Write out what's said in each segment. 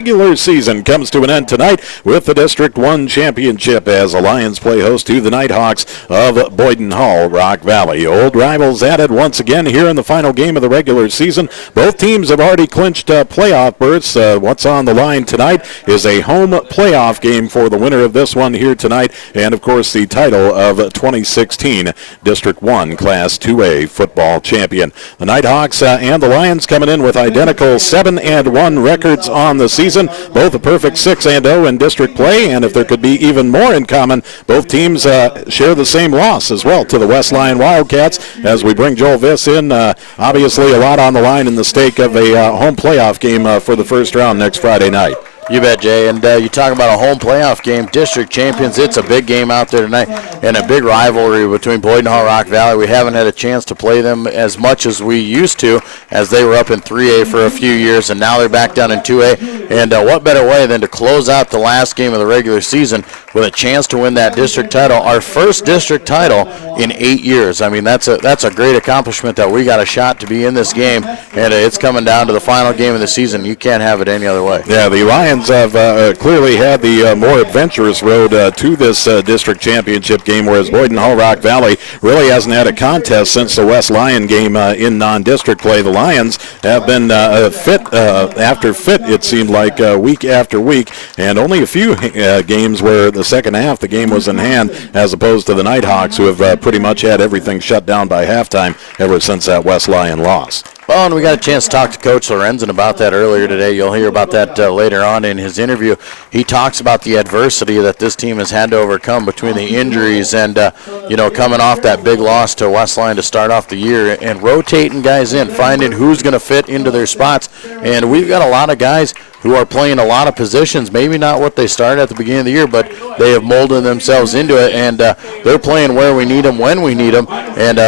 Regular season comes to an end tonight with the District 1 championship as the Lions play host to the Nighthawks of Boyden Hull, Rock Valley. Old rivals at it once again here in the final game of the regular season. Both teams have already clinched playoff berths. What's on the line tonight is a home playoff game for the winner of this one here tonight, and of course the title of 2016 District 1 Class 2A football champion. The Nighthawks and the Lions coming in with identical 7-1 records on the season. Both a perfect 6-0 in district play, and if there could be even more in common, both teams share the same loss as well to the West Lyon Wildcats. As we bring Joel Viss in, obviously a lot on the line in the stake of a home playoff game for the first round next Friday night. You bet, Jay. And you talk about a home playoff game, district champions. It's a big game out there tonight and a big rivalry between Boyden Hull and Rock Valley. We haven't had a chance to play them as much as we used to, as they were up in 3A for a few years, and now they're back down in 2A. And what better way than to close out the last game of the regular season with a chance to win that district title, our first district title in 8 years. I mean, that's a great accomplishment that we got a shot to be in this game, and it's coming down to the final game of the season. You can't have it any other way. Yeah, the Lions have clearly had the more adventurous road to this district championship game, whereas Boyden Hull Rock Valley really hasn't had a contest since the West Lyon game in non-district play. The Lions have been fit after fit, it seemed like, week after week, and only a few games where the second half the game was in hand, as opposed to the Nighthawks, who have pretty much had everything shut down by halftime ever since that West Lyon loss. Well, and we got a chance to talk to Coach Lorenzen about that earlier today. You'll hear about that later on in his interview. He talks about the adversity that this team has had to overcome between the injuries and, coming off that big loss to West Lyon to start off the year and rotating guys in, finding who's going to fit into their spots. And we've got a lot of guys who are playing a lot of positions, maybe not what they started at the beginning of the year, but they have molded themselves into it, and they're playing where we need them, when we need them. And,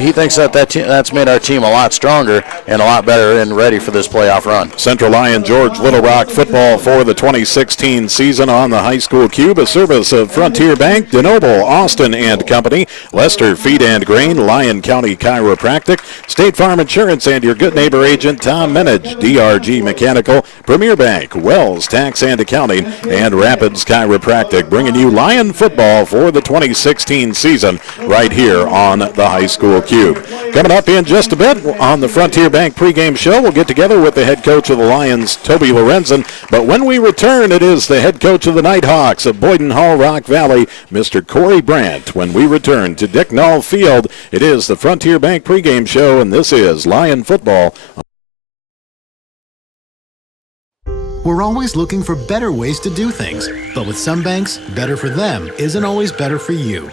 he thinks that's made our team a lot stronger and a lot better and ready for this playoff run. Central Lyon George Little Rock football for the 2016 season on the high school cube, a service of Frontier Bank, DeNoble, Austin and Company, Lester Feed and Grain, Lyon County Chiropractic, State Farm Insurance, and your good neighbor agent Tom Menage, DRG Mechanical, Premier Bank, Wells Tax and Accounting, and Rapids Chiropractic, bringing you Lyon football for the 2016 season right here on the high school cube. Coming up in just a bit on the Frontier Bank pregame show, we'll get together with the head coach of the Lions, Toby Lorenzen. But when we return, it is the head coach of the Nighthawks of Boyden Hull Rock Valley, Mr. Corey Brandt. When we return to Dick Null Field, it is the Frontier Bank pregame show, and this is Lyon football. We're always looking for better ways to do things, but with some banks, better for them isn't always better for you.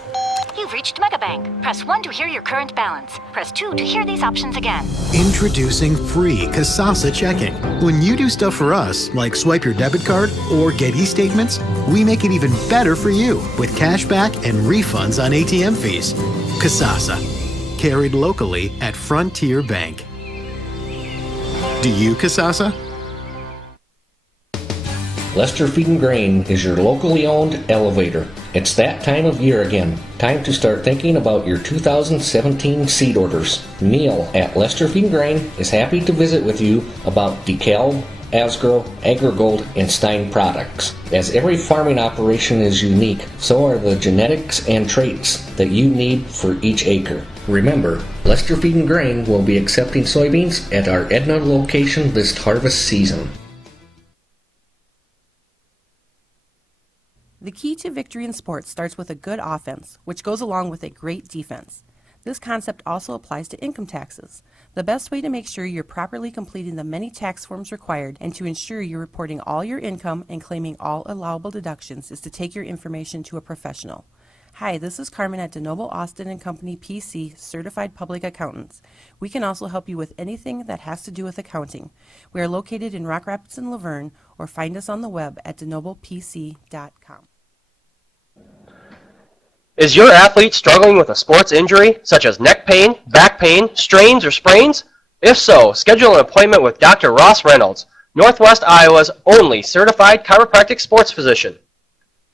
You've reached Megabank. Press 1 to hear your current balance. Press 2 to hear these options again. Introducing free Kasasa checking. When you do stuff for us, like swipe your debit card or get e-statements, we make it even better for you with cash back and refunds on ATM fees. Kasasa, carried locally at Frontier Bank. Do you Kasasa? Lester Feed and Grain is your locally owned elevator. It's that time of year again. Time to start thinking about your 2017 seed orders. Neil at Lester Feed and Grain is happy to visit with you about DeKalb, Asgrow, AgriGold, and Stein products. As every farming operation is unique, so are the genetics and traits that you need for each acre. Remember, Lester Feed and Grain will be accepting soybeans at our Edna location this harvest season. The key to victory in sports starts with a good offense, which goes along with a great defense. This concept also applies to income taxes. The best way to make sure you're properly completing the many tax forms required and to ensure you're reporting all your income and claiming all allowable deductions is to take your information to a professional. Hi, this is Carmen at DeNoble Austin & Company PC, Certified Public Accountants. We can also help you with anything that has to do with accounting. We are located in Rock Rapids and Laverne, or find us on the web at denoblepc.com. Is your athlete struggling with a sports injury, such as neck pain, back pain, strains, or sprains? If so, schedule an appointment with Dr. Ross Reynolds, Northwest Iowa's only certified chiropractic sports physician.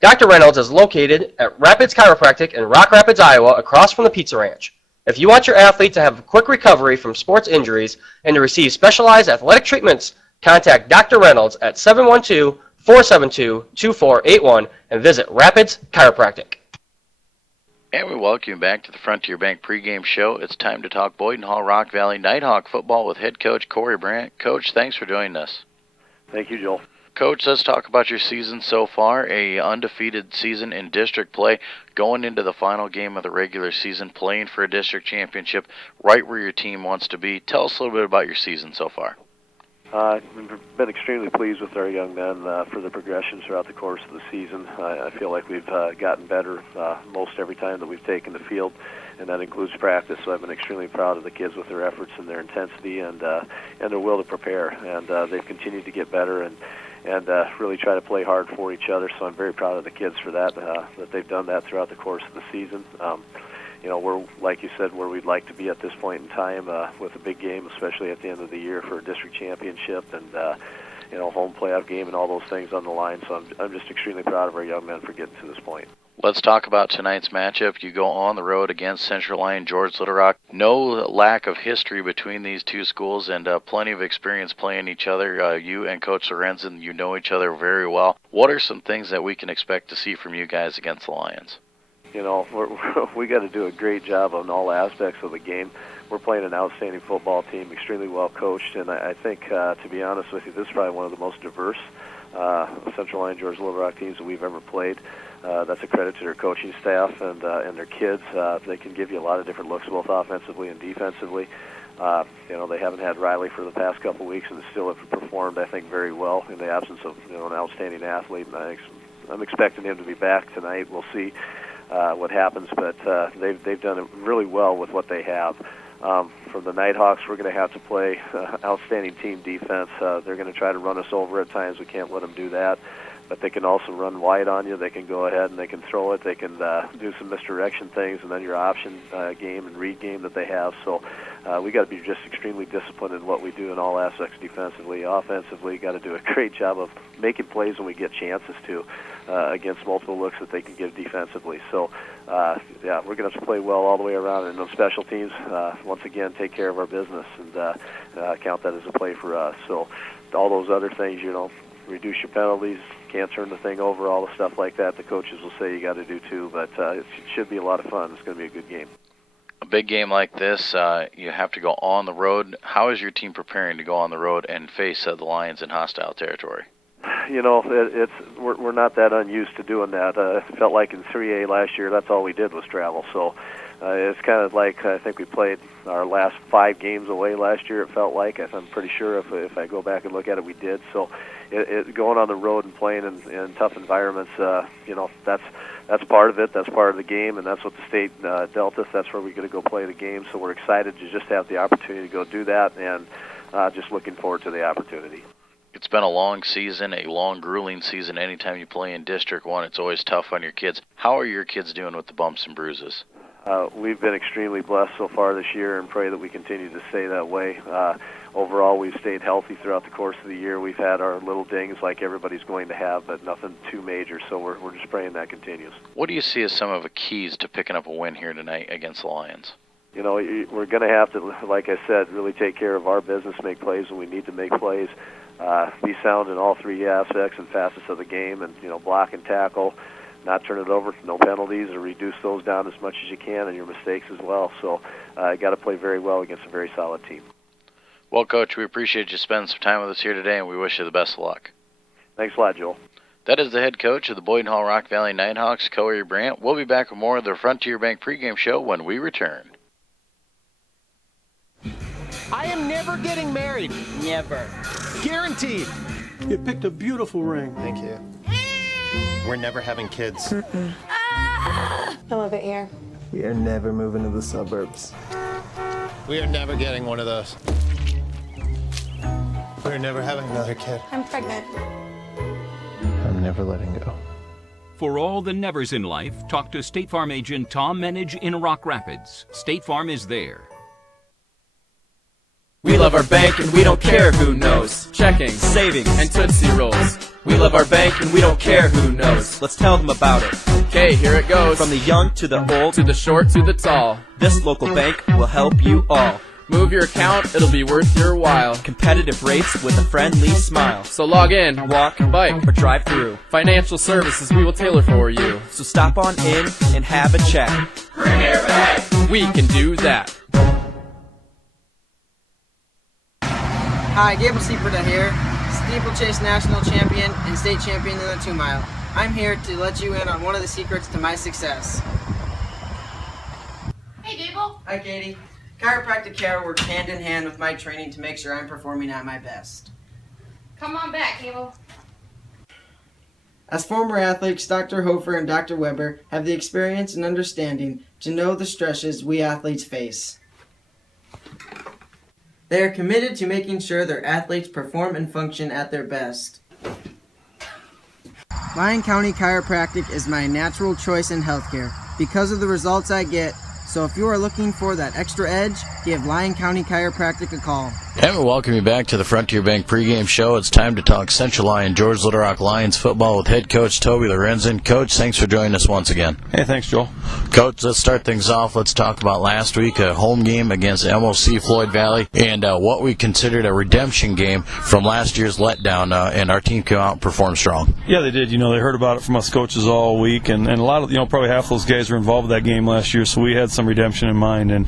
Dr. Reynolds is located at Rapids Chiropractic in Rock Rapids, Iowa, across from the Pizza Ranch. If you want your athlete to have a quick recovery from sports injuries and to receive specialized athletic treatments, Contact Dr. Reynolds at 712-472-2481 and visit Rapids Chiropractic. And we welcome you back to the Frontier Bank pregame show. It's time to talk Boyden Hall Rock Valley Nighthawk football with head coach Corey Brandt. Coach, thanks for joining us. Thank you, Joel. Coach, let's talk about your season so far. A undefeated season in district play, going into the final game of the regular season, playing for a district championship, right where your team wants to be. Tell us a little bit about your season so far. We've been extremely pleased with our young men for the progression throughout the course of the season. I feel like we've gotten better most every time that we've taken the field, and that includes practice. So I've been extremely proud of the kids with their efforts and their intensity and their will to prepare. And they've continued to get better and really try to play hard for each other. So I'm very proud of the kids for that they've done that throughout the course of the season. We're, like you said, where we'd like to be at this point in time with a big game, especially at the end of the year for a district championship and, home playoff game and all those things on the line. So I'm just extremely proud of our young men for getting to this point. Let's talk about tonight's matchup. You go on the road against Central Lyon, George Little Rock. No lack of history between these two schools and plenty of experience playing each other. You and Coach Lorenzen, you know each other very well. What are some things that we can expect to see from you guys against the Lions? We got to do a great job on all aspects of the game. We're playing an outstanding football team, extremely well coached, and I think, to be honest with you, this is probably one of the most diverse Central Lyon, George Little Rock teams that we've ever played. That's a credit to their coaching staff and their kids. They can give you a lot of different looks, both offensively and defensively. They haven't had Riley for the past couple of weeks, and still have performed, I think, very well in the absence of an outstanding athlete. And I'm expecting him to be back tonight. We'll see what happens, but they've done it really well with what they have. For the Nighthawks, we're going to have to play outstanding team defense. They're going to try to run us over at times. We can't let them do that. But they can also run wide on you. They can go ahead and they can throw it. They can do some misdirection things, and then your option game and read game that they have. So we got to be just extremely disciplined in what we do in all aspects defensively. Offensively, got to do a great job of making plays when we get chances to against multiple looks that they can give defensively. So, we're going to have to play well all the way around. And on special teams, once again, take care of our business and count that as a play for us. So all those other things, reduce your penalties, can't turn the thing over, all the stuff like that, the coaches will say you got to do too. But it should be a lot of fun. It's going to be a good game. A big game like this, you have to go on the road. How is your team preparing to go on the road and face the Lions in hostile territory? We're not that unused to doing that. It felt like in 3A last year, that's all we did was travel. So it's kind of like I think we played our last 5 games away last year. It felt like I'm pretty sure if I go back and look at it, we did. So going on the road and playing in tough environments, that's part of it. That's part of the game, and that's what the state dealt us. That's where we're going to go play the game. So we're excited to just have the opportunity to go do that, and just looking forward to the opportunity. It's been a long season, a long, grueling season. Anytime you play in District 1, it's always tough on your kids. How are your kids doing with the bumps and bruises? We've been extremely blessed so far this year and pray that we continue to stay that way. Overall, we've stayed healthy throughout the course of the year. We've had our little dings like everybody's going to have, but nothing too major, so we're just praying that continues. What do you see as some of the keys to picking up a win here tonight against the Lions? We're going to have to, like I said, really take care of our business, make plays when we need to make plays, be sound in all 3 aspects and facets of the game, and block and tackle, not turn it over, no penalties, or reduce those down as much as you can, and your mistakes as well. So got to play very well against a very solid team. Well, Coach, we appreciate you spending some time with us here today, and we wish you the best of luck. Thanks a lot, Joel. That is the head coach of the Boyden Hall Rock Valley Nighthawks, Corey Brandt. We'll be back with more of the Frontier Bank pregame show when we return. I am never getting married. Never. Guaranteed. You picked a beautiful ring. Thank you. We're never having kids. I love it here. We are never moving to the suburbs. We are never getting one of those. We're never having another kid. I'm pregnant. I'm never letting go. For all the nevers in life, talk to State Farm agent Tom Menage in Rock Rapids. State Farm is there. We love our bank and we don't care who knows. Checking, savings, and Tootsie Rolls. We love our bank and we don't care who knows. Let's tell them about it. Okay, here it goes. From the young to the old, to the short to the tall, this local bank will help you all. Move your account, it'll be worth your while. Competitive rates with a friendly smile. So log in, walk, bike, or drive through. Financial services we will tailor for you. So stop on in and have a chat. Bring your bag! We can do that. Hi, Gable Seaperda here, steeplechase national champion and state champion in the 2-mile. I'm here to let you in on one of the secrets to my success. Hey, Gable. Hi, Katie. Chiropractic care works hand in hand with my training to make sure I'm performing at my best. Come on back, Gable. As former athletes, Dr. Hofer and Dr. Weber have the experience and understanding to know the stresses we athletes face. They are committed to making sure their athletes perform and function at their best. Lyon County Chiropractic is my natural choice in healthcare because of the results I get. So if you are looking for that extra edge, give Lyon County Chiropractic a call. And we welcome you back to the Frontier Bank pregame show. It's time to talk Central Lyon, George Little Rock Lions football with head coach Toby Lorenzen. Coach, thanks for joining us once again. Hey, thanks, Joel. Coach, let's start things off. Let's talk about last week, a home game against MOC Floyd Valley, and what we considered a redemption game from last year's letdown, and our team came out and performed strong. Yeah, they did. They heard about it from us coaches all week, and a lot of, probably half those guys were involved with that game last year, so we had some redemption in mind, and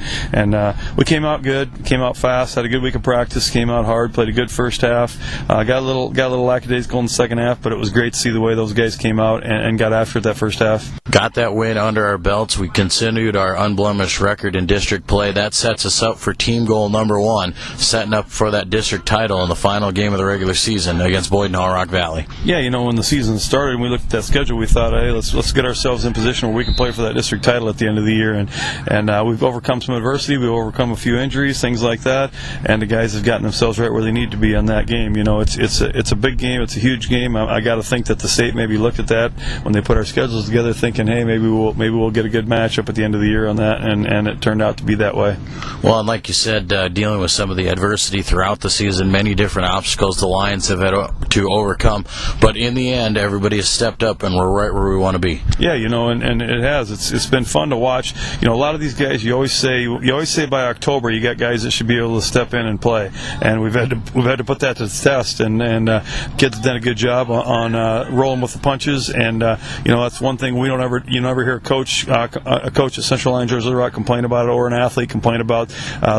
we came out good, came out fast, had a good week of practice, came out hard, played a good first half, got a little lackadaisical in the second half, but it was great to see the way those guys came out and got after it that first half. Got that win under our belts. We continued our unblemished record in district play. That sets us up for team goal number 1, setting up for that district title in the final game of the regular season against Boyden Hall Rock Valley. Yeah, when the season started and we looked at that schedule, we thought, hey, let's get ourselves in position where we can play for that district title at the end of the year, and we've overcome some adversity, we've overcome a few injuries, things like that, and the guys have gotten themselves right where they need to be on that game. It's a big game, it's a huge game. I got to think that the state maybe looked at that when they put our schedules together, thinking, hey, maybe we'll get a good matchup at the end of the year on that, and it turned out to be that way. Well, and like you said, dealing with some of the adversity throughout the season, many different obstacles the Lions have had to overcome, but in the end, everybody has stepped up and we're right where we want to be. Yeah, and it has. It's been fun to watch. A lot of these guys, you always say by October you got guys that should be able to step in and play, and we've had to put that to the test, and kids have done a good job on rolling with the punches, and that's one thing you never hear a coach at Central Lyon George Little Rock complain about it, or an athlete complain about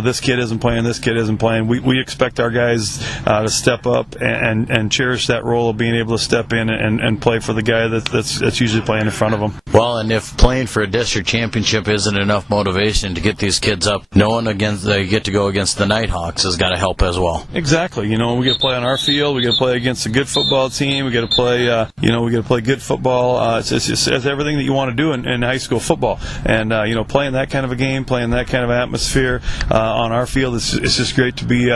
this kid isn't playing. We expect our guys to step up and cherish that role of being able to step in and play for the guy that's usually playing in front of them. Well, and if playing for a district championship isn't enough motivation to get these kids up, knowing they get to go against the Nighthawks has got to help as well. Exactly. We got to play on our field. We got to play against a good football team. We got to play. We got to play good football. It's everything that you want to do in high school football. And playing that kind of a game, playing that kind of atmosphere on our field, it's just great to be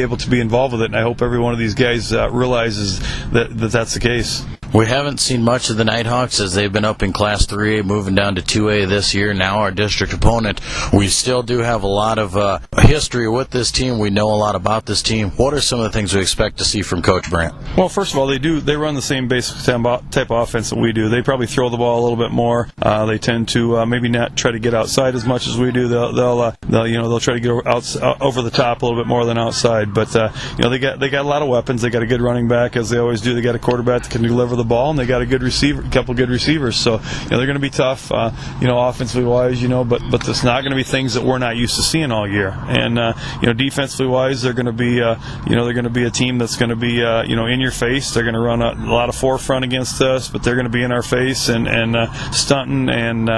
able to be involved with it. And I hope every one of these guys realizes that's the case. We haven't seen much of the Nighthawks as they've been up in Class 3A, moving down to 2A this year. Now our district opponent. We still do have a lot of history with this team. We know a lot about this team. What are some of the things we expect to see from Coach Brandt? Well, first of all, they run the same basic type of offense that we do. They probably throw the ball a little bit more. They tend to maybe not try to get outside as much as we do. They'll try to get over the top a little bit more than outside. But they got a lot of weapons. They got a good running back, as they always do. They got a quarterback that can deliver the ball, and they got a couple good receivers. So they're going to be tough, offensively wise, but it's not going to be things that we're not used to seeing all year. And defensively wise, they're going to be a team that's going to be in your face. They're going to run a lot of forefront against us, but they're going to be in our face and stunting. And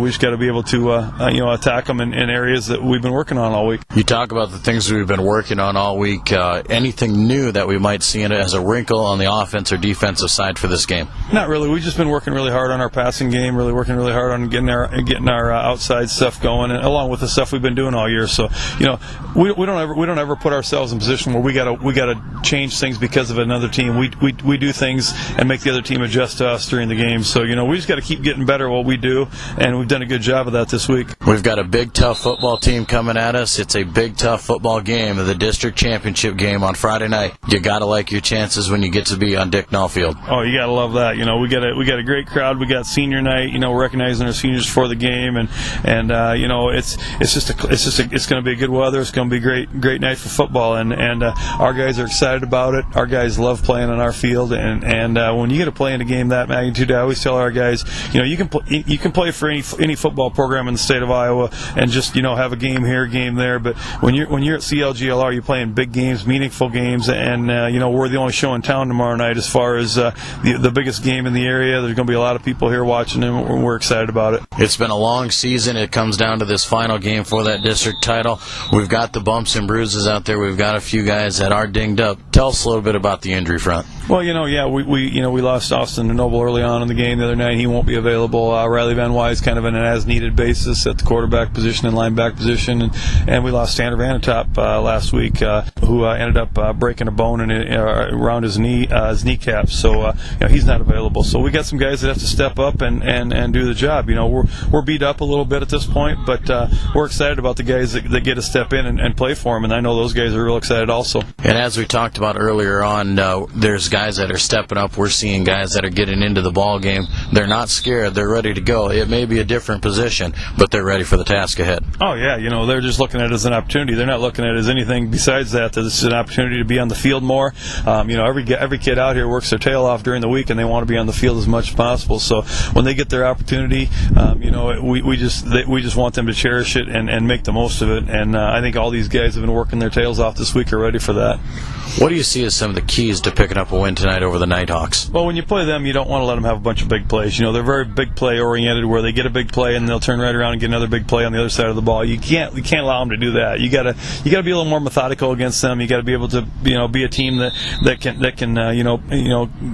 we just got to be able to attack them in areas that we've been working on all week. You talk about the things we've been working on all week. Anything new that we might see in it as a wrinkle on the offense or defensive side for this game? Not really. We've just been working really hard on our passing game, working really hard on getting our outside stuff going, and along with the stuff we've been doing all year. So we don't ever put ourselves in a position where we gotta change things because of another team. We do things and make the other team adjust to us during the game. So we just got to keep getting better at what we do, and we've done a good job of that this week. We've got a big tough football team coming at us. It's a big tough football game, the district championship game on Friday night. You got to like your chances when you get to be on Dick Null Field. Oh, you gotta love that. We got a great crowd. We got senior night. We're recognizing our seniors for the game, and it's going to be good weather. It's going to be great night for football, and our guys are excited about it. Our guys love playing on our field, and when you get to play in a game that magnitude, I always tell our guys, you can play for any football program in the state of Iowa, and just have a game here, a game there. But when you're at CLGLR, you're playing big games, meaningful games, and we're the only show in town tomorrow night as far as the biggest game in the area. There's going to be a lot of people here watching, and we're excited about it. It's been a long season. It comes down to this final game for that district title. We've got the bumps and bruises out there. We've got a few guys that are dinged up. Tell us a little bit about the injury front. Well, we lost Austin Noble early on in the game the other night. He won't be available. Riley Van Wise kind of in an as-needed basis at the quarterback position and linebacker position, and we lost Tanner Vanatop last week, who ended up breaking a bone around his kneecap. So he's not available. So we got some guys that have to step up and do the job. We're beat up a little bit at this point, but we're excited about the guys that get to step in and play for them, and I know those guys are real excited also. And as we talked about earlier on, there's guys that are stepping up. We're seeing guys that are getting into the ball game. They're not scared. They're ready to go. It may be a different position, but they're ready for the task ahead. Oh, yeah. They're just looking at it as an opportunity. They're not looking at it as anything besides that this is an opportunity to be on the field more. Every kid out here works their tail off during the week, and they want to be on the field as much as possible. So when they get their opportunity, we just want them to cherish it and make the most of it. And I think all these guys have been working their tails off this week are ready for that. What do you see as some of the keys to picking up a win tonight over the Nighthawks? Well, when you play them, you don't want to let them have a bunch of big plays. They're very big play oriented, where they get a big play and they'll turn right around and get another big play on the other side of the ball. You can't allow them to do that. You got to be a little more methodical against them. You got to be able to be a team that can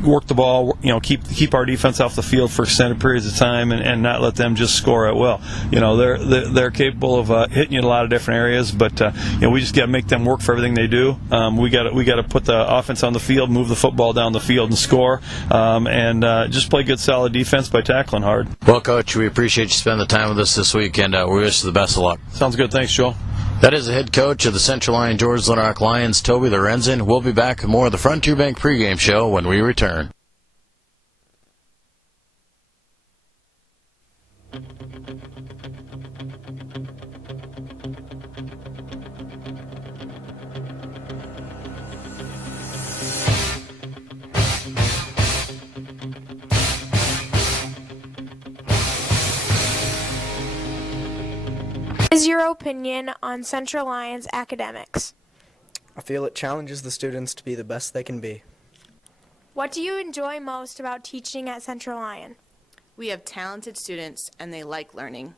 work the ball, keep our defense off the field for extended periods of time and not let them just score at will. They're capable of hitting you in a lot of different areas, but we just got to make them work for everything they do. We got to put the offense on the field, move the football down the field and score, and just play good solid defense by tackling hard. Well, Coach, we appreciate you spending the time with us this week, and we wish you the best of luck. Sounds good. Thanks, Joel. That is the head coach of the Central Lyon George Lenox Lions, Toby Lorenzen. We'll be back with more of the Frontier Bank pregame show when we return. What is your opinion on Central Lyon's academics? I feel it challenges the students to be the best they can be. What do you enjoy most about teaching at Central Lyon? We have talented students and they like learning.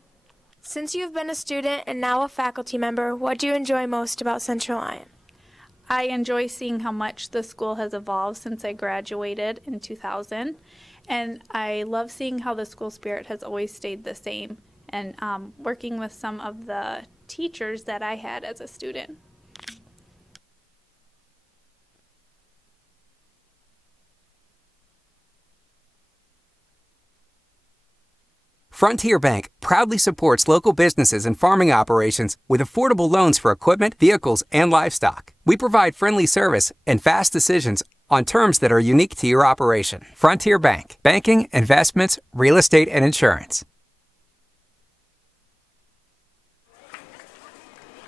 Since you've been a student and now a faculty member, what do you enjoy most about Central Lyon? I enjoy seeing how much the school has evolved since I graduated in 2000, and I love seeing how the school spirit has always stayed the same, and working with some of the teachers that I had as a student. Frontier Bank proudly supports local businesses and farming operations with affordable loans for equipment, vehicles, and livestock. We provide friendly service and fast decisions on terms that are unique to your operation. Frontier Bank. Banking, investments, real estate, and insurance.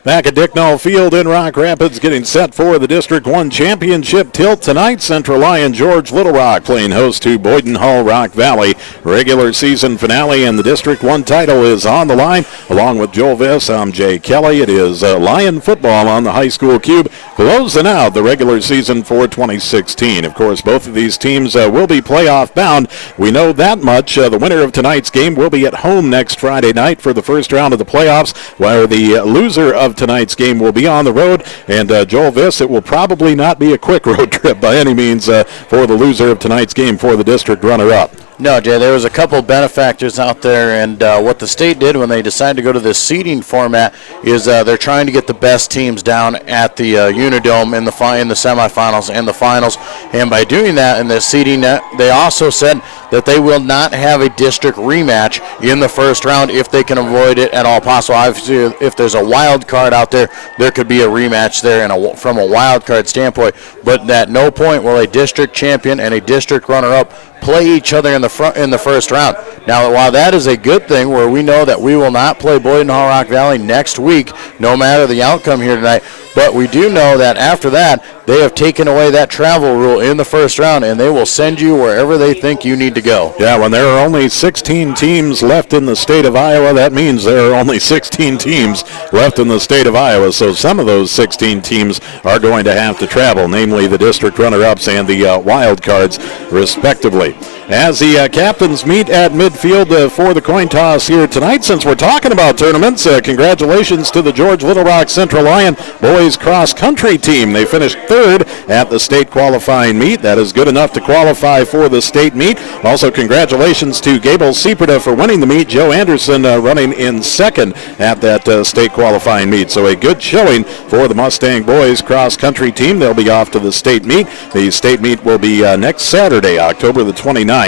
Back at Dicknall Field in Rock Rapids, getting set for the District 1 Championship tilt tonight. Central Lyon George Little Rock playing host to Boyden Hull Rock Valley. Regular season finale and the District 1 title is on the line. Along with Joel Viss, I'm Jay Kelly. It is Lyon football on the high school cube, closing out the regular season for 2016. Of course, both of these teams will be playoff bound. We know that much. The winner of tonight's game will be at home next Friday night for the first round of the playoffs, while the loser of tonight's game will be on the road. And Joel Viss, it will probably not be a quick road trip by any means for the loser of tonight's game for the district runner-up. No, Jay, there was a couple benefactors out there, and what the state did when they decided to go to this seeding format is they're trying to get the best teams down at the Unidome in the semifinals and the finals. And by doing that in the seeding, they also said that they will not have a district rematch in the first round if they can avoid it at all possible. Obviously, if there's a wild card out there, there could be a rematch there from a wild card standpoint. But at no point will a district champion and a district runner-up play each other in the first round. Now, while that is a good thing, where we know that we will not play Boyden Hall Rock Valley next week, no matter the outcome here tonight, but we do know that after that, they have taken away that travel rule in the first round, and they will send you wherever they think you need to go. Yeah, when there are only 16 teams left in the state of Iowa, that means there are only 16 teams left in the state of Iowa. So some of those 16 teams are going to have to travel, namely the district runner-ups and the wild cards, respectively. As the captains meet at midfield for the coin toss here tonight, since we're talking about tournaments, congratulations to the George Little Rock Central Lyon boys cross-country team. They finished third at the state qualifying meet. That is good enough to qualify for the state meet. Also, congratulations to Gable Seaperda for winning the meet. Joe Anderson running in second at that state qualifying meet. So a good showing for the Mustang boys cross-country team. They'll be off to the state meet. The state meet will be next Saturday, October the 29th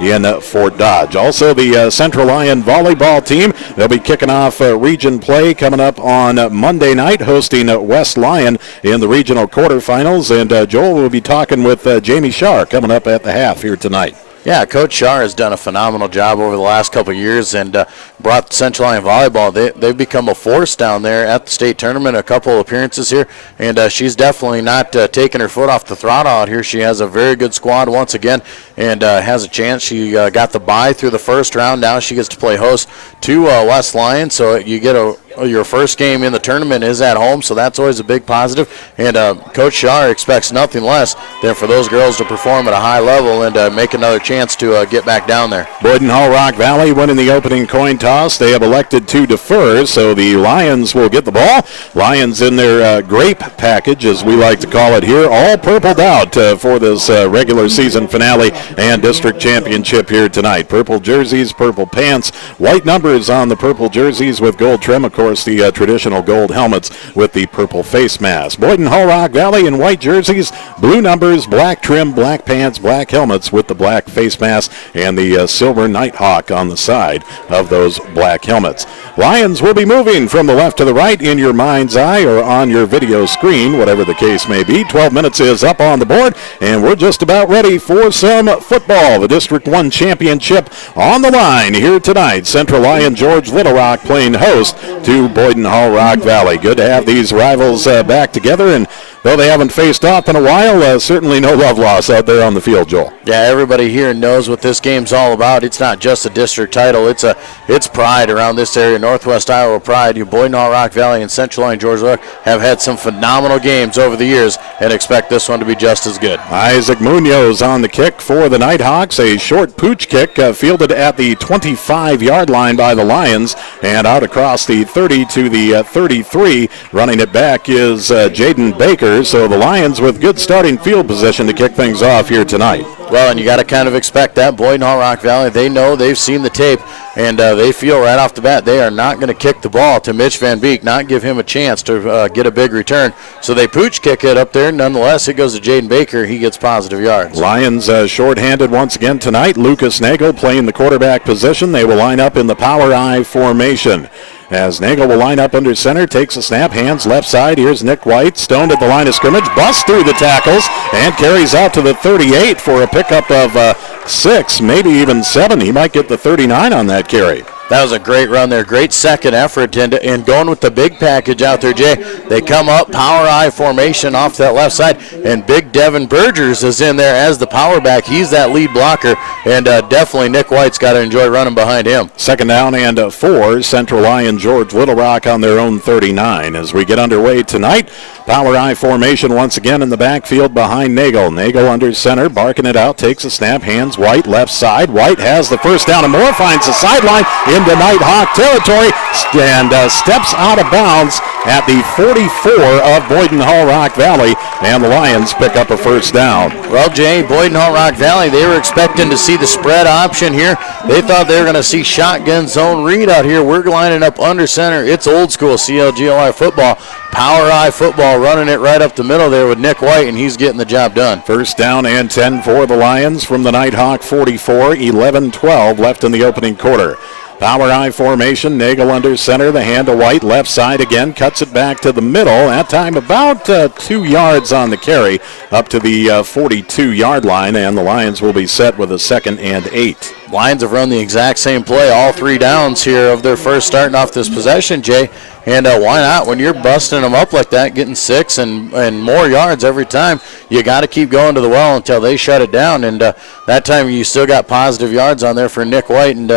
in Fort Dodge. Also, the Central Lyon volleyball team, they'll be kicking off region play coming up on Monday night, hosting West Lyon in the regional quarterfinals. And Joel will be talking with Jamie Scharr coming up at the half here tonight. Yeah, Coach Scharr has done a phenomenal job over the last couple of years and brought Central Lyon volleyball. They've become a force down there at the state tournament, a couple of appearances here, and she's definitely not taking her foot off the throttle out here. She has a very good squad once again and has a chance. She got the bye through the first round. Now she gets to play host to West Lyon, so you get your first game in the tournament is at home, so that's always a big positive. And Coach Scharr expects nothing less than for those girls to perform at a high level and make another chance to get back down there. Boyden Hall Rock Valley winning the opening coin toss. They have elected to defer, so the Lions will get the ball. Lions in their grape package, as we like to call it here, all purpled out for this regular season finale and district championship here tonight. Purple jerseys, purple pants, white numbers on the purple jerseys with gold trim, of course, the traditional gold helmets with the purple face mask. Boyden Hall Rock Valley in white jerseys, blue numbers, black trim, black pants, black helmets with the black face mask and the silver Nighthawk on the side of those black helmets. Lions will be moving from the left to the right in your mind's eye or on your video screen, whatever the case may be. 12 minutes is up on the board, and we're just about ready for some football. The District 1 championship on the line here tonight. Central Lyon George Little Rock playing host to Boyden Hall Rock Valley. Good to have these rivals back together, and though they haven't faced off in a while, certainly no love lost out there on the field, Joel. Yeah, everybody here knows what this game's all about. It's not just a district title. It's pride around this area, Northwest Iowa pride. You Boyden Hall Rock Valley and Central Lyon George Little Rock have had some phenomenal games over the years and expect this one to be just as good. Isaac Munoz on the kick for the Nighthawks. A short pooch kick fielded at the 25-yard line by the Lions and out across the 30 to the 33. Running it back is Jaden Baker. So the Lions with good starting field position to kick things off here tonight. Well, and you got to kind of expect that. Boyden Hall Rock Valley, they know, they've seen the tape, and they feel right off the bat they are not going to kick the ball to Mitch Van Beek, not give him a chance to get a big return. So they pooch kick it up there. Nonetheless, it goes to Jaden Baker. He gets positive yards. Lions shorthanded once again tonight. Lucas Nagel playing the quarterback position. They will line up in the power I formation. As Nagel will line up under center, takes a snap, hands left side. Here's Nick White, stoned at the line of scrimmage, busts through the tackles, and carries out to the 38 for a pickup of 6, maybe even 7. He might get the 39 on that carry. That was a great run there. Great second effort and going with the big package out there, Jay. They come up, power I formation off that left side, and big Devin Burgers is in there as the power back. He's that lead blocker, and definitely Nick White's got to enjoy running behind him. Second down and 4. Central Lyon George Little Rock on their own 39. As we get underway tonight, power I formation once again in the backfield behind Nagel. Nagel under center, barking it out, takes a snap, hands White left side. White has the first down and more, finds the sideline into Nighthawk territory and steps out of bounds at the 44 of Boyden Hall Rock Valley, and the Lions pick up a first down. Well, Jay, Boyden Hall Rock Valley, they were expecting to see the spread option here. They thought they were going to see shotgun zone read out here. We're lining up under center. It's old school CLGLI football. Power eye football, running it right up the middle there with Nick White, and he's getting the job done. First down and 10 for the Lions from the Nighthawk 44, 11-12 left in the opening quarter. Power eye formation, Nagel under center, the hand to White, left side again, cuts it back to the middle. That time about 2 yards on the carry up to the 42-yard line, and the Lions will be set with a 2nd and 8. Lions have run the exact same play, all 3 downs here of their first starting off this possession, Jay. And why not? When you're busting them up like that, getting 6 and more yards every time, you got to keep going to the well until they shut it down. And that time you still got positive yards on there for Nick White, and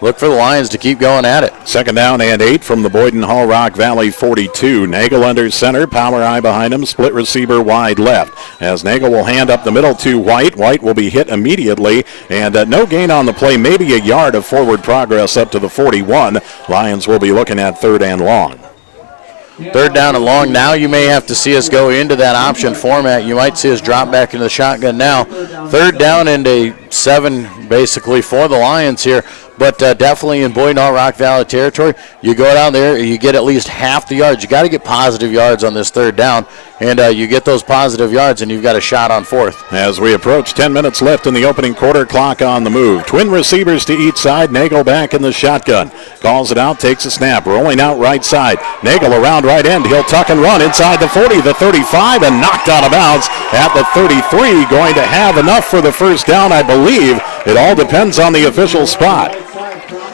look for the Lions to keep going at it. 2nd down and 8 from the Boyden Hall Rock Valley 42. Nagel under center, power eye behind him, split receiver wide left. As Nagel will hand up the middle to White. White will be hit immediately, and no gain on the play, maybe a yard of forward progress up to the 41. Lions will be looking at 3rd and long. 3rd down and long. Now you may have to see us go into that option format. You might see us drop back into the shotgun now. 3rd down and a 7 basically for the Lions here. But definitely in Boyden Hall Rock Valley territory, you go down there, you get at least half the yards. You got to get positive yards on this 3rd down, and you get those positive yards, and you've got a shot on 4th. As we approach 10 minutes left in the opening quarter, clock on the move. Twin receivers to each side. Nagel back in the shotgun. Calls it out, takes a snap, rolling out right side. Nagel around right end. He'll tuck and run inside the 40, the 35, and knocked out of bounds at the 33. Going to have enough for the first down, I believe. It all depends on the official spot.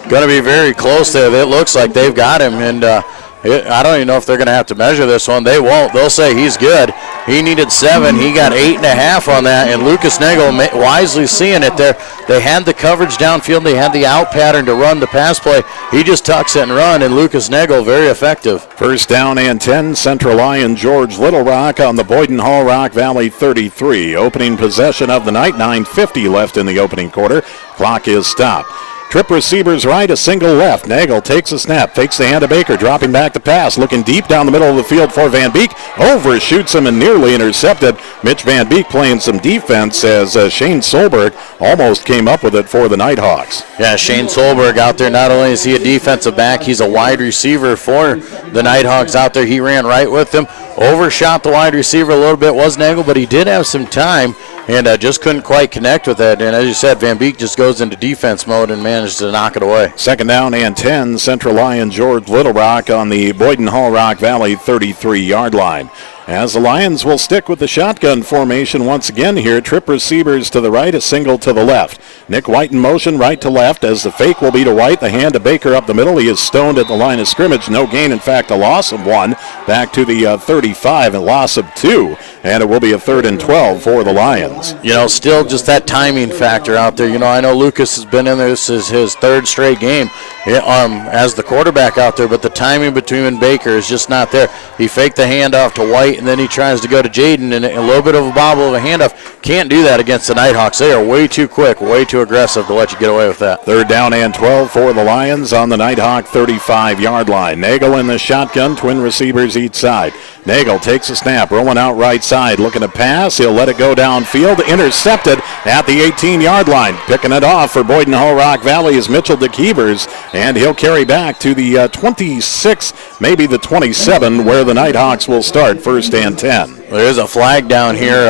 Going to be very close there. It looks like they've got him, and I don't even know if they're going to have to measure this one. They won't. They'll say he's good. He needed 7. He got 8.5 on that, and Lucas Nagel wisely seeing it there. They had the coverage downfield. They had the out pattern to run the pass play. He just tucks it and run, and Lucas Nagel very effective. First down and 10, Central Lyon George Little Rock on the Boyden Hall Rock Valley 33. Opening possession of the night, 9:50 left in the opening quarter. Clock is stopped. Trip receivers right, a single left. Nagel takes a snap, fakes the hand to Baker, dropping back to pass, looking deep down the middle of the field for Van Beek. Overshoots him and nearly intercepted. Mitch Van Beek playing some defense as Shane Solberg almost came up with it for the Nighthawks. Yeah, Shane Solberg out there, not only is he a defensive back, he's a wide receiver for the Nighthawks out there. He ran right with them, overshot the wide receiver a little bit, was Nagel, but he did have some time and just couldn't quite connect with it. And as you said, Van Beek just goes into defense mode and managed to knock it away. 2nd down and 10, Central Lyon George Little Rock on the Boyden Hall Rock Valley 33-yard line. As the Lions will stick with the shotgun formation once again here. Trip receivers to the right, a single to the left. Nick White in motion right to left as the fake will be to White. The hand to Baker up the middle. He is stoned at the line of scrimmage. No gain, in fact, a loss of 1. Back to the 35, a loss of 2. And it will be a 3rd and 12 for the Lions. You know, still just that timing factor out there. You know, I know Lucas has been in there. This is his 3rd straight game as the quarterback out there, but the timing between him and Baker is just not there. He faked the handoff to White, and then he tries to go to Jaden, and a little bit of a bobble of a handoff. Can't do that against the Nighthawks. They are way too quick, way too aggressive to let you get away with that. 3rd down and 12 for the Lions on the Nighthawk 35-yard line. Nagel in the shotgun, twin receivers each side. Nagel takes a snap, rolling out right side, looking to pass. He'll let it go downfield, intercepted at the 18-yard line. Picking it off for Boyden Hall Rock Valley is Mitchell DeKeevers, and he'll carry back to the 26, maybe the 27, where the Nighthawks will start 1st and 10. There's a flag down here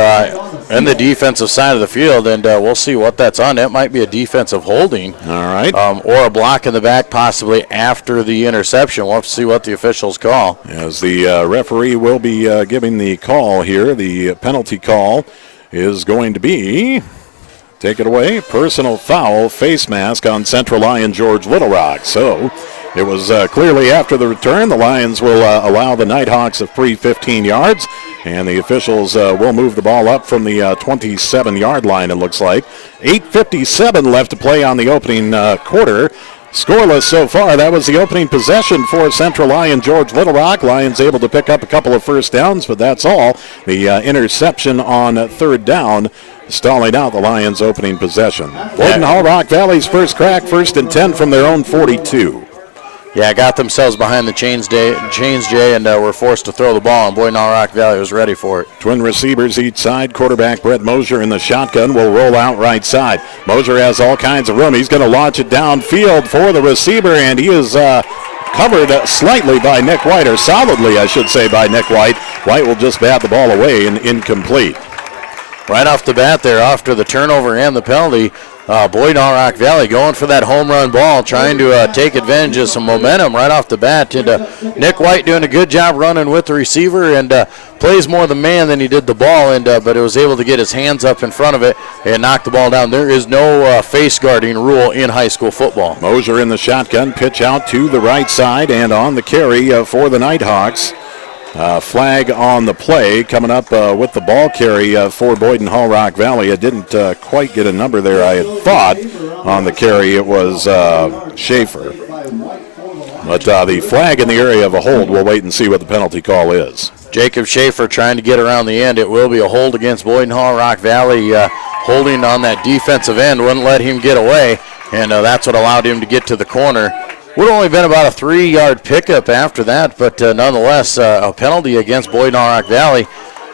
in the defensive side of the field, and we'll see what that's on. That might be a defensive holding. All right. Or a block in the back possibly after the interception. We'll have to see what the officials call. As the referee will be giving the call here, the penalty call is going to be, take it away, personal foul, face mask on Central Lyon George Little Rock. So it was clearly after the return. The Lions will allow the Nighthawks a free 15 yards, and the officials will move the ball up from the 27-yard line, it looks like. 8:57 left to play on the opening quarter. Scoreless so far. That was the opening possession for Central Lyon George Little Rock. Lions able to pick up a couple of first downs, but that's all. The interception on third down, stalling out the Lions' opening possession. Boyden Hall Rock Valley's first crack, 1st and 10 from their own 42. Yeah, got themselves behind the chains, Jay, and were forced to throw the ball, and Boyden Hall Rock Valley was ready for it. Twin receivers each side. Quarterback Brett Mosier in the shotgun will roll out right side. Mosier has all kinds of room. He's going to launch it downfield for the receiver, and he is covered slightly by Nick White, or solidly, I should say, by Nick White. White will just bat the ball away and incomplete. Right off the bat there, after the turnover and the penalty, Boyden Hall Rock Valley going for that home run ball, trying to take advantage of some momentum right off the bat. And Nick White doing a good job running with the receiver, and plays more the man than he did the ball, and but it was able to get his hands up in front of it and knock the ball down. There is no face guarding rule in high school football. Mosier in the shotgun, pitch out to the right side, and on the carry for the Nighthawks. Flag on the play coming up with the ball carry for Boyden Hall Rock Valley. I didn't quite get a number there. I had thought on the carry it was Schaefer. But the flag in the area of a hold, we'll wait and see what the penalty call is. Jacob Schaefer trying to get around the end. It will be a hold against Boyden Hall Rock Valley. Holding on that defensive end, wouldn't let him get away, and that's what allowed him to get to the corner. Would have only been about a 3-yard pickup after that, but nonetheless, a penalty against Boyden Hall Rock Valley.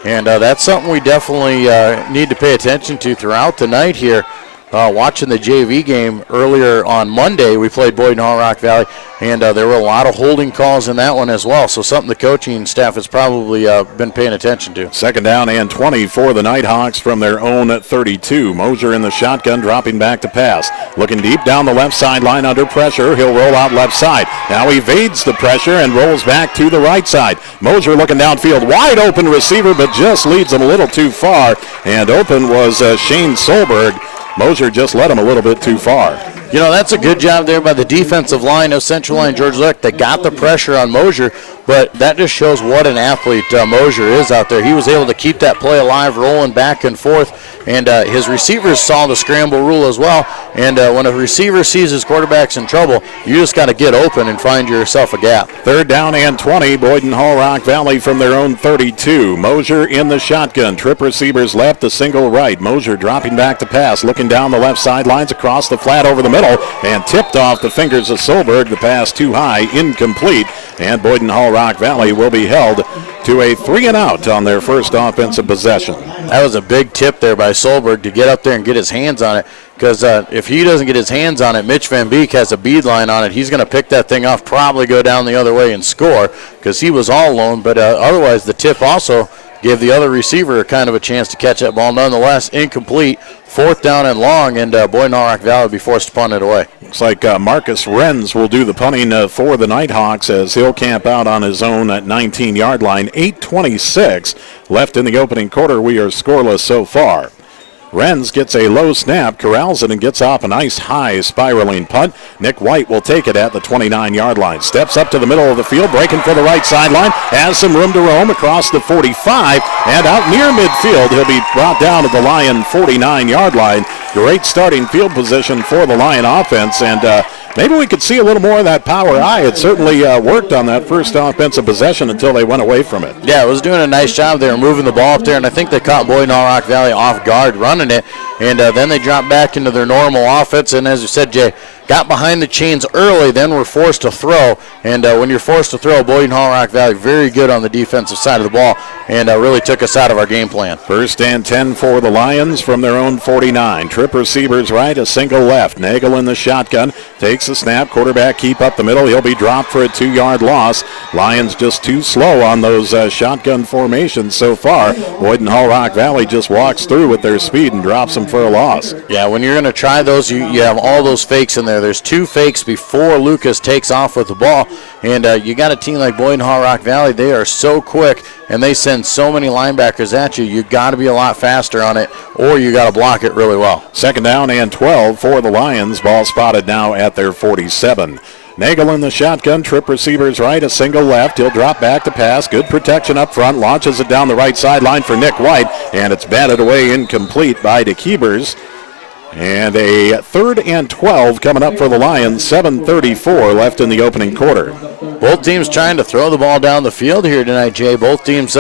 And that's something we definitely need to pay attention to throughout the night here. Watching the JV game earlier on Monday, we played Boyden Hall Rock Valley, and there were a lot of holding calls in that one as well. So something the coaching staff has probably been paying attention to. 2nd down and 20 for the Nighthawks from their own 32. Mosier in the shotgun, dropping back to pass. Looking deep down the left sideline under pressure. He'll roll out left side. Now evades the pressure and rolls back to the right side. Mosier looking downfield. Wide open receiver, but just leads him a little too far. And open was Shane Solberg. Mosier just led him a little bit too far. You know, that's a good job there by the defensive line of Central Lyon George Little Rock. They got the pressure on Mosier, but that just shows what an athlete Mosier is out there. He was able to keep that play alive, rolling back and forth, and his receivers saw the scramble rule as well. And when a receiver sees his quarterback's in trouble, you just got to get open and find yourself a gap. 3rd down and 20, Boyden Hall Rock Valley from their own 32. Mosier in the shotgun, trip receivers left, a single right. Mosier dropping back to pass, looking down the left sidelines across the flat over the middle, and tipped off the fingers of Solberg. The pass too high, incomplete, and Boyden Hall Rock Valley will be held to a 3-and-out on their first offensive possession. That was a big tip there by Solberg to get up there and get his hands on it, because if he doesn't get his hands on it, Mitch Van Beek has a bead line on it. He's going to pick that thing off, probably go down the other way and score, because he was all alone. But otherwise, the tip also gave the other receiver kind of a chance to catch that ball. Nonetheless, incomplete. 4th down and long, and Boyden Hall Rock Valley will be forced to punt it away. Looks like Marcus Renz will do the punting for the Nighthawks as he'll camp out on his own at 19-yard line. 8:26 left in the opening quarter. We are scoreless so far. Renz gets a low snap, corrals it, and gets off a nice high spiraling punt. Nick White will take it at the 29-yard line. Steps up to the middle of the field, breaking for the right sideline. Has some room to roam across the 45, and out near midfield. He'll be brought down to the Lyon 49-yard line. Great starting field position for the Lyon offense, and maybe we could see a little more of that power eye. It certainly worked on that first offensive possession until they went away from it. Yeah, it was doing a nice job there, moving the ball up there, and I think they caught Boyden Hall Rock Valley off guard running it, and then they dropped back into their normal offense, and as you said, Jay, got behind the chains early, then were forced to throw, and when you're forced to throw, Boyden Hall Rock Valley very good on the defensive side of the ball, and really took us out of our game plan. 1st and 10 for the Lions from their own 49. Trip receivers right, a single left. Nagel in the shotgun, takes the snap, quarterback keep up the middle. He'll be dropped for a 2-yard loss. Lions just too slow on those shotgun formations so far. Boyden Hall Rock Valley just walks through with their speed and drops them for a loss. Yeah, when you're going to try those, you have all those fakes in there. There's 2 fakes before Lucas takes off with the ball, and you got a team like Boyden Hall Rock Valley. They are so quick, and they send so many linebackers at you. You got to be a lot faster on it, or you got to block it really well. 2nd down and 12 for the Lions. Ball spotted now at their 47. Nagel in the shotgun, trip receivers right, a single left. He'll drop back to pass. Good protection up front. Launches it down the right sideline for Nick White, and it's batted away incomplete by DeKeepers. And a 3rd and 12 coming up for the Lions. 7:34 left in the opening quarter. Both teams trying to throw the ball down the field here tonight, Jay. Both teams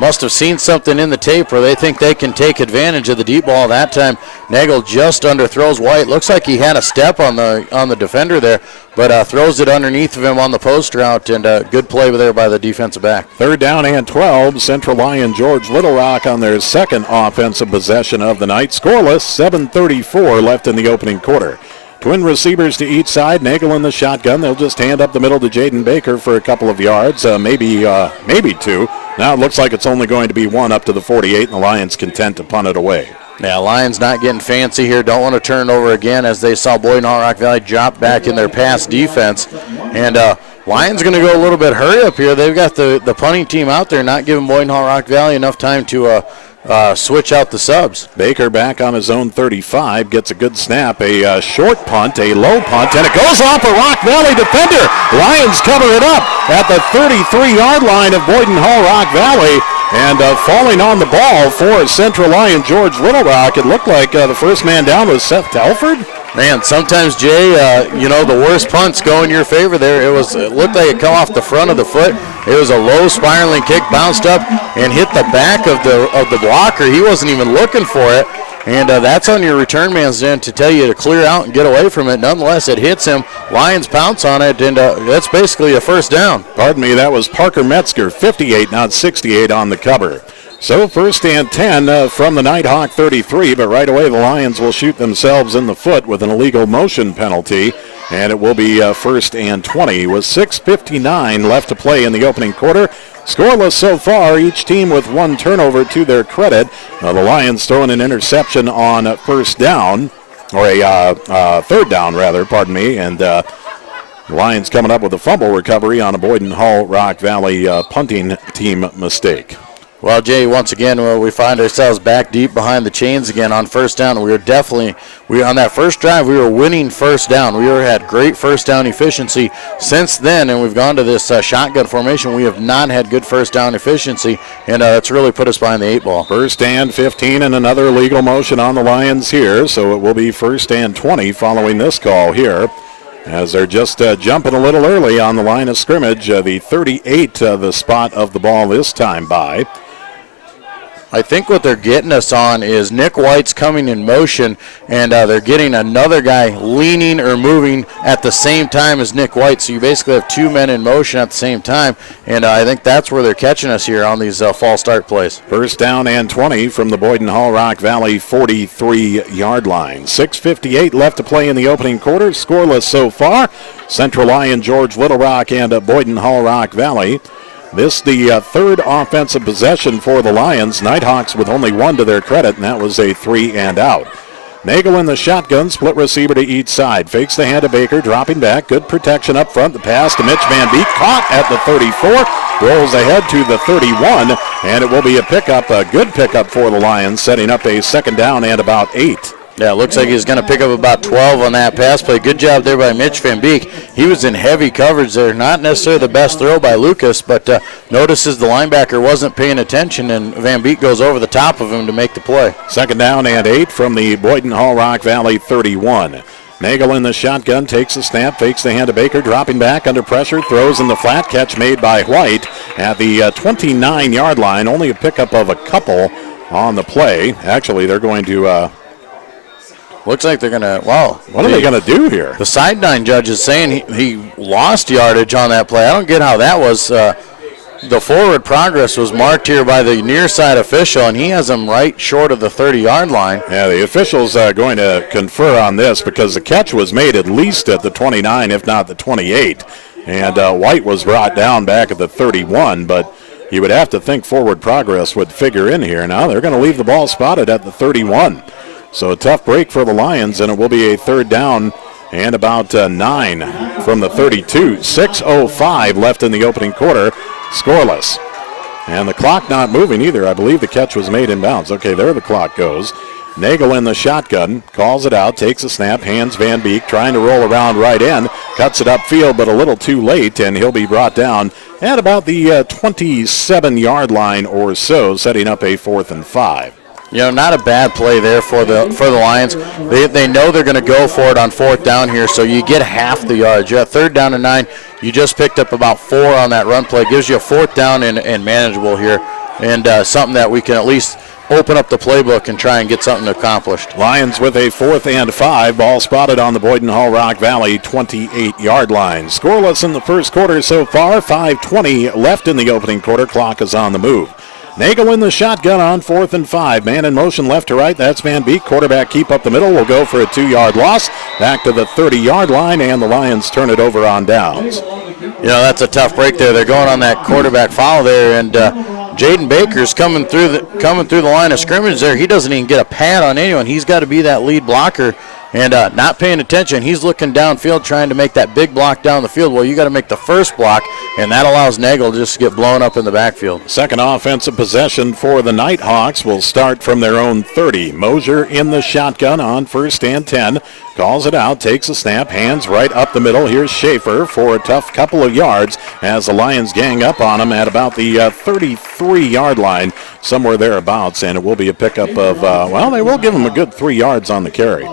must have seen something in the tape where they think they can take advantage of the deep ball. That time, Nagel just underthrows White. Looks like he had a step on the defender there, but throws it underneath of him on the post route, and good play there by the defensive back. 3rd down and 12. Central Lyon George Little Rock on their second offensive possession of the night. Scoreless, 7:34 left in the opening quarter. Twin receivers to each side. Nagel in the shotgun. They'll just hand up the middle to Jaden Baker for a couple of yards, maybe 2. Now it looks like it's only going to be 1 up to the 48, and the Lions content to punt it away. Yeah, Lions not getting fancy here. Don't want to turn it over again as they saw Boyden Hall Rock Valley drop back in their pass defense. And Lions going to go a little bit hurry up here. They've got the punting team out there, not giving Boyden Hall Rock Valley enough time to switch out the subs. Baker back on his own 35, gets a good snap, a short punt, a low punt, and it goes off a Rock Valley defender. Lions cover it up at the 33-yard line of Boyden Hall Rock Valley, and falling on the ball for Central Lyon George Little Rock. It looked like the first man down was Seth Telford. Man, sometimes, Jay, the worst punts go in your favor there. It looked like it come off the front of the foot. It was a low spiraling kick, bounced up and hit the back of the blocker. He wasn't even looking for it. And that's on your return man's end to tell you to clear out and get away from it. Nonetheless, it hits him. Lions pounce on it, and that's basically a first down. Pardon me, that was Parker Metzger, 58, not 68 on the cover. So 1st and 10 from the Nighthawk 33, but right away the Lions will shoot themselves in the foot with an illegal motion penalty, and it will be 1st and 20 with 6:59 left to play in the opening quarter. Scoreless so far, each team with 1 turnover to their credit. The Lions throwing an interception on first down, or a 3rd down rather, pardon me, and the Lions coming up with a fumble recovery on a Boyden Hall Rock Valley punting team mistake. Well, Jay, once again, we find ourselves back deep behind the chains again on first down. We on that first drive, we were winning first down. We had great first down efficiency. Since then, and we've gone to this shotgun formation, we have not had good first down efficiency, and that's really put us behind the 8 ball. 1st and 15 and another illegal motion on the Lions here, so it will be 1st and 20 following this call here, as they're just jumping a little early on the line of scrimmage. The 38, the spot of the ball this time by. I think what they're getting us on is Nick White's coming in motion, and they're getting another guy leaning or moving at the same time as Nick White. So you basically have 2 men in motion at the same time, and I think that's where they're catching us here on these false start plays. 1st down and 20 from the Boyden Hall Rock Valley 43-yard line. 6:58 left to play in the opening quarter. Scoreless so far. Central Lyon George Little Rock and Boyden Hall Rock Valley. This the 3rd offensive possession for the Lions. Nighthawks with only 1 to their credit, and that was a 3 and out. Nagel in the shotgun, split receiver to each side. Fakes the hand to Baker, dropping back. Good protection up front. The pass to Mitch Van Beek, caught at the 34. Rolls ahead to the 31, and it will be a good pickup for the Lions, setting up a 2nd down and about 8. Yeah, it looks like he's going to pick up about 12 on that pass play. Good job there by Mitch Van Beek. He was in heavy coverage there. Not necessarily the best throw by Lucas, but notices the linebacker wasn't paying attention, and Van Beek goes over the top of him to make the play. 2nd down and 8 from the Boyden Hall Rock Valley 31. Nagel in the shotgun, takes a snap, fakes the hand to Baker, dropping back under pressure, throws in the flat, catch made by White at the 29-yard line. Only a pickup of a couple on the play. Actually, they're going to... Looks like they're going to, wow. What are they going to do here? The sideline judge is saying he lost yardage on that play. I don't get how that was. The forward progress was marked here by the near side official, and he has him right short of the 30-yard line. Yeah, the official's going to confer on this because the catch was made at least at the 29, if not the 28. And White was brought down back at the 31, but you would have to think forward progress would figure in here. Now they're going to leave the ball spotted at the 31. So a tough break for the Lions, and it will be a 3rd down and about 9 from the 32. 6:05 left in the opening quarter, scoreless. And the clock not moving either. I believe the catch was made in bounds. Okay, there the clock goes. Nagel in the shotgun, calls it out, takes a snap, hands Van Beek, trying to roll around right end, cuts it upfield, but a little too late, and he'll be brought down at about the 27-yard line or so, setting up a 4th and 5. Not a bad play there for the Lions. They know they're going to go for it on 4th down here, so you get half the yards. You're at 3rd down and 9. You just picked up about 4 on that run play. Gives you a 4th down and manageable here, and something that we can at least open up the playbook and try and get something accomplished. Lions with a 4th and 5. Ball spotted on the Boyden Hall Rock Valley 28-yard line. Scoreless in the first quarter so far. 5:20 left in the opening quarter. Clock is on the move. Nagel in the shotgun on 4th and 5. Man in motion left to right. That's Van Beek. Quarterback keep up the middle. Will go for a 2-yard loss. Back to the 30-yard line, and the Lions turn it over on downs. That's a tough break there. They're going on that quarterback foul there, and Jaden Baker's coming through the line of scrimmage there. He doesn't even get a pad on anyone. He's got to be that lead blocker. And not paying attention. He's looking downfield trying to make that big block down the field. Well, you got to make the first block, and that allows Nagel just to get blown up in the backfield. Second offensive possession for the Nighthawks will start from their own 30. Mosier in the shotgun on 1st and 10. Calls it out, takes a snap, hands right up the middle. Here's Schaefer for a tough couple of yards as the Lions gang up on him at about the 33-yard line, somewhere thereabouts, and it will be a pickup of, they will give him a good 3 yards on the carry.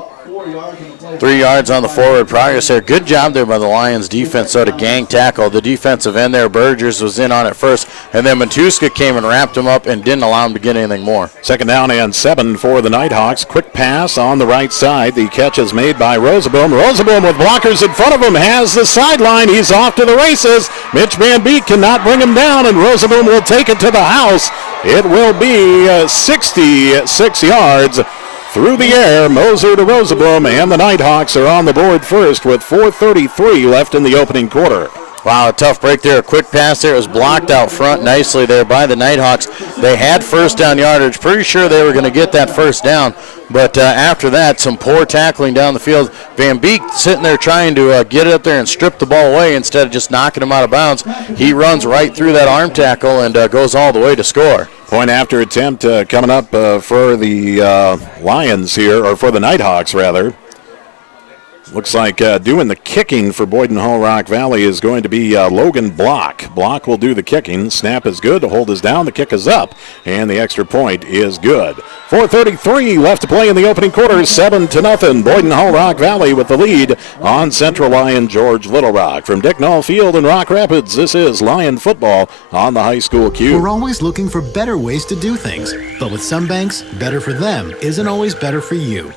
3 yards on the forward progress there. Good job there by the Lions defense, so to gang tackle. The defensive end there, Burgers, was in on it first, and then Matuska came and wrapped him up and didn't allow him to get anything more. 2nd down and 7 for the Nighthawks. Quick pass on the right side. The catch is made by Rosenboom. Rosenboom with blockers in front of him has the sideline. He's off to the races. Mitch Van Beek cannot bring him down, and Rosenboom will take it to the house. It will be 66 yards. Through the air, Moser to Rosenblum, and the Nighthawks are on the board first with 4:33 left in the opening quarter. Wow, a tough break there. A quick pass there. It was blocked out front nicely there by the Nighthawks. They had 1st down yardage. Pretty sure they were going to get that 1st down. But after that, some poor tackling down the field. Van Beek sitting there trying to get it up there and strip the ball away instead of just knocking him out of bounds. He runs right through that arm tackle and goes all the way to score. Point after attempt coming up for the Lions here, or for the Nighthawks rather. Looks like doing the kicking for Boyden Hall Rock Valley is going to be Logan Block. Block will do the kicking. Snap is good. The hold is down. The kick is up. And the extra point is good. 4:33 left to play in the opening quarter. 7-0. Boyden Hall Rock Valley with the lead on Central Lyon George Little Rock. From Dicknall Field in Rock Rapids, this is Lion football on the high school cue. We're always looking for better ways to do things. But with some banks, better for them isn't always better for you.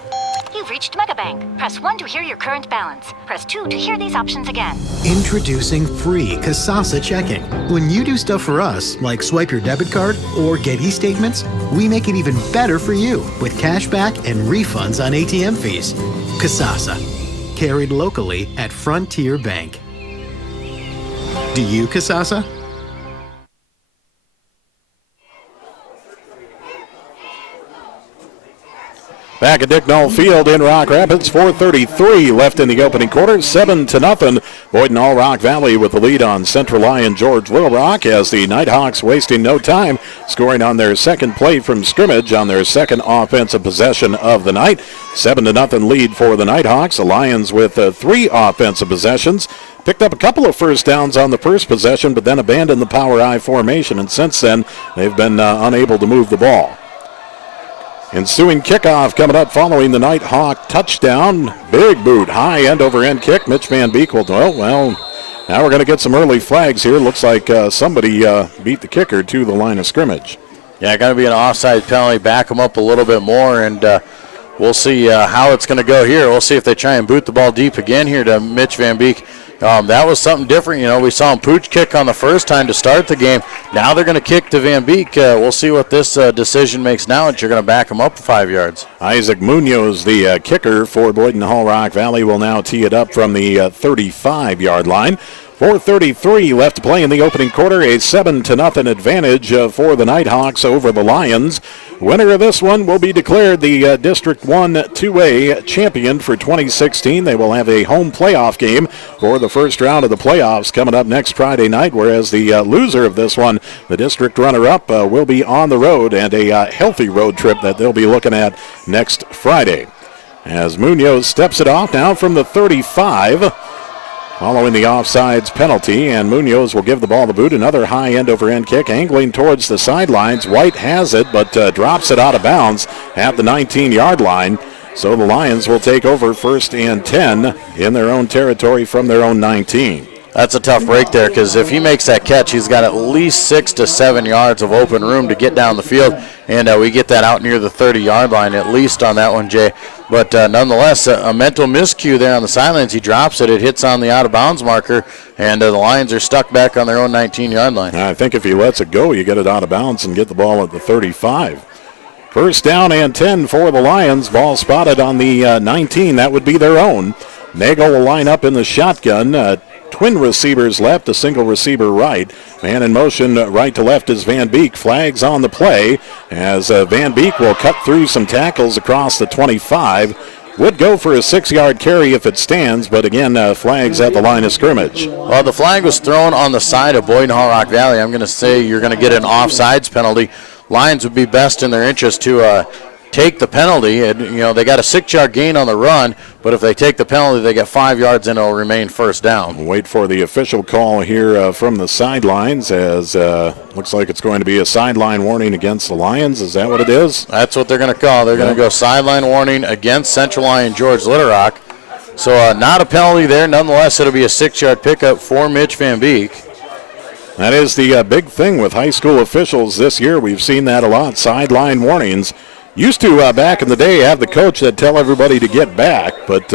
You've reached Megabank. Press 1 to hear your current balance. Press 2 to hear these options again. Introducing free Kasasa checking. When you do stuff for us, like swipe your debit card or get e-statements, we make it even better for you with cash back and refunds on ATM fees. Kasasa. Carried locally at Frontier Bank. Do you Kasasa? Back at Dicknall Field in Rock Rapids, 4:33 left in the opening quarter, 7-0. Boyden Hall Rock Valley with the lead on Central Lyon George Little Rock as the Nighthawks wasting no time, scoring on their second play from scrimmage on their second offensive possession of the night. 7-0 lead for the Nighthawks. The Lions with 3 offensive possessions. Picked up a couple of first downs on the first possession, but then abandoned the power I formation, and since then they've been unable to move the ball. Ensuing kickoff coming up following the Nighthawk touchdown. Big boot, high end over end kick. Mitch Van Beek will, now we're going to get some early flags here. Looks like somebody beat the kicker to the line of scrimmage. Yeah, got to be an offside penalty. Back them up a little bit more, and we'll see how it's going to go here. We'll see if they try and boot the ball deep again here to Mitch Van Beek. That was something different. We saw him pooch kick on the first time to start the game. Now they're going to kick to Van Beek. We'll see what this decision makes now, and you're going to back him up 5 yards. Isaac Munoz, the kicker for Boyden Hall Rock Valley, will now tee it up from the 35-yard line. 4:33 left to play in the opening quarter. A 7-0 advantage for the Nighthawks over the Lions. Winner of this one will be declared the District 1 2A champion for 2016. They will have a home playoff game for the first round of the playoffs coming up next Friday night, whereas the loser of this one, the district runner-up, will be on the road and a healthy road trip that they'll be looking at next Friday. As Munoz steps it off now from the 35. following the offsides penalty, and Munoz will give the ball the boot. Another high end-over-end kick, angling towards the sidelines. White has it, but drops it out of bounds at the 19-yard line. So the Lions will take over 1st and 10 in their own territory from their own 19. That's a tough break there, because if he makes that catch, he's got at least 6 to 7 yards of open room to get down the field, and we get that out near the 30-yard line at least on that one, Jay. But nonetheless, a mental miscue there on the sidelines. He drops it. It hits on the out-of-bounds marker, and the Lions are stuck back on their own 19-yard line. I think if he lets it go, you get it out of bounds and get the ball at the 35. 1st down and 10 for the Lions. Ball spotted on the 19. That would be their own. Nagel will line up in the shotgun. Twin receivers left, a single receiver right. Man in motion right to left is Van Beek. Flags on the play as Van Beek will cut through some tackles across the 25. Would go for a 6-yard carry if it stands, but again, flags at the line of scrimmage. Well, the flag was thrown on the side of Boyden Hall Rock Valley. I'm going to say you're going to get an offsides penalty. Lions would be best in their interest to take the penalty. And, they got a 6-yard gain on the run, but if they take the penalty, they get 5 yards and it'll remain 1st down. We'll wait for the official call here from the sidelines, as looks like it's going to be a sideline warning against the Lions. Is that what it is? That's what they're going to call. They're going to go sideline warning against Central Lyon George Little Rock. So not a penalty there. Nonetheless, it'll be a 6-yard pickup for Mitch Van Beek. That is the big thing with high school officials this year. We've seen that a lot, sideline warnings. Used to, back in the day, have the coach that tell everybody to get back, but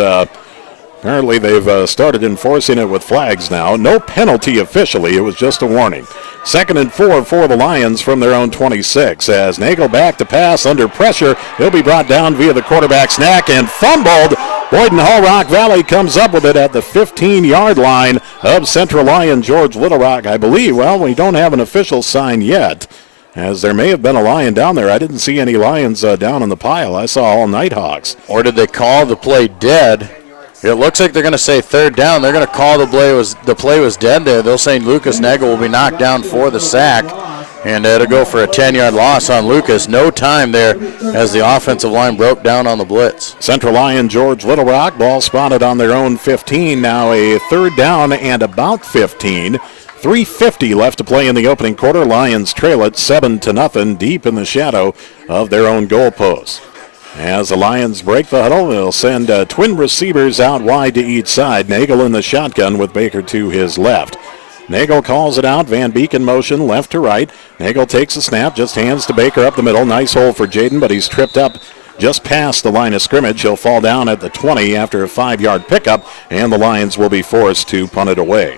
apparently they've started enforcing it with flags now. No penalty officially. It was just a warning. 2nd and 4 for the Lions from their own 26. As Nagel back to pass under pressure, he'll be brought down via the quarterback snack and fumbled. Boyden Hall Rock Valley comes up with it at the 15-yard line of Central Lyon George Little Rock, I believe. Well, we don't have an official sign yet, as there may have been a Lion down there. I didn't see any Lions down in the pile. I saw all Nighthawks. Or did they call the play dead? It looks like they're going to say 3rd down. They're going to call the play was dead there. They'll say Lucas Nagel will be knocked down for the sack, and it'll go for a 10-yard loss on Lucas. No time there as the offensive line broke down on the blitz. Central Lyon George Little Rock, ball spotted on their own 15. Now a 3rd down and about 15. 3:50 left to play in the opening quarter. Lions trail it 7-0 deep in the shadow of their own goalpost. As the Lions break the huddle, they'll send twin receivers out wide to each side. Nagel in the shotgun with Baker to his left. Nagel calls it out. Van Beek in motion, left to right. Nagel takes a snap, just hands to Baker up the middle. Nice hole for Jaden, but he's tripped up just past the line of scrimmage. He'll fall down at the 20 after a 5-yard pickup, and the Lions will be forced to punt it away.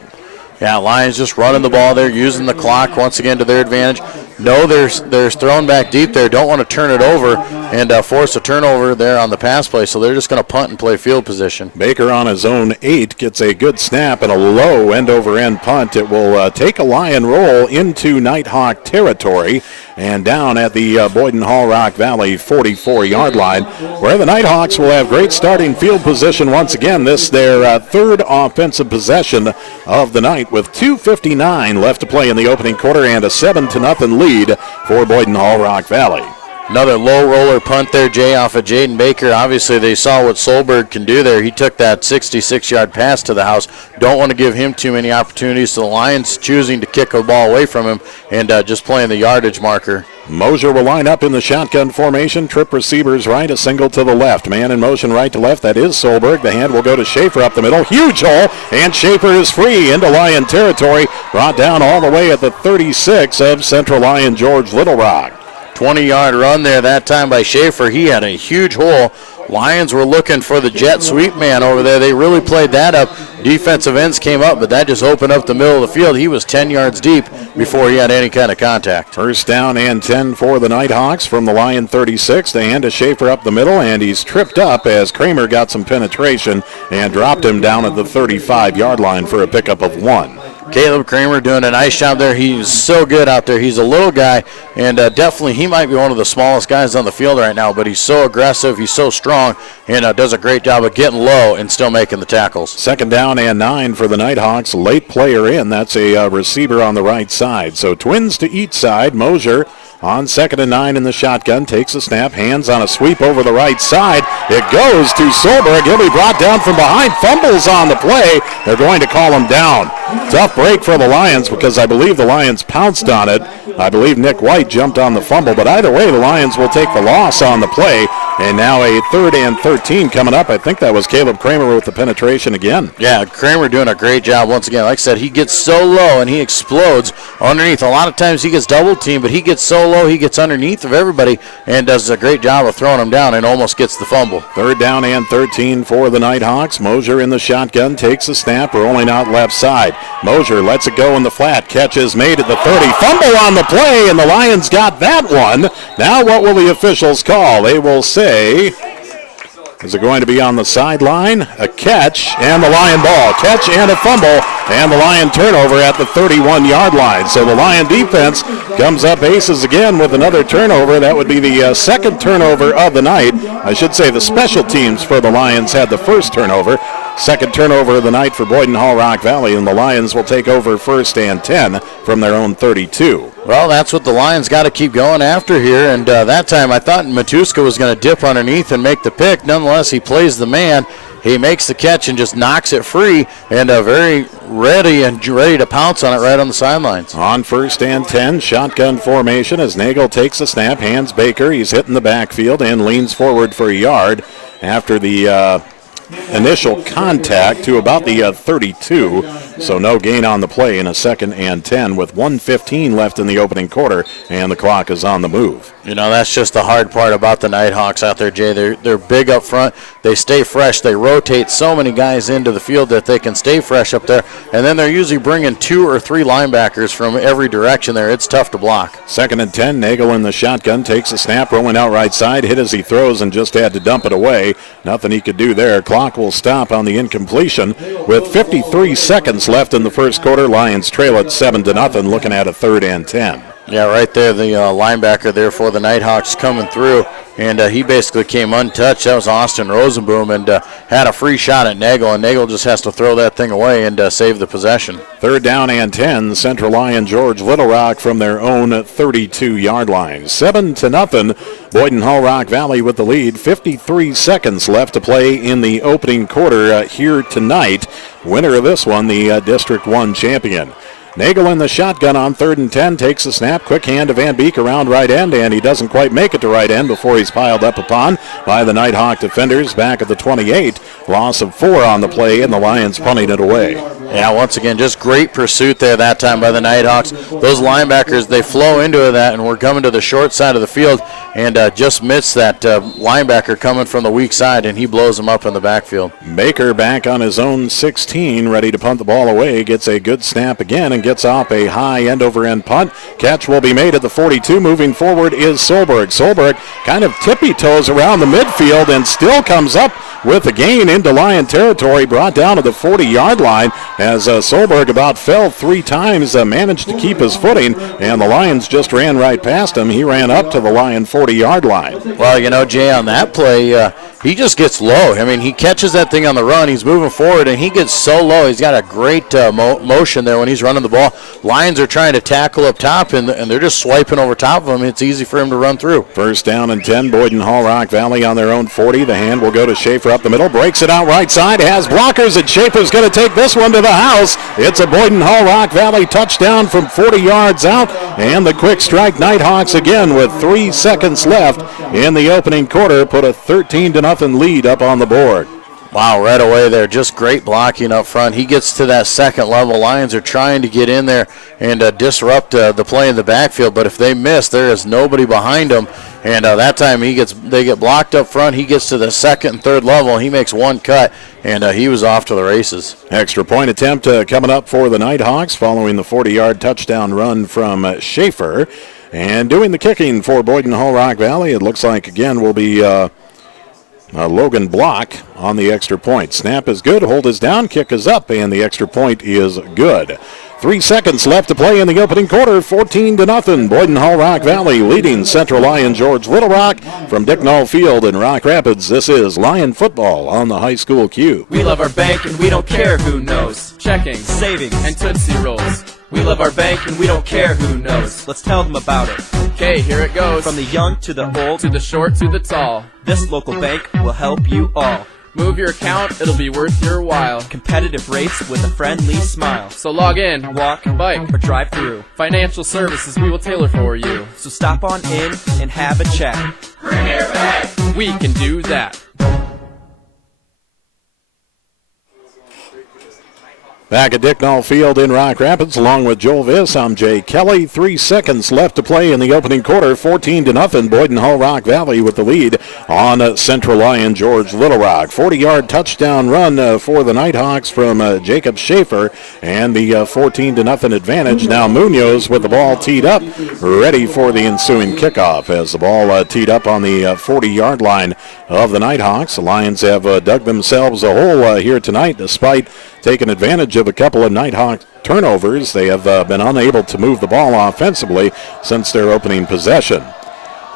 Yeah, Lions just running the ball there, using the clock once again to their advantage. No, there's thrown back deep there. Don't want to turn it over and force a turnover there on the pass play, so they're just going to punt and play field position. Baker on his own 8 gets a good snap and a low end-over-end punt. It will take a Lion roll into Nighthawk territory and down at the Boyden Hall Rock Valley 44-yard line, where the Nighthawks will have great starting field position once again. This their 3rd offensive possession of the night, with 2:59 left to play in the opening quarter and a 7-0 lead for Boyden Hall Rock Valley. Another low roller punt there, Jay, off of Jaden Baker. Obviously, they saw what Solberg can do there. He took that 66-yard pass to the house. Don't want to give him too many opportunities, so the Lions choosing to kick the ball away from him and just playing the yardage marker. Mosier will line up in the shotgun formation. Trip receivers right, a single to the left. Man in motion right to left. That is Solberg. The hand will go to Schaefer up the middle. Huge hole, and Schaefer is free into Lion territory. Brought down all the way at the 36 of Central Lyon George Little Rock. 20-yard run there that time by Schaefer. He had a huge hole. Lions were looking for the jet sweep man over there. They really played that up. Defensive ends came up, but that just opened up the middle of the field. He was 10 yards deep before he had any kind of contact. 1st down and 10 for the Nighthawks from the Lion 36. They hand to Schaefer up the middle, and he's tripped up as Kramer got some penetration and dropped him down at the 35-yard line for a pickup of 1. Caleb Kramer doing a nice job there. He's so good out there. He's a little guy, and definitely he might be one of the smallest guys on the field right now, but he's so aggressive, he's so strong, and does a great job of getting low and still making the tackles. 2nd down and 9 for the Nighthawks. Late player in. That's a receiver on the right side. So twins to each side. Mosier on 2nd and 9 in the shotgun. Takes a snap, hands on a sweep over the right side. It goes to Solberg. He'll be brought down from behind. Fumbles on the play. They're going to call him down. Tough break for the Lions because I believe the Lions pounced on it. I believe Nick White jumped on the fumble, but either way, the Lions will take the loss on the play. And now a 3rd and 13 coming up. I think that was Caleb Kramer with the penetration again. Yeah, Kramer doing a great job once again. Like I said, he gets so low and he explodes underneath. A lot of times he gets double teamed, but he gets so low he gets underneath of everybody and does a great job of throwing him down and almost gets the fumble. 3rd down and 13 for the Nighthawks. Mosier in the shotgun, takes a snap, rolling out left side. Mosier lets it go in the flat. Catch is made at the 30. Fumble on the play, and the Lions got that one. Now what will the officials call? They will say, is it going to be on the sideline? A catch and the Lion ball. Catch and a fumble and the Lion turnover at the 31-yard line. So the Lion defense comes up aces again with another turnover. That would be the second turnover of the night. I should say the special teams for the Lions had the first turnover. Second turnover of the night for Boyden Hall Rock Valley, and the Lions will take over 1st and 10 from their own 32. Well, that's what the Lions got to keep going after here, and that time I thought Matuska was going to dip underneath and make the pick. Nonetheless, he plays the man. He makes the catch and just knocks it free, and very ready to pounce on it right on the sidelines. On 1st and 10, shotgun formation as Nagel takes a snap, hands Baker. He's hitting the backfield and leans forward for a yard after the initial contact to about the 32, so no gain on the play in a 2nd and 10 with 1:15 left in the opening quarter, and the clock is on the move. You know, that's just the hard part about the Nighthawks out there, Jay. They're big up front. They stay fresh. They rotate so many guys into the field that they can stay fresh up there, and then they're usually bringing 2 or 3 linebackers from every direction there. It's tough to block. 2nd and 10, Nagel in the shotgun, takes a snap, rolling out right side, hit as he throws and just had to dump it away. Nothing he could do there. Clock will stop on the incompletion with 53 seconds left in the first quarter. Lions trail at 7-0, looking at a 3rd and 10. Yeah, right there, the linebacker there for the Nighthawks coming through, and he basically came untouched. That was Austin Rosenboom, and had a free shot at Nagel, and Nagel just has to throw that thing away and save the possession. 3rd down and 10, Central Lyon George Little Rock from their own 32-yard line. 7-0, Boyden Hall Rock Valley with the lead. 53 seconds left to play in the opening quarter here tonight. Winner of this one, the District 1 champion. Nagel in the shotgun on 3rd and 10, takes a snap, quick hand to Van Beek around right end, and he doesn't quite make it to right end before he's piled up upon by the Nighthawk defenders back at the 28. Loss of 4 on the play, and the Lions punting it away. Yeah, once again, just great pursuit there that time by the Nighthawks. Those linebackers, they flow into that, and we're coming to the short side of the field, and just missed that linebacker coming from the weak side, and he blows him up in the backfield. Baker back on his own 16, ready to punt the ball away, gets a good snap again, and gets off a high end-over-end punt. Catch will be made at the 42. Moving forward is Solberg. Solberg kind of tippy-toes around the midfield and still comes up with a gain into Lion territory, brought down to the 40-yard line as Solberg about fell 3 times, managed to keep his footing, and the Lions just ran right past him. He ran up to the Lion 40-yard line. Well, you know, Jay, on that play, he just gets low. I mean, he catches that thing on the run. He's moving forward, and he gets so low. He's got a great motion there when he's running the ball. Lions are trying to tackle up top, and they're just swiping over top of him. It's easy for him to run through. 1st down and 10, Boyden Hall Rock Valley on their own 40. The hand will go to Schaefer up the middle, breaks it out right side, has blockers, and Schaefer's going to take this one to the house. It's a Boyden Hall Rock Valley touchdown from 40 yards out, and the quick strike Nighthawks again with 3 seconds left in the opening quarter put a 13-0 lead up on the board. Wow, right away there, just great blocking up front. He gets to that second level. Lions are trying to get in there and disrupt the play in the backfield, but if they miss, there is nobody behind them. And that time they get blocked up front. He gets to the second and third level. He makes one cut, and he was off to the races. Extra point attempt coming up for the Nighthawks following the 40-yard touchdown run from Schaefer. And doing the kicking for Boyden Hall Rock Valley, it looks like, again, will be Logan Block on the extra point. Snap is good, hold is down, kick is up, and the extra point is good. 3 seconds left to play in the opening quarter, 14-0. Boyden Hall Rock Valley leading Central Lyon George Little Rock from Dicknall Field in Rock Rapids. This is Lion football on the high school cue. We love our bank and we don't care who knows. Checking, savings, and Tootsie Rolls. We love our bank and we don't care who knows. Let's tell them about it. Okay, here it goes. From the young to the old, to the short to the tall, this local bank will help you all. Move your account, it'll be worth your while. Competitive rates with a friendly smile. So log in, walk, bike, or drive through. Financial services we will tailor for you. So stop on in and have a chat. Bring your bank! We can do that. Back at Dicknall Field in Rock Rapids, along with Joel Viss, I'm Jay Kelly. 3 seconds left to play in the opening quarter. 14-0. Boyden Hull Rock Valley with the lead on Central Lyon George Little Rock. 40-yard touchdown run for the Nighthawks from Jacob Schaefer, and the 14-0 advantage. Now Munoz with the ball teed up, ready for the ensuing kickoff. As the ball teed up on the 40-yard line of the Nighthawks, the Lions have dug themselves a hole here tonight, despite taking advantage of a couple of Nighthawk turnovers. They have been unable to move the ball offensively since their opening possession.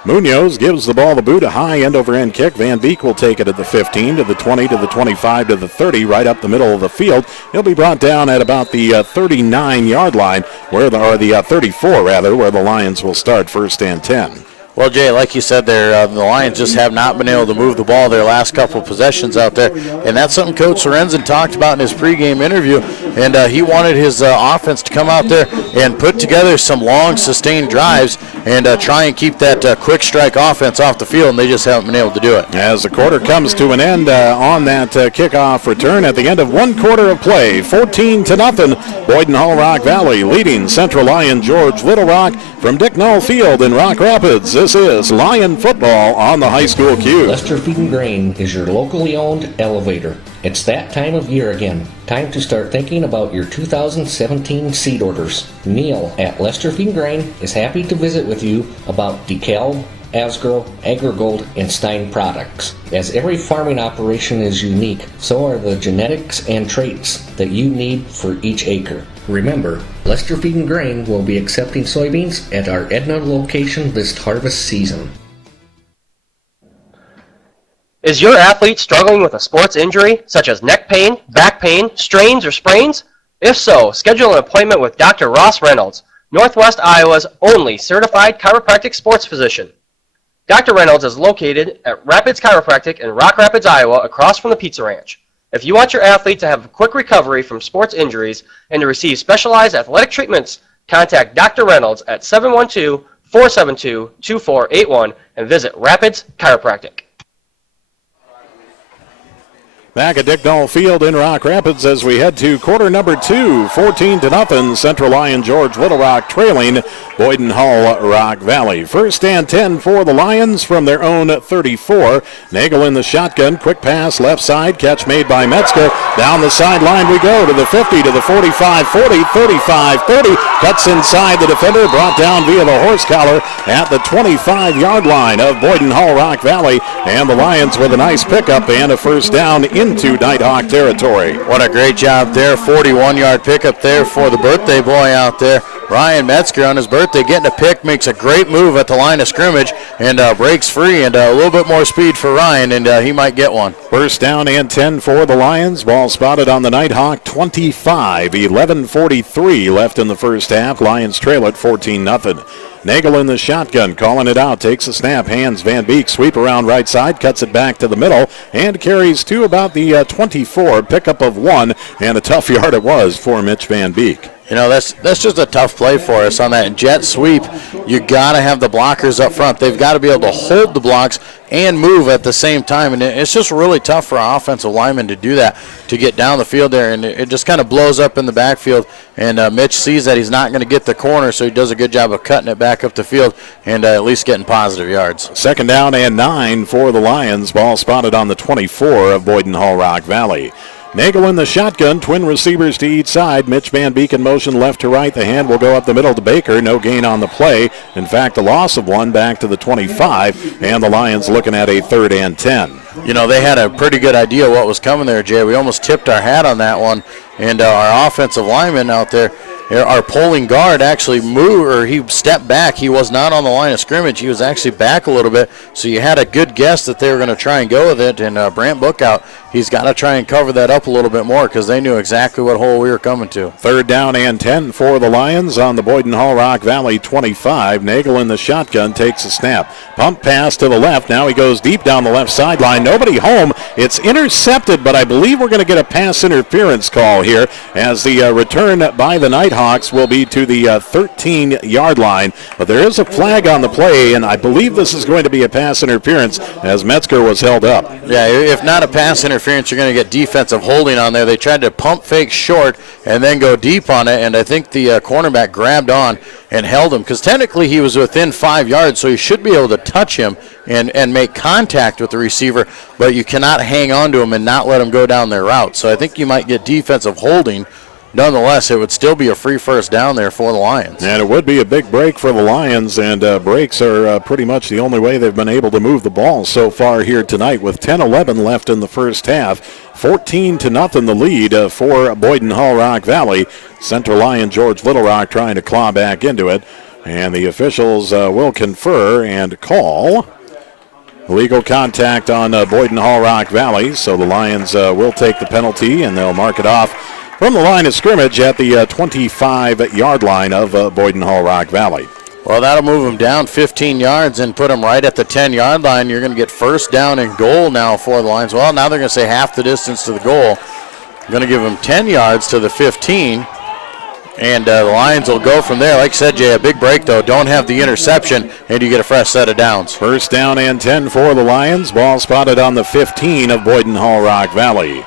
Munoz gives the ball the boot, a high end-over-end kick. Van Beek will take it at the 15, to the 20, to the 25, to the 30, right up the middle of the field. He'll be brought down at about the 39-yard line, or the 34, rather, where the Lions will start first and 10. Well, Jay, like you said there, the Lions just have not been able to move the ball their last couple possessions out there, and that's something Coach Lorenzen talked about in his pregame interview, and he wanted his offense to come out there and put together some long, sustained drives and try and keep that quick strike offense off the field, and they just haven't been able to do it. As the quarter comes to an end on that kickoff return at the end of one quarter of play, 14-0, Boyden Hull Rock Valley leading Central Lyon George Little Rock from Dicknall Field in Rock Rapids. This is Lyon football on the high school cue. Lester Feed and Grain is your locally owned elevator. It's that time of year again. Time to start thinking about your 2017 seed orders. Neil at Lester Feed and Grain is happy to visit with you about DeKalb, Asgrow, AgriGold, and Stein products. As every farming operation is unique, so are the genetics and traits that you need for each acre. Remember, Lester Feed and Grain will be accepting soybeans at our Edna location this harvest season. Is your athlete struggling with a sports injury, such as neck pain, back pain, strains, or sprains? If so, schedule an appointment with Dr. Ross Reynolds, Northwest Iowa's only certified chiropractic sports physician. Dr. Reynolds is located at Rapids Chiropractic in Rock Rapids, Iowa, across from the Pizza Ranch. If you want your athlete to have a quick recovery from sports injuries and to receive specialized athletic treatments, contact Dr. Reynolds at 712-472-2481 and visit Rapids Chiropractic. Back at Dicknall Field in Rock Rapids as we head to quarter number 2, 14-0, Central Lyon George Little Rock trailing Boyden Hull Rock Valley. First and 10 for the Lions from their own 34. Nagel in the shotgun, quick pass left side, catch made by Metzger. Down the sideline we go to the 50, to the 45, 40, 35, 30. Cuts inside the defender, brought down via the horse collar at the 25-yard line of Boyden Hull Rock Valley. And the Lions with a nice pickup and a first down into Nighthawk territory. What a great job there. 41-yard pickup there for the birthday boy out there. Ryan Metzger on his birthday getting a pick, makes a great move at the line of scrimmage and breaks free, and a little bit more speed for Ryan, and he might get one. First down and 10 for the Lions. Ball spotted on the Nighthawk 25. 11:43 left in the first half. Lions trail at 14-0. Nagel in the shotgun, calling it out, takes a snap, hands Van Beek, sweep around right side, cuts it back to the middle, and carries to about the 24, pickup of 1, and a tough yard it was for Mitch Van Beek. You know, that's just a tough play for us on that jet sweep. You got to have the blockers up front. They've got to be able to hold the blocks and move at the same time, and it's just really tough for our offensive linemen to do that, to get down the field there, and it just kind of blows up in the backfield, and Mitch sees that he's not going to get the corner, so he does a good job of cutting it back up the field and at least getting positive yards. Second down and 9 for the Lions. Ball spotted on the 24 of Boyden Hull Rock Valley. Nagel in the shotgun, twin receivers to each side. Mitch Van Beek in motion left to right. The hand will go up the middle to Baker. No gain on the play. In fact, a loss of 1 back to the 25, and the Lions looking at a 3rd and 10. You know, they had a pretty good idea what was coming there, Jay. We almost tipped our hat on that one, and our offensive lineman out there, our pulling guard actually moved, or he stepped back. He was not on the line of scrimmage. He was actually back a little bit, so you had a good guess that they were going to try and go with it, and Brant Bookout he's got to try and cover that up a little bit more because they knew exactly what hole we were coming to. 3rd down and 10 for the Lions on the Boyden Hall Rock Valley 25. Nagel in the shotgun takes a snap. Pump pass to the left. Now he goes deep down the left sideline. Nobody home. It's intercepted, but I believe we're going to get a pass interference call here as the return by the Nighthawks will be to the 13-yard line. But there is a flag on the play, and I believe this is going to be a pass interference as Metzger was held up. Yeah, if not a pass interference, you're going to get defensive holding on there. They tried to pump fake short and then go deep on it, and I think the cornerback grabbed on and held him because technically he was within 5 yards, so you should be able to touch him and make contact with the receiver, but you cannot hang on to him and not let him go down their route. So I think you might get defensive holding. Nonetheless, it would still be a free first down there for the Lions. And it would be a big break for the Lions, and breaks are pretty much the only way they've been able to move the ball so far here tonight with 10-11 left in the first half. 14-0 the lead for Boyden Hall Rock Valley. Center Lion George Little Rock trying to claw back into it, and the officials will confer and call legal contact on Boyden Hall Rock Valley, so the Lions will take the penalty, and they'll mark it off from the line of scrimmage at the 25-yard line of Boyden Hall Rock Valley. Well, that'll move them down 15 yards and put them right at the 10-yard line. You're going to get first down and goal now for the Lions. Well, now they're going to say half the distance to the goal. Going to give them 10 yards to the 15. And the Lions will go from there. Like I said, Jay, a big break, though. Don't have the interception, and you get a fresh set of downs. First down and 10 for the Lions. Ball spotted on the 15 of Boyden Hall Rock Valley.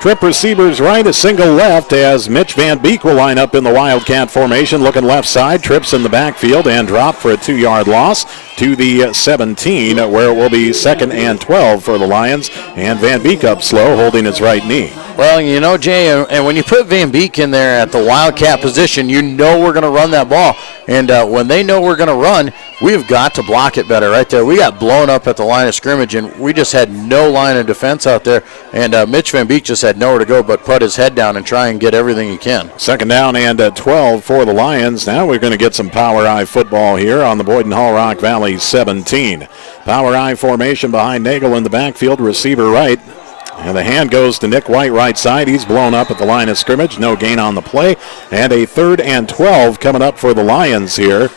Trip receivers right, a single left as Mitch Van Beek will line up in the Wildcat formation. Looking left side, trips in the backfield and drop for a 2-yard loss to the 17, where it will be 2nd and 12 for the Lions. And Van Beek up slow, holding his right knee. Well, you know, Jay, and when you put Van Beek in there at the Wildcat position, you know we're going to run that ball. And when they know we're going to run, we've got to block it better right there. We got blown up at the line of scrimmage, and we just had no line of defense out there. And Mitch Van Beek just had nowhere to go but put his head down and try and get everything he can. 2nd down and 12 for the Lions. Now we're going to get some power eye football here on the Boyden Hall Rock Valley 17. Power eye formation behind Nagel in the backfield, receiver right. And the hand goes to Nick White right side. He's blown up at the line of scrimmage. No gain on the play. And a 3rd and 12 coming up for the Lions here.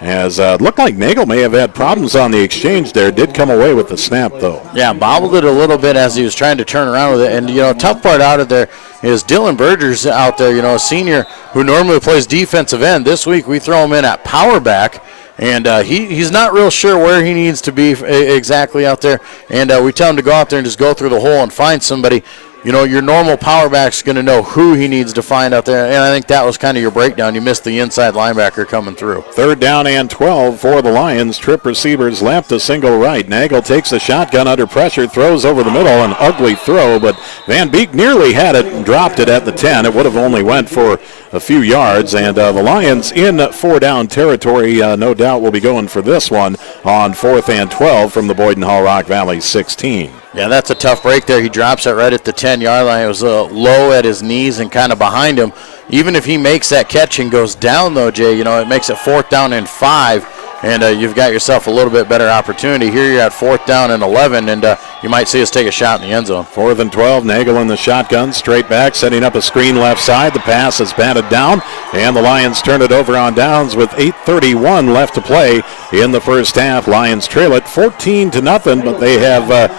As it looked like Nagel may have had problems on the exchange there. Did come away with the snap, though. Yeah, bobbled it a little bit as he was trying to turn around with it. And, you know, tough part out of there is Dylan Berger's out there, you know, a senior who normally plays defensive end. This week we throw him in at power back. And he's not real sure where he needs to be exactly out there. And we tell him to go out there and just go through the hole and find somebody. You know, your normal power back's going to know who he needs to find out there. And I think that was kind of your breakdown. You missed the inside linebacker coming through. 3rd down and 12 for the Lions. Trip receivers left, a single right. Nagel takes the shotgun under pressure, throws over the middle, an ugly throw. But Van Beek nearly had it and dropped it at the 10. It would have only went for a few yards. And the Lions in 4-down territory, no doubt, will be going for this one on 4th and 12 from the Boyden Hall Rock Valley 16. Yeah, that's a tough break there. He drops it right at the 10-yard line. It was low at his knees and kind of behind him. Even if he makes that catch and goes down, though, Jay, you know, it makes it 4th down and 5, and you've got yourself a little bit better opportunity. Here you're at 4th down and 11, and you might see us take a shot in the end zone. 4th and 12, Nagel in the shotgun, straight back, setting up a screen left side. The pass is batted down, and the Lions turn it over on downs with 8:31 left to play in the first half. Lions trail it 14-0, but they have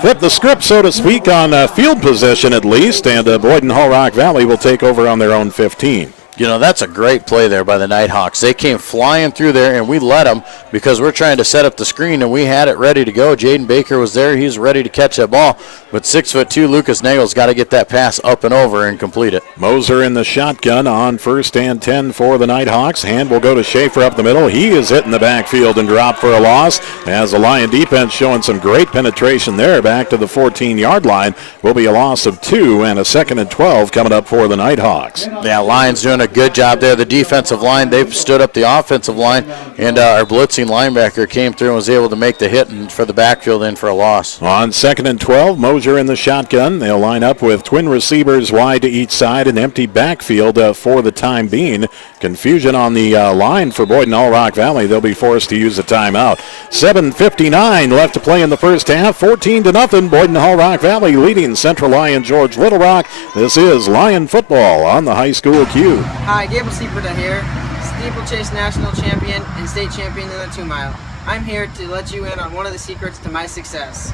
flip the script, so to speak, on field position at least, and Boyden Hall Rock Valley will take over on their own 15. You know, that's a great play there by the Nighthawks. They came flying through there, and we let them because we're trying to set up the screen, and we had it ready to go. Jaden Baker was there. He's ready to catch that ball. But 6'2", Lucas Nagel's got to get that pass up and over and complete it. Moser in the shotgun on 1st and 10 for the Nighthawks. Hand will go to Schaefer up the middle. He is hit in the backfield and dropped for a loss as the Lion defense showing some great penetration there back to the 14-yard line. Will be a loss of 2 and a 2nd and 12 coming up for the Nighthawks. Yeah, Lions doing a good job there. The defensive line, they've stood up the offensive line, and our blitzing linebacker came through and was able to make the hit and for the backfield in for a loss. On 2nd and 12, Mosier in the shotgun. They'll line up with twin receivers wide to each side, an empty backfield for the time being. Confusion on the line for Boyden Hull Rock Valley. They'll be forced to use a timeout. 7:59 left to play in the first half. 14-0. Boyden Hull Rock Valley leading Central Lyon George Little Rock. This is Lyon football on the high school cue. Hi, Gable Seaporta here, steeplechase national champion and state champion in the 2-mile. I'm here to let you in on one of the secrets to my success.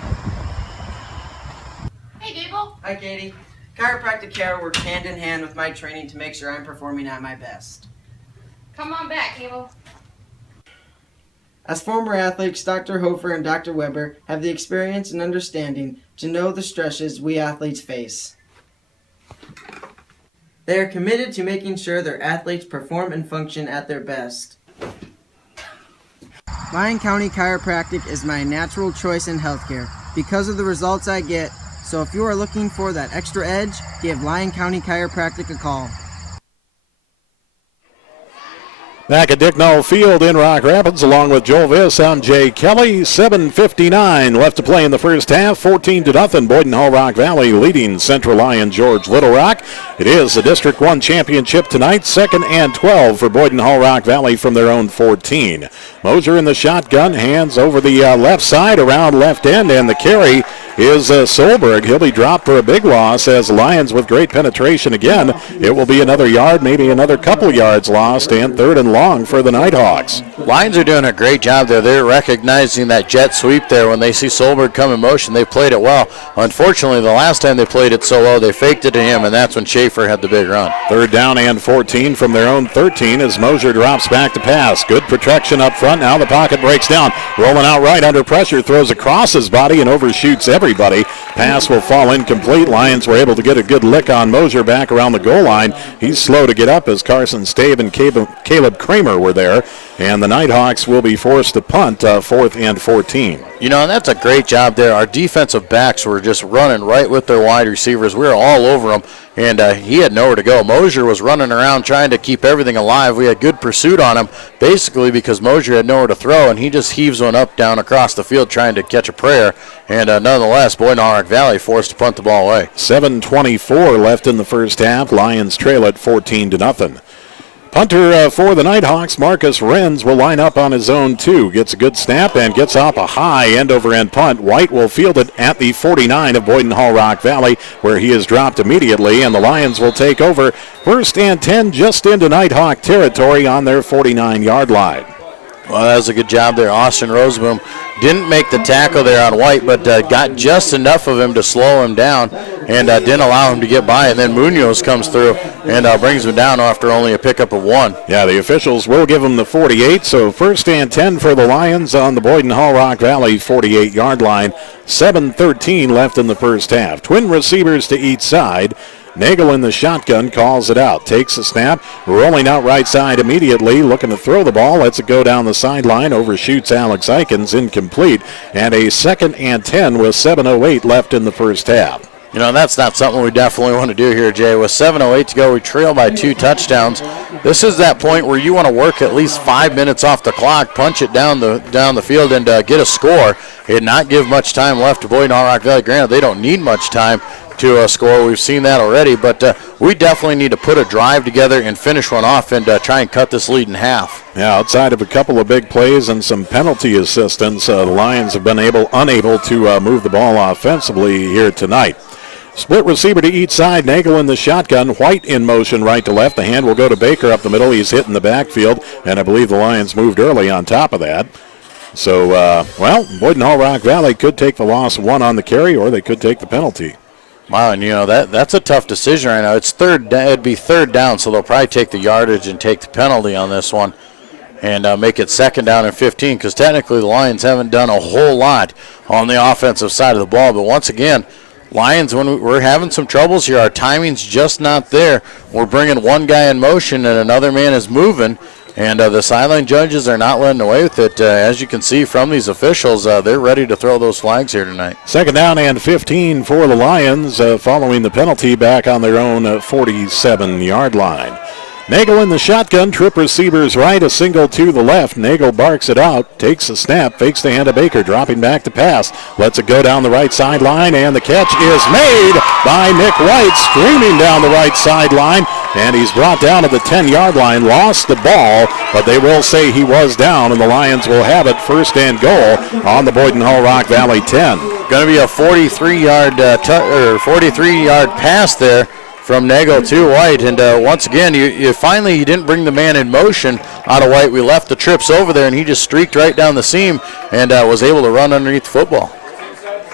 Hey, Gable. Hi, Katie. Chiropractic care works hand in hand with my training to make sure I'm performing at my best. Come on back, Gable. As former athletes, Dr. Hofer and Dr. Weber have the experience and understanding to know the stresses we athletes face. They are committed to making sure their athletes perform and function at their best. Lyon County Chiropractic is my natural choice in healthcare because of the results I get, so if you are looking for that extra edge, give Lyon County Chiropractic a call. Back at Dicknall Field in Rock Rapids, along with Joel Viss, I'm Jay Kelly. 7:59 left to play in the first half. 14-0. Boyden Hull Rock Valley leading Central Lyon George Little Rock. It is the District 1 championship tonight. 2nd and 12 for Boyden Hull Rock Valley from their own 14. Mosier in the shotgun, hands over the left side, around left end, and the carry is Solberg. He'll be dropped for a big loss as Lions with great penetration again. It will be another yard, maybe another couple yards lost, and 3rd and long for the Nighthawks. Lions are doing a great job there. They're recognizing that jet sweep there. When they see Solberg come in motion, they played it well. Unfortunately, the last time they played it so low, they faked it to him, and that's when Schaefer had the big run. 3rd down and 14 from their own 13 as Mosier drops back to pass. Good protection up front. Now the pocket breaks down. Rolling out right under pressure, throws across his body and overshoots everybody. Pass will fall incomplete. Lions were able to get a good lick on Mosier back around the goal line. He's slow to get up as Carson Stave and Caleb Kramer were there. And the Nighthawks will be forced to punt 4th and 14. You know, and that's a great job there. Our defensive backs were just running right with their wide receivers. We were all over them, and he had nowhere to go. Mosier was running around trying to keep everything alive. We had good pursuit on him, basically because Mosier had nowhere to throw, and he just heaves one up down across the field trying to catch a prayer. And nonetheless, Boyden Hull Rock Valley forced to punt the ball away. 7:24 left in the first half. Lions trail it 14-0. Punter for the Nighthawks, Marcus Renz, will line up on his own 2. Gets a good snap and gets off a high end-over-end punt. White will field it at the 49 of Boyden Hull Rock Valley, where he is dropped immediately, and the Lions will take over 1st and 10 just into Nighthawk territory on their 49-yard line. Well, that was a good job there. Austin Roseboom didn't make the tackle there on White, but got just enough of him to slow him down and didn't allow him to get by. And then Munoz comes through and brings him down after only a pickup of 1. Yeah, the officials will give him the 48, so 1st and 10 for the Lions on the Boyden Hull Rock Valley 48-yard line. 7:13 left in the first half. Twin receivers to each side. Nagel in the shotgun calls it out, takes a snap, rolling out right side immediately, looking to throw the ball, lets it go down the sideline, overshoots Alex Eikens, incomplete, and a 2nd and 10 with 7:08 left in the first half. You know, that's not something we definitely want to do here, Jay. With 7:08 to go, we trail by 2 touchdowns. This is that point where you want to work at least 5 minutes off the clock, punch it down the field, and get a score, and not give much time left to Boyden Hull Rock Valley. Granted, they don't need much time to score. We've seen that already, but we definitely need to put a drive together and finish one off and try and cut this lead in half. Yeah, outside of a couple of big plays and some penalty assistance, the Lions have been unable to move the ball offensively here tonight. Split receiver to each side. Nagel in the shotgun. White in motion right to left. The hand will go to Baker up the middle. He's hitting the backfield, and I believe the Lions moved early on top of that. So, Boyden Hull Rock Valley could take the loss 1 on the carry, or they could take the penalty. Wow, and that's a tough decision right now. It'd be 3rd down, so they'll probably take the yardage and take the penalty on this one and make it 2nd down and 15, because technically the Lions haven't done a whole lot on the offensive side of the ball. But once again, Lions, when we're having some troubles here, our timing's just not there. We're bringing one guy in motion and another man is moving, and the sideline judges are not letting away with it. As you can see from these officials, they're ready to throw those flags here tonight. 2nd down and 15 for the Lions following the penalty back on their own 47-yard line. Nagel in the shotgun, trip receivers right, a single to the left. Nagel barks it out, takes a snap, fakes the hand of Baker, dropping back to pass. Lets it go down the right sideline, and the catch is made by Nick White, streaming down the right sideline, and he's brought down to the 10-yard line, lost the ball, but they will say he was down, and the Lions will have it first and goal on the Boyden Hull Rock Valley 10. Going to be a 43-yard pass there from Nagel to White, and once again, you finally didn't bring the man in motion out of White. We left the trips over there, and he just streaked right down the seam and was able to run underneath the football.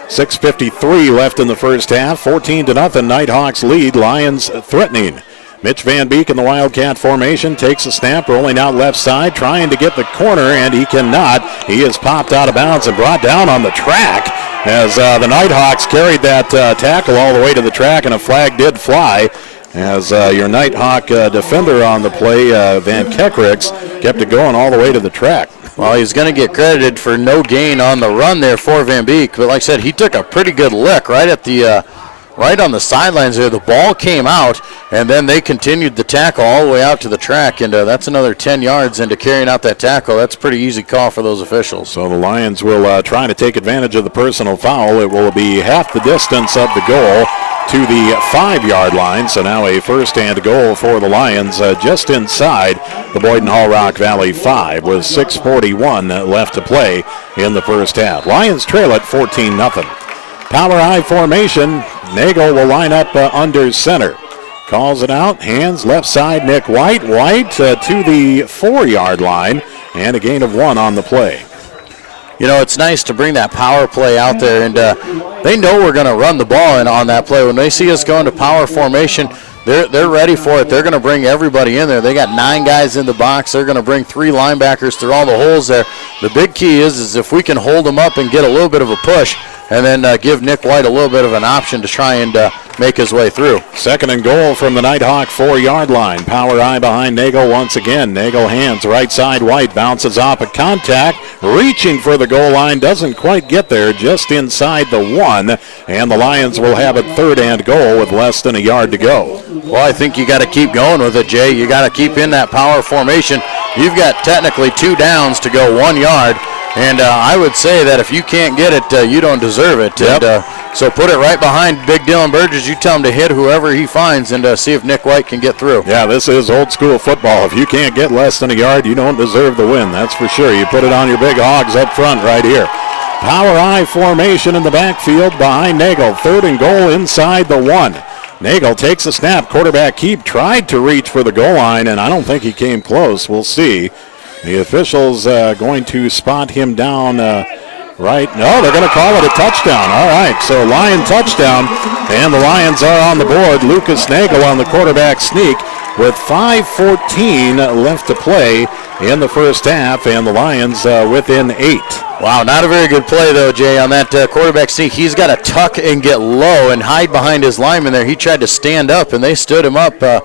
6:53 left in the first half. 14-0, Nighthawks lead. Lions threatening. Mitch Van Beek in the Wildcat formation takes a snap, rolling out left side, trying to get the corner, and he cannot. He is popped out of bounds and brought down on the track as the Nighthawks carried that tackle all the way to the track, and a flag did fly as your Nighthawk defender on the play, Van Kekricks, kept it going all the way to the track. Well, he's going to get credited for no gain on the run there for Van Beek, but like I said, he took a pretty good lick right at the right on the sidelines there. The ball came out, and then they continued the tackle all the way out to the track, and that's another 10 yards into carrying out that tackle. That's a pretty easy call for those officials. So the Lions will try to take advantage of the personal foul. It will be half the distance of the goal to the 5-yard line. So now a first and goal for the Lions just inside the Boyden Hull Rock Valley 5 with 6:41 left to play in the first half. Lions trail at 14-0. Power I formation. Nagel will line up under center. Calls it out. Hands left side. Nick White. White to the 4-yard line. And a gain of 1 on the play. You know, it's nice to bring that power play out there. And they know we're going to run the ball in on that play. When they see us going to power formation, they're ready for it. They're going to bring everybody in there. They got 9 guys in the box. They're going to bring 3 linebackers through all the holes there. The big key is if we can hold them up and get a little bit of a push, and then give Nick White a little bit of an option to try and make his way through. Second and goal from the Nighthawk 4-yard line. Power I behind Nagel once again. Nagel hands right side. White bounces off a contact, reaching for the goal line, doesn't quite get there, just inside the 1, and the Lions will have it third and goal with less than a yard to go. Well, I think you got to keep going with it, Jay. You got to keep in that power formation. You've got technically 2 downs to go 1 yard. And I would say that if you can't get it, you don't deserve it. Yep. And, so put it right behind Big Dylan Burgess. You tell him to hit whoever he finds and see if Nick White can get through. Yeah, this is old school football. If you can't get less than a yard, you don't deserve the win. That's for sure. You put it on your big hogs up front right here. Power I formation in the backfield behind Nagel. Third and goal inside the 1. Nagel takes a snap. Quarterback Keep tried to reach for the goal line, and I don't think he came close. We'll see. The officials going to spot him down right. No, they're going to call it a touchdown. All right, so Lion touchdown, and the Lions are on the board. Lucas Nagel on the quarterback sneak with 5:14 left to play in the first half, and the Lions within 8. Wow, not a very good play, though, Jay, on that quarterback sneak. He's got to tuck and get low and hide behind his lineman there. He tried to stand up, and they stood him up. The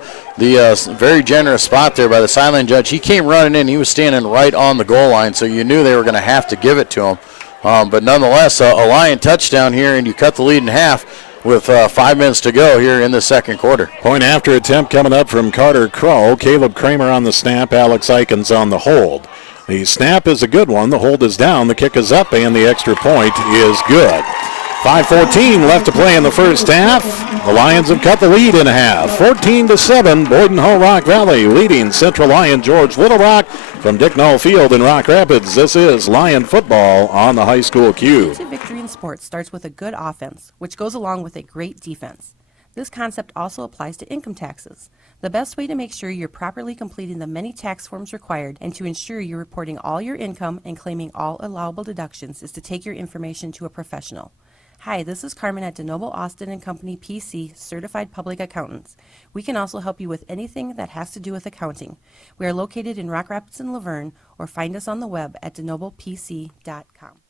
very generous spot there by the sideline judge. He came running in. He was standing right on the goal line, so you knew they were going to have to give it to him. But nonetheless, a Lion touchdown here, and you cut the lead in half with 5 minutes to go here in the second quarter. Point after attempt coming up from Carter Crow. Caleb Kramer on the snap. Alex Eikens on the hold. The snap is a good one. The hold is down. The kick is up, and the extra point is good. 5:14 left to play in the first half. The Lions have cut the lead in half. 14-7, Boyden Hull Rock Valley leading Central Lyon George Little Rock from Dick Null Field in Rock Rapids. This is Lion football on the high school cue. To victory in sports starts with a good offense, which goes along with a great defense. This concept also applies to income taxes. The best way to make sure you're properly completing the many tax forms required and to ensure you're reporting all your income and claiming all allowable deductions is to take your information to a professional. Hi, this is Carmen at DeNoble Austin & Company PC, Certified Public Accountants. We can also help you with anything that has to do with accounting. We are located in Rock Rapids and Laverne, or find us on the web at denoblepc.com.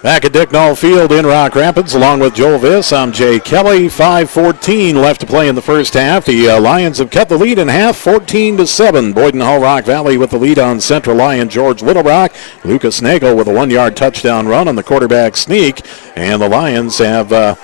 Back at Dick Null Field in Rock Rapids, along with Joel Viss, I'm Jay Kelly. 5:14 left to play in the first half. The Lions have cut the lead in half, 14-7. Boyden Hull Rock Valley with the lead on Central Lyon George Little Rock. Lucas Nagel with a 1-yard touchdown run on the quarterback sneak. And the Lions have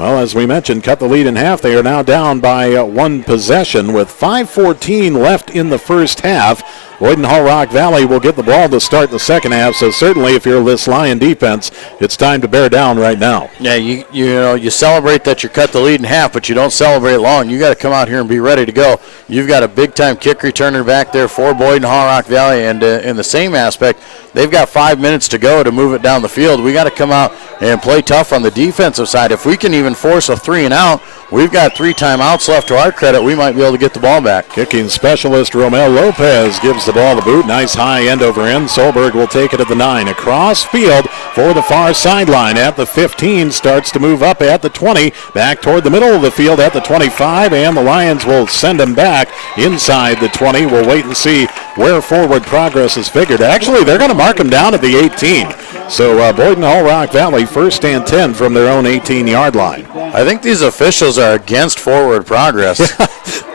well, as we mentioned, cut the lead in half. They are now down by one possession with 5:14 left in the first half. Boyden Hull Rock Valley will get the ball to start the second half, so certainly if you're this Lyon defense, it's time to bear down right now. Yeah, you celebrate that you cut the lead in half, but you don't celebrate long. You got to come out here and be ready to go. You've got a big-time kick returner back there for Boyden Hull Rock Valley, and in the same aspect, they've got 5 minutes to go to move it down the field. We got to come out and play tough on the defensive side. If we can even force a 3-and-out, we've got 3 timeouts left to our credit. We might be able to get the ball back. Kicking specialist Romel Lopez gives the ball the boot. Nice high end over end. Solberg will take it at the 9. Across field for the far sideline at the 15. Starts to move up at the 20. Back toward the middle of the field at the 25. And the Lions will send him back inside the 20. We'll wait and see where forward progress is figured. Actually, they're going to mark him down at the 18. So Boyden Hull Rock Valley 1st and 10 from their own 18-yard line. I think these officials are against forward progress.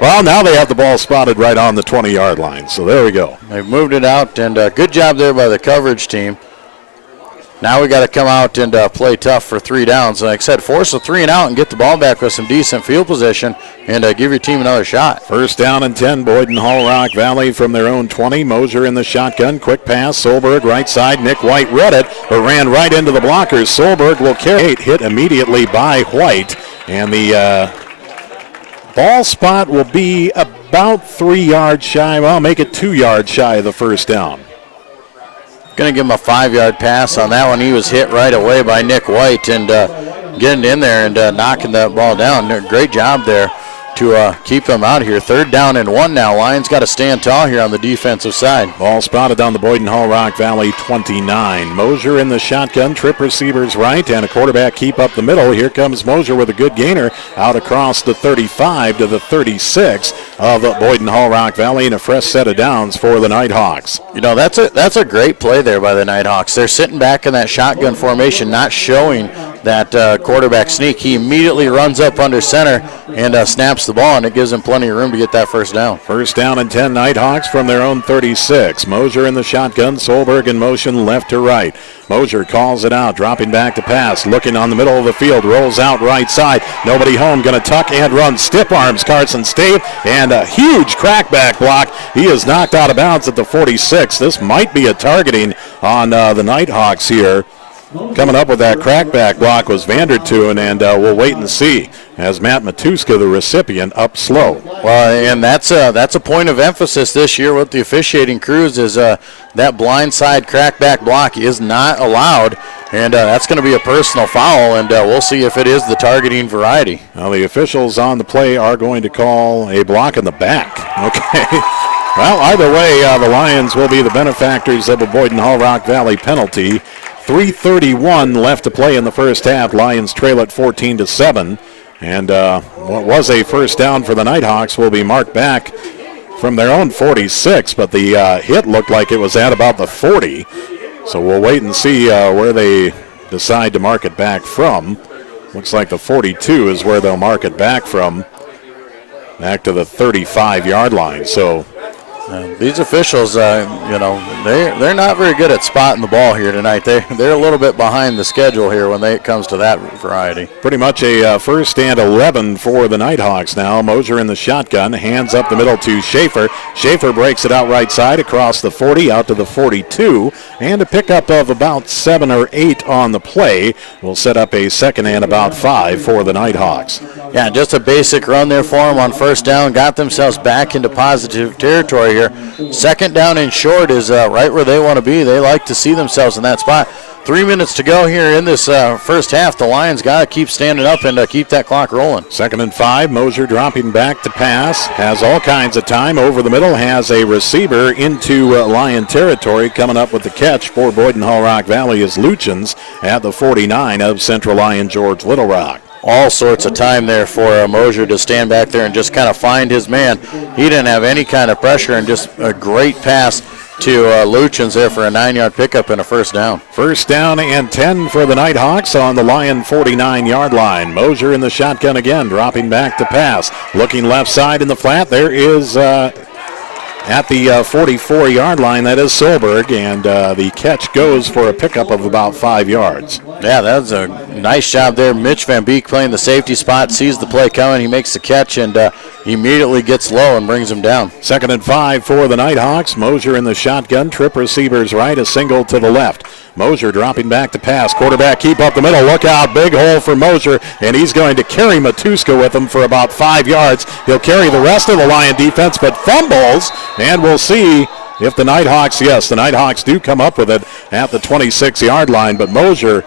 Well, now they have the ball spotted right on the 20-yard line. So there we go. They've moved it out, and good job there by the coverage team. Now we got to come out and play tough for 3 downs. Like I said, force a 3-and-out and get the ball back with some decent field position and give your team another shot. 1st down and 10, Boyden Hull Rock Valley from their own 20. Mosier in the shotgun. Quick pass. Solberg right side. Nick White read it, but ran right into the blockers. Solberg will carry 8. Hit immediately by White. And the ball spot will be about 3 yards shy. Well, make it 2 yards shy of the 1st down. Going to give him a 5-yard pass on that one. He was hit right away by Nick White and getting in there and knocking that ball down. Great job there to keep him out here. 3rd down and 1 now. Lions got to stand tall here on the defensive side. Ball spotted on the Boyden Hull Rock Valley 29. Mosier in the shotgun, trip receivers right, and a quarterback keep up the middle. Here comes Mosier with a good gainer out across the 35 to the 36 of Boyden Hull Rock Valley, and a fresh set of downs for the Nighthawks. You know, that's a great play there by the Nighthawks. They're sitting back in that shotgun formation, not showing that quarterback sneak. He immediately runs up under center and snaps the ball, and it gives them plenty of room to get that 1st down. 1st down and 10, Nighthawks from their own 36. Mosier in the shotgun, Solberg in motion left to right. Mosier calls it out, dropping back to pass, looking on the middle of the field, rolls out right side. Nobody home, going to tuck and run. Stiff arms Carson Stave, and a huge crackback block. He is knocked out of bounds at the 46. This might be a targeting on the Nighthawks here. Coming up with that crackback block was Vandertoon, and we'll wait and see as Matt Matuska, the recipient, up slow. Well, and that's a point of emphasis this year with the officiating crews is that blindside crackback block is not allowed, and that's going to be a personal foul, and we'll see if it is the targeting variety. Well, the officials on the play are going to call a block in the back. Okay. Well, either way, the Lions will be the benefactors of a Boyden Hull Rock Valley penalty. 3:31 left to play in the first half. Lions trail at 14-7. And what was a 1st down for the Nighthawks will be marked back from their own 46, but the hit looked like it was at about the 40. So we'll wait and see where they decide to mark it back from. Looks like the 42 is where they'll mark it back from. Back to the 35-yard line. So these officials, they're not very good at spotting the ball here tonight. They're a little bit behind the schedule here when it comes to that variety. Pretty much a 1st and 11 for the Nighthawks now. Mosier in the shotgun, hands up the middle to Schaefer. Schaefer breaks it out right side across the 40 out to the 42, and a pickup of about 7 or 8 on the play will set up a 2nd and about 5 for the Nighthawks. Yeah, just a basic run there for them on 1st down. Got themselves back into positive territory here. 2nd down and short is right where they want to be. They like to see themselves in that spot. 3 minutes to go here in this first half. The Lions got to keep standing up and keep that clock rolling. 2nd and 5. Mosier dropping back to pass. Has all kinds of time over the middle. Has a receiver into Lion territory. Coming up with the catch for Boyden Hull Rock Valley is Luchins at the 49 of Central Lyon George Little Rock. All sorts of time there for Mosier to stand back there and just kind of find his man. He didn't have any kind of pressure, and just a great pass to Luchins there for a 9-yard pickup and a 1st down. 1st down and 10 for the Nighthawks on the Lyon 49-yard line. Mosier in the shotgun again, dropping back to pass. Looking left side in the flat, there is at the 44-yard line. That is Solberg, and the catch goes for a pickup of about 5 yards. Yeah, that was a nice job there. Mitch Van Beek playing the safety spot, sees the play coming. He makes the catch and immediately gets low and brings him down. 2nd and 5 for the Nighthawks. Mosier in the shotgun. Trip receivers right, a single to the left. Mosier dropping back to pass. Quarterback keep up the middle. Look out. Big hole for Mosier, and he's going to carry Matuska with him for about 5 yards. He'll carry the rest of the Lion defense, but fumbles, and we'll see if the Nighthawks, yes, the Nighthawks do come up with it at the 26-yard line, but Mosier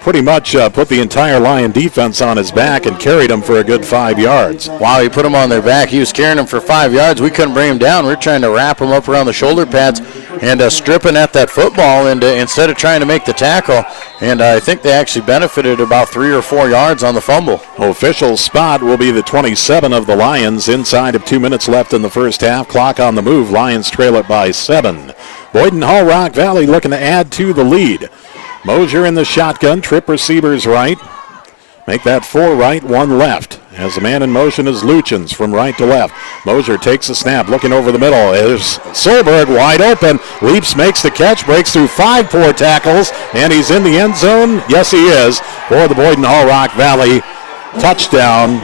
pretty much put the entire Lion defense on his back and carried him for a good 5 yards. Wow, he put him on their back. He was carrying him for 5 yards. We couldn't bring him down. We were trying to wrap him up around the shoulder pads and stripping at that football and instead of trying to make the tackle. And I think they actually benefited about 3 or 4 yards on the fumble. Official spot will be the 27 of the Lions. Inside of 2 minutes left in the first half. Clock on the move. Lions trail it by 7. Boyden Hull Rock Valley looking to add to the lead. Mosier in the shotgun, trip receivers right. Make that 4 right, 1 left. As the man in motion is Luchins from right to left. Mosier takes a snap, looking over the middle. There's Solberg wide open. Leaps, makes the catch, breaks through 5 poor tackles, and he's in the end zone. Yes, he is, for the Boyden Hull Rock Valley touchdown.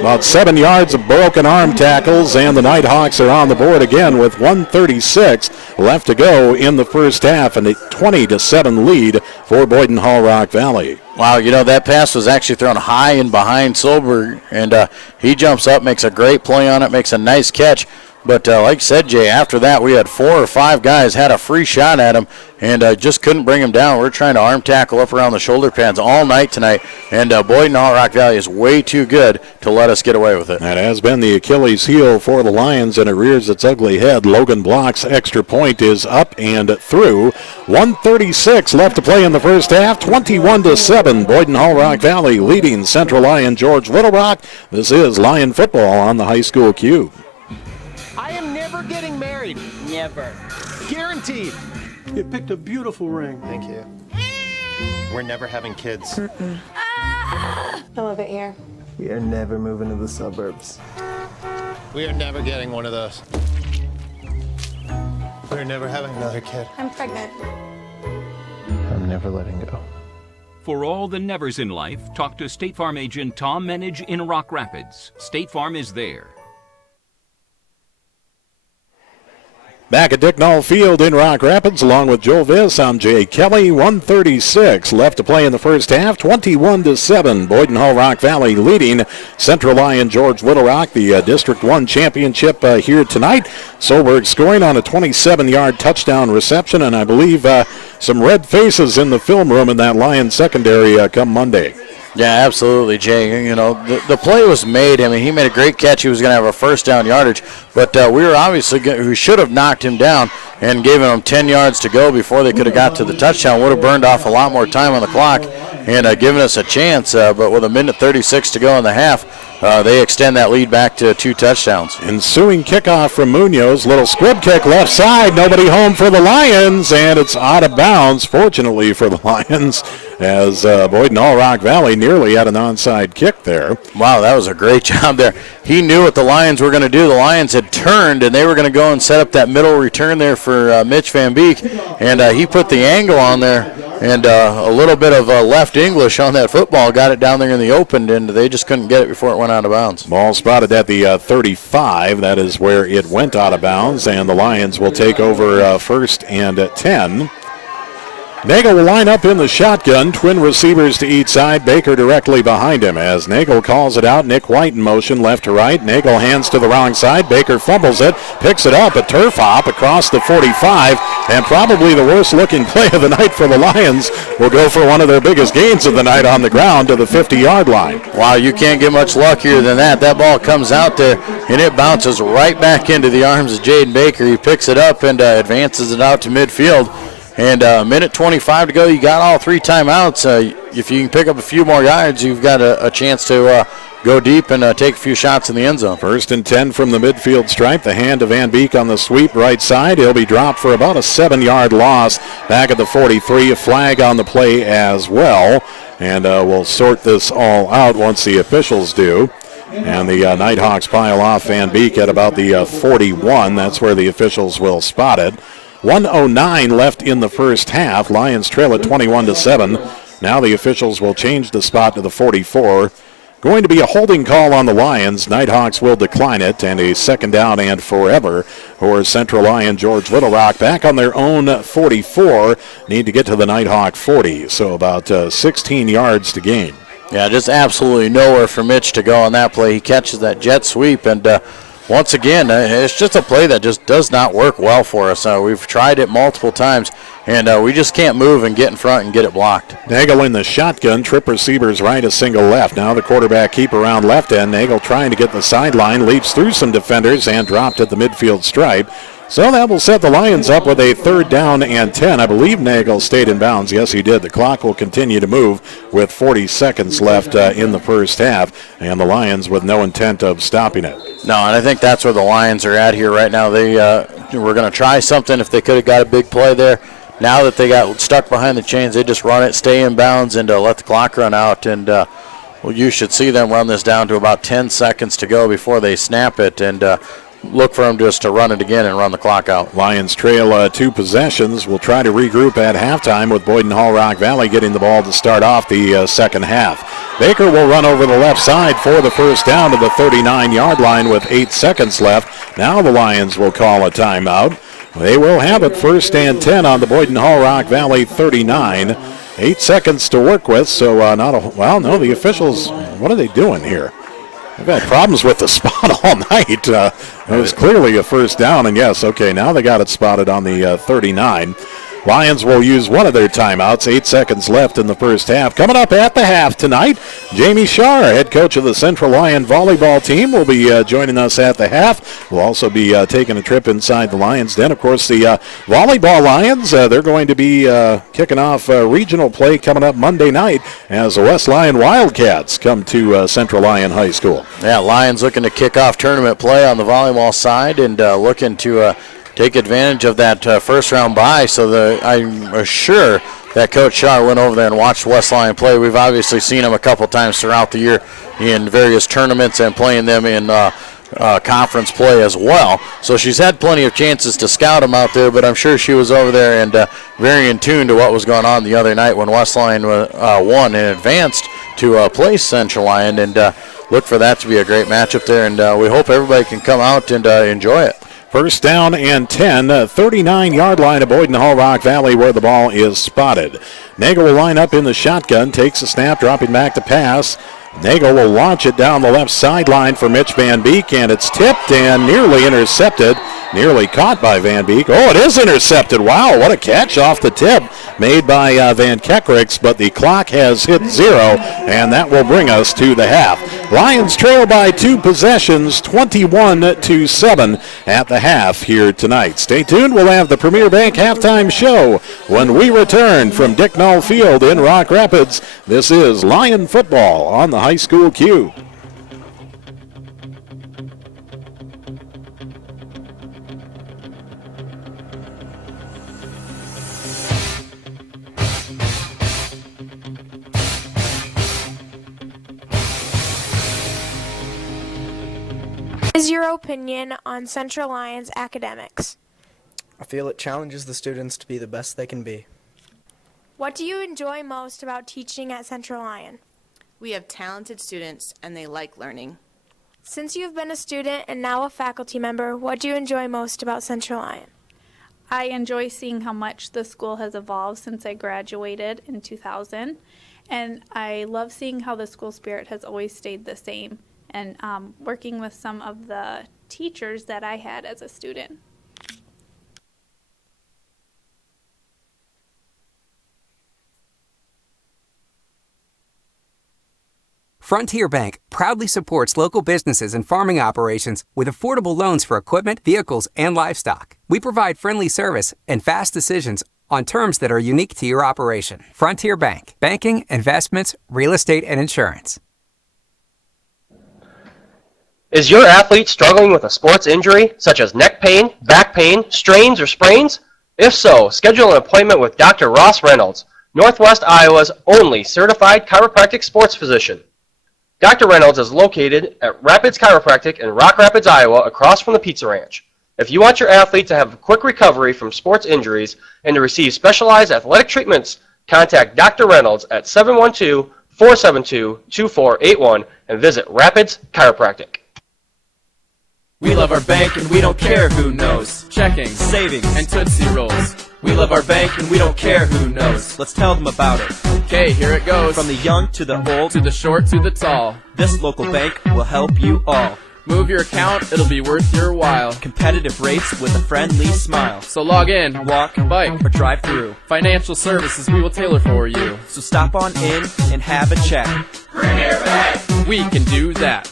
About 7 yards of broken arm tackles, and the Nighthawks are on the board again with 1:36 left to go in the first half, and a 20-7 lead for Boyden Hull Rock Valley. Wow, you know, that pass was actually thrown high and behind Solberg, and he jumps up, makes a great play on it, makes a nice catch. But like I said, Jay, after that we had 4 or 5 guys had a free shot at him and just couldn't bring him down. We're trying to arm tackle up around the shoulder pads all night tonight, and Boyden Hull Rock Valley is way too good to let us get away with it. That has been the Achilles heel for the Lions, and it rears its ugly head. Logan Block's extra point is up and through. 1:36 left to play in the first half. 21-7. Boyden Hull Rock Valley leading Central Lyon George Little Rock. This is Lion football on the high school cue. I am never getting married. Never. Guaranteed. You picked a beautiful ring. Thank you. We're never having kids. I love it here. We are never moving to the suburbs. We are never getting one of those. We're never having another kid. I'm pregnant. I'm never letting go. For all the nevers in life, talk to State Farm agent Tom Menage in Rock Rapids. State Farm is there. Back at Dick Knoll Field in Rock Rapids, along with Joe Viss, I'm Jay Kelly. 1:36 left to play in the first half. 21-7. Boyden Hull Rock Valley leading Central Lyon George Little Rock, the District 1 championship here tonight. Solberg scoring on a 27-yard touchdown reception, and I believe some red faces in the film room in that Lion secondary come Monday. Yeah, absolutely, Jay. You know, the play was made. I mean, he made a great catch. He was going to have a first down yardage, but we should have knocked him down and given him 10 yards to go before they could have got to the touchdown. Would have burned off a lot more time on the clock and given us a chance, but with 1:36 to go in the half, they extend that lead back to 2 touchdowns. Ensuing kickoff from Munoz. Little squib kick left side. Nobody home for the Lions, and it's out of bounds, fortunately for the Lions, as Boyden Hull Rock Valley nearly had an onside kick there. Wow, that was a great job there. He knew what the Lions were going to do. The Lions had turned, and they were going to go and set up that middle return there for Mitch Van Beek, and he put the angle on there, and a little bit of left English on that football, got it down there in the open, and they just couldn't get it before it went out of bounds. Ball spotted at the 35. That is where it went out of bounds, and the Lions will take over first and 10. Nagel will line up in the shotgun. Twin receivers to each side. Baker directly behind him as Nagel calls it out. Nick White in motion left to right. Nagel hands to the wrong side. Baker fumbles it, picks it up, a turf hop across the 45, and probably the worst looking play of the night for the Lions will go for one of their biggest gains of the night on the ground to the 50-yard line. Wow, you can't get much luckier than that. That ball comes out there, and it bounces right back into the arms of Jaden Baker. He picks it up and advances it out to midfield. And 1:25 to go. You got all 3 timeouts. If you can pick up a few more yards, you've got a chance to go deep and take a few shots in the end zone. First and 10 from the midfield stripe. The hand of Van Beek on the sweep right side. He'll be dropped for about a 7-yard loss. Back at the 43, a flag on the play as well. And we'll sort this all out once the officials do. And the Nighthawks pile off Van Beek at about the 41. That's where the officials will spot it. 1:09 left in the first half. Lions trail at 21-7. Now the officials will change the spot to the 44. Going to be a holding call on the Lions. Nighthawks will decline it, and a second down and forever for Central Lyon George Little Rock. Back on their own 44. Need to get to the Nighthawk 40, so about 16 yards to gain. Yeah, just absolutely nowhere for Mitch to go on that play. He catches that jet sweep, and once again, it's just a play that just does not work well for us. We've tried it multiple times, and we just can't move and get in front and get it blocked. Nagel in the shotgun, trip receivers right, a single left. Now the quarterback keep around left end. Nagel trying to get the sideline, leaps through some defenders and dropped at the midfield stripe. So that will set the Lions up with a 3rd down and 10. I believe Nagel stayed in bounds. Yes, he did. The clock will continue to move with 40 seconds left in the first half, and the Lions with no intent of stopping it. No, and I think that's where the Lions are at here right now. They were going to try something if they could have got a big play there. Now that they got stuck behind the chains, they just run it, stay in bounds, and let the clock run out. And you should see them run this down to about 10 seconds to go before they snap it, and look for them just to run it again and run the clock out. Lions trail 2 possessions. We'll try to regroup at halftime with Boyden Hall Rock Valley getting the ball to start off the second half. Baker will run over the left side for the first down to the 39-yard line with 8 seconds left. Now the Lions will call a timeout. They will have it 1st and 10 on the Boyden Hall Rock Valley 39. 8 seconds to work with, so no, the officials, what are they doing here? They've had problems with the spot all night. It was clearly a first down, and yes, okay, now they got it spotted on the 39. Lions will use one of their timeouts. 8 seconds left in the first half. Coming up at the half tonight, Jamie Scharr, head coach of the Central Lyon volleyball team, will be joining us at the half. We'll also be taking a trip inside the Lions Den. Of course, the volleyball Lions, they're going to be kicking off regional play coming up Monday night as the West Lyon Wildcats come to Central Lyon High School. Yeah, Lions looking to kick off tournament play on the volleyball side and looking to take advantage of that first-round bye. So I'm sure that Coach Scharr went over there and watched West Lyon play. We've obviously seen him a couple times throughout the year in various tournaments and playing them in conference play as well. So she's had plenty of chances to scout him out there, but I'm sure she was over there and very in tune to what was going on the other night when West Lyon won and advanced to play Central Lyon, and look for that to be a great matchup there, and we hope everybody can come out and enjoy it. First down and 10, 39-yard line of Boyden Hall Rock Valley where the ball is spotted. Nagel will line up in the shotgun, takes a snap, dropping back to pass. Nagel will launch it down the left sideline for Mitch Van Beek, and it's tipped and nearly intercepted. Nearly caught by Van Beek. Oh, it is intercepted. Wow, what a catch off the tip made by Van Kekricks, but the clock has hit 0, and that will bring us to the half. Lions trail by 2 possessions, 21-7 at the half here tonight. Stay tuned. We'll have the Premier Bank halftime show when we return from Dick Null Field in Rock Rapids. This is Lion football on the High School Q. What is your opinion on Central Lyon's academics? I feel it challenges the students to be the best they can be. What do you enjoy most about teaching at Central Lyon? We have talented students and they like learning. Since you've been a student and now a faculty member, what do you enjoy most about Central Lyon? I enjoy seeing how much the school has evolved since I graduated in 2000, and I love seeing how the school spirit has always stayed the same, and working with some of the teachers that I had as a student. Frontier Bank proudly supports local businesses and farming operations with affordable loans for equipment, vehicles, and livestock. We provide friendly service and fast decisions on terms that are unique to your operation. Frontier Bank. Banking, investments, real estate, and insurance. Is your athlete struggling with a sports injury, such as neck pain, back pain, strains, or sprains? If so, schedule an appointment with Dr. Ross Reynolds, Northwest Iowa's only certified chiropractic sports physician. Dr. Reynolds is located at Rapids Chiropractic in Rock Rapids, Iowa, across from the Pizza Ranch. If you want your athlete to have a quick recovery from sports injuries and to receive specialized athletic treatments, contact Dr. Reynolds at 712-472-2481 and visit Rapids Chiropractic. We love our bank and we don't care who knows. Checking, savings, and Tootsie Rolls. We love our bank and we don't care who knows. Let's tell them about it. Okay, here it goes. From the young to the old, to the short to the tall, this local bank will help you all. Move your account, it'll be worth your while. Competitive rates with a friendly smile. So log in, walk, bike, or drive through. Financial services we will tailor for you. So stop on in and have a chat. Premier Bank! We can do that.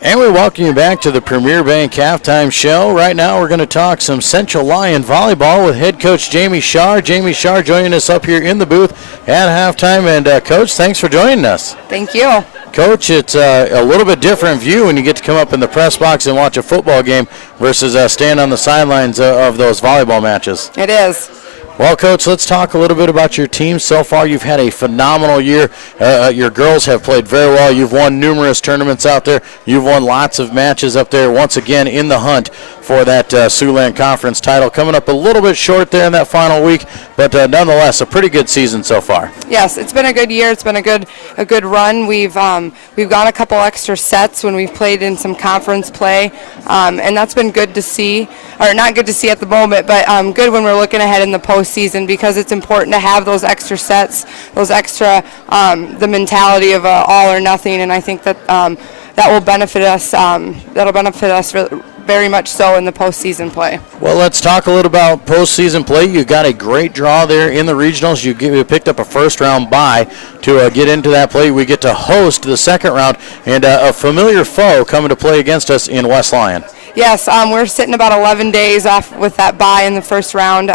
And we welcome you back to the Premier Bank Halftime Show. Right now we're going to talk some Central Lyon volleyball with head coach Jamie Shaw. Jamie Shaw joining us up here in the booth at halftime. And Coach, thanks for joining us. Thank you. Coach, it's a little bit different view when you get to come up in the press box and watch a football game versus stand on the sidelines of those volleyball matches. It is. Well, Coach, let's talk a little bit about your team. So far, you've had a phenomenal year. Your girls have played very well. You've won numerous tournaments out there. You've won lots of matches up there, once again in the hunt for that Siouxland Conference title. Coming up a little bit short there in that final week, but nonetheless, a pretty good season so far. Yes, it's been a good year. It's been a good run. We've gone a couple extra sets when we've played in some conference play, and that's been good to see. Or not good to see at the moment, but good when we're looking ahead in the postseason, because it's important to have those extra sets, those extra, the mentality of all or nothing, and I think that that will benefit us. That'll benefit us very much so in the postseason play. Well, let's talk a little about postseason play. You got a great draw there in the regionals. You picked up a first-round bye to get into that play. We get to host the second round, and a familiar foe coming to play against us in West Lyon. Yes, we're sitting about 11 days off with that bye in the first round,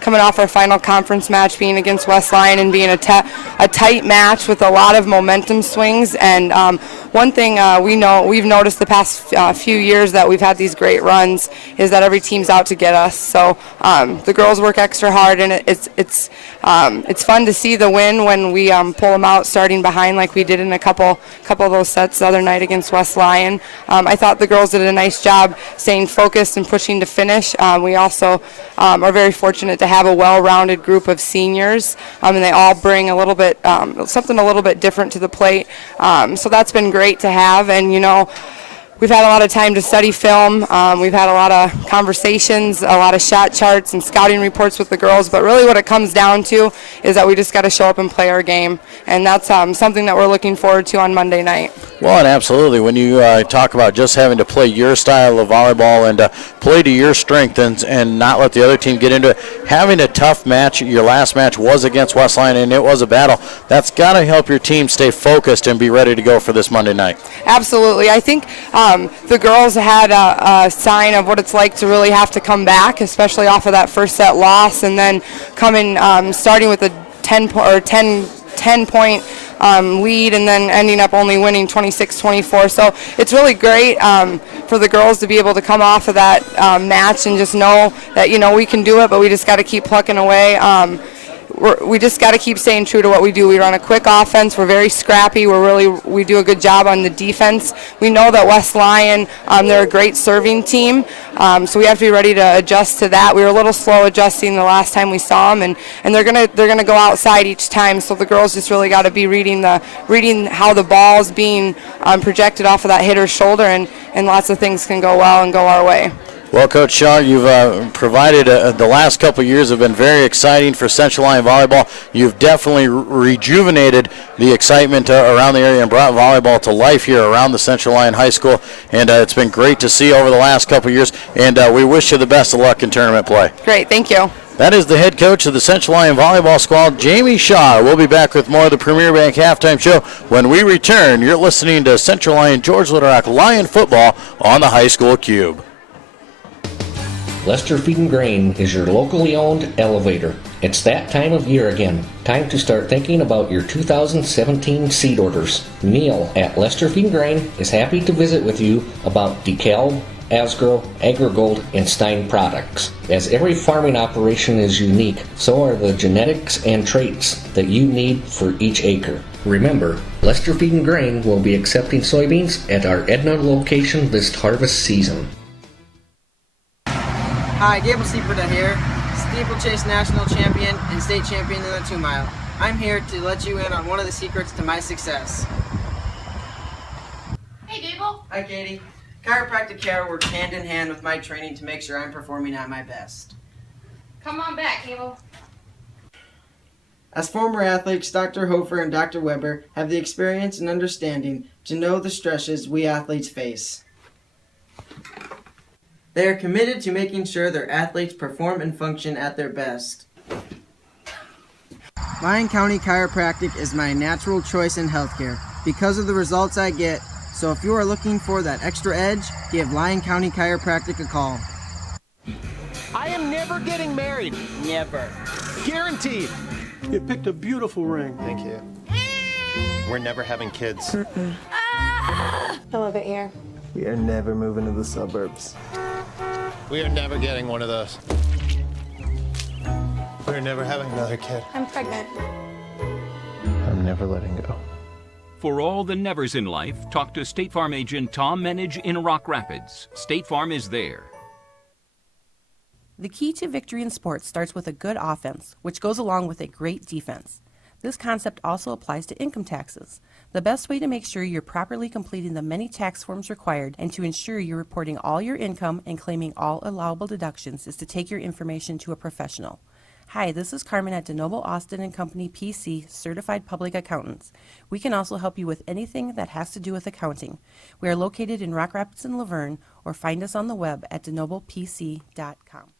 coming off our final conference match being against West Lyon and being a tight match with a lot of momentum swings. And one thing we've noticed the past few years that we've had these great runs is that every team's out to get us. So the girls work extra hard, and it's fun to see the win when we pull them out starting behind like we did in a couple of those sets the other night against West Lyon. I thought the girls did a nice job staying focused and pushing to finish. We also are very fortunate to have a well-rounded group of seniors, and they all bring a little bit something a little bit different to the plate. So that's been great to have, and we've had a lot of time to study film. We've had a lot of conversations, a lot of shot charts and scouting reports with the girls, but really what it comes down to is that we just got to show up and play our game, and that's something that we're looking forward to on Monday night. Well, and absolutely, when you talk about just having to play your style of volleyball and play to your strength and not let the other team get into it, having a tough match, your last match was against West Lyon, and it was a battle, that's got to help your team stay focused and be ready to go for this Monday night. Absolutely. I think the girls had a sign of what it's like to really have to come back, especially off of that first set loss, and then starting with a 10-point lead and then ending up only winning 26-24. So it's really great for the girls to be able to come off of that match and just know that we can do it, but we just got to keep plucking away. We just got to keep staying true to what we do. We run a quick offense. We're very scrappy. We do a good job on the defense. We know that West Lyon, they're a great serving team, so we have to be ready to adjust to that. We were a little slow adjusting the last time we saw them, and they're gonna go outside each time. So the girls just really got to be reading how the ball is being projected off of that hitter's shoulder, and lots of things can go well and go our way. Well, Coach Shaw, you've provided the last couple of years have been very exciting for Central Lyon volleyball. You've definitely rejuvenated the excitement around the area and brought volleyball to life here around the Central Lyon High School, and it's been great to see over the last couple of years, and we wish you the best of luck in tournament play. Great, thank you. That is the head coach of the Central Lyon volleyball squad, Jamie Shaw. We'll be back with more of the Premier Bank Halftime Show when we return. You're listening to Central Lyon George Little Rock Lion football on the High School Cube. Lester Feed and Grain is your locally owned elevator. It's that time of year again. Time to start thinking about your 2017 seed orders. Neil at Lester Feed and Grain is happy to visit with you about DeKalb, Asgrow, AgriGold, and Stein products. As every farming operation is unique, so are the genetics and traits that you need for each acre. Remember, Lester Feed and Grain will be accepting soybeans at our Edna location this harvest season. Hi, Gable Seaperda here, steeplechase national champion and state champion in the 2 mile. I'm here to let you in on one of the secrets to my success. Hey, Gable. Hi, Katie. Chiropractic care works hand in hand with my training to make sure I'm performing at my best. Come on back, Gable. As former athletes, Dr. Hofer and Dr. Weber have the experience and understanding to know the stresses we athletes face. They are committed to making sure their athletes perform and function at their best. Lyon County Chiropractic is my natural choice in healthcare because of the results I get. So if you are looking for that extra edge, give Lyon County Chiropractic a call. I am never getting married. Never. Guaranteed. You picked a beautiful ring. Thank you. We're never having kids. I love it here. We are never moving to the suburbs. We are never getting one of those. We're never having another kid. I'm pregnant. I'm never letting go. For all the nevers in life, talk to State Farm agent Tom Menage in Rock Rapids. State Farm is there. The key to victory in sports starts with a good offense, which goes along with a great defense. This concept also applies to income taxes. The best way to make sure you're properly completing the many tax forms required and to ensure you're reporting all your income and claiming all allowable deductions is to take your information to a professional. Hi, this is Carmen at DeNoble Austin & Company PC, Certified Public Accountants. We can also help you with anything that has to do with accounting. We are located in Rock Rapids and Laverne, or find us on the web at denoblepc.com.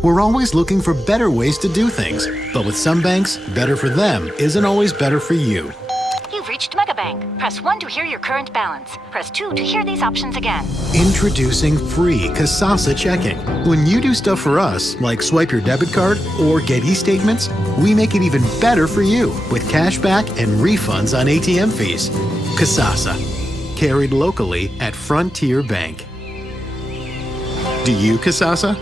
We're always looking for better ways to do things, but with some banks, better for them isn't always better for you. You've reached reached Megabank. Press 1 to hear your current balance. Press 2 to hear these options again. Introducing free Kasasa checking. When you do stuff for us, like swipe your debit card or get e-statements, we make it even better for you with cash back and refunds on ATM fees. Kasasa, carried locally at Frontier Bank. Do you Kasasa?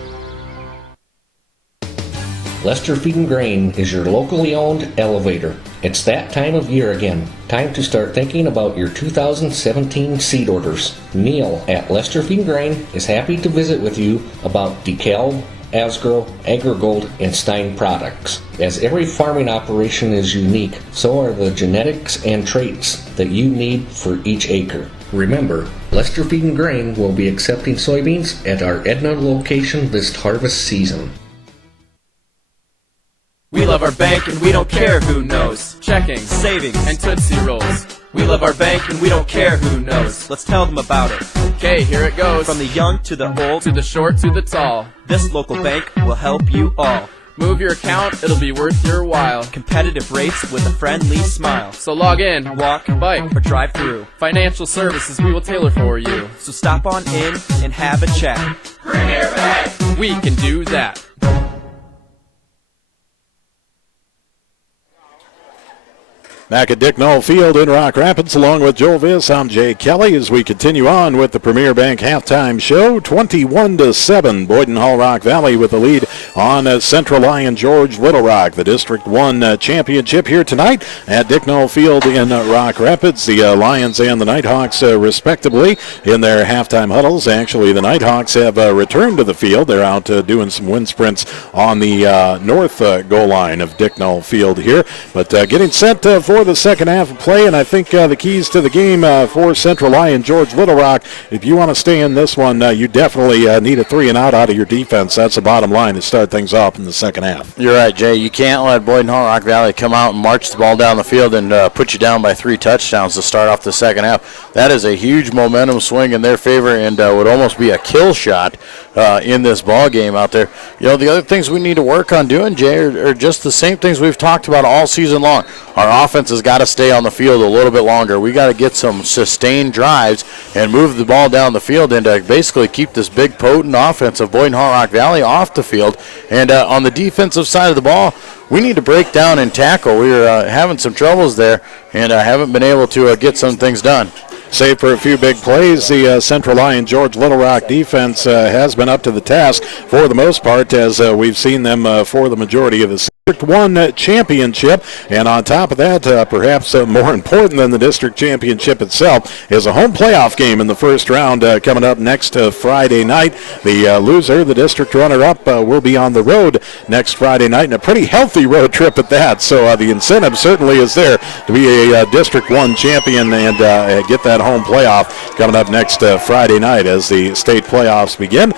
Lester Feed and Grain is your locally owned elevator. It's that time of year again. Time to start thinking about your 2017 seed orders. Neil at Lester Feed and Grain is happy to visit with you about DeKalb, Asgrow, AgriGold, and Stein products. As every farming operation is unique, so are the genetics and traits that you need for each acre. Remember, Lester Feed and Grain will be accepting soybeans at our Edna location this harvest season. We love our bank and we don't care who knows. Checking, savings, and Tootsie Rolls. We love our bank and we don't care who knows. Let's tell them about it. Okay, here it goes. From the young to the old, to the short to the tall, this local bank will help you all. Move your account, it'll be worth your while. Competitive rates with a friendly smile. So log in, walk, bike, or drive through. Financial services we will tailor for you. So stop on in and have a chat. Premier Bank! We can do that. Back at Dick Knoll Field in Rock Rapids, along with Joel Viss, I'm Jay Kelly as we continue on with the Premier Bank halftime show. 21-7, Boyden Hall Rock Valley with the lead on Central Lyon George Little Rock. The District 1 championship here tonight at Dick Knoll Field in Rock Rapids. The Lions and the Nighthawks respectively in their halftime huddles. Actually, the Nighthawks have returned to the field. They're out doing some wind sprints on the north goal line of Dick Knoll Field here. But getting set for the second half of play, and I think the keys to the game for Central Lyon George Little Rock, if you want to stay in this one, you definitely need a 3-and-out out of your defense. That's the bottom line to start things off in the second half. You're right, Jay. You can't let Boyden Hall Rock Valley come out and march the ball down the field and put you down by 3 touchdowns to start off the second half. That is a huge momentum swing in their favor and would almost be a kill shot in this ball game out there. You know, the other things we need to work on doing, Jay, are just the same things we've talked about all season long. Our offense has got to stay on the field a little bit longer. We got to get some sustained drives and move the ball down the field and basically keep this big, potent offense of Boyden Hall Rock Valley off the field. And on the defensive side of the ball, we need to break down and tackle. We were having some troubles there and haven't been able to get some things done. Save for a few big plays, the Central Lyon George Little Rock defense has been up to the task for the most part, as we've seen them for the majority of the District 1 championship. And on top of that, perhaps more important than the district championship itself, is a home playoff game in the first round coming up next Friday night. The loser, the district runner-up, will be on the road next Friday night, and a pretty healthy road trip at that. So the incentive certainly is there to be a District 1 champion and get that home playoff coming up next Friday night as the state playoffs begin.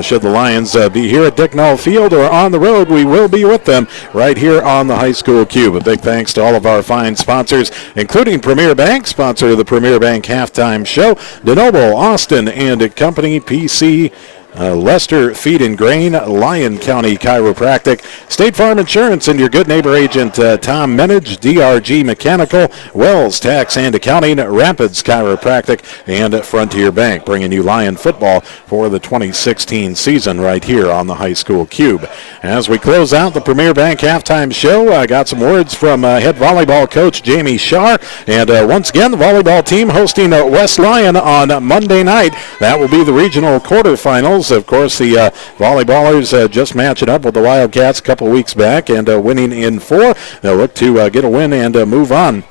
Should the Lions be here at Dick Knoll Field or on the road, we will be with them right here on the high school cube. A big thanks to all of our fine sponsors, including Premier Bank, sponsor of the Premier Bank halftime show, DeNoble, Austin and Company, PC, Lester Feed and Grain, Lyon County Chiropractic, State Farm Insurance, and your good neighbor agent Tom Menage, DRG Mechanical, Wells Tax and Accounting, Rapids Chiropractic, and Frontier Bank, bringing you Lyon football for the 2016 season right here on the high school cube. As we close out the Premier Bank halftime show, I got some words from head volleyball coach Jamie Shar, and once again the volleyball team hosting West Lyon on Monday night. That will be the regional quarterfinals. Of course, the volleyballers just matching up with the Wildcats a couple weeks back and winning in 4. They'll look to get a win and move on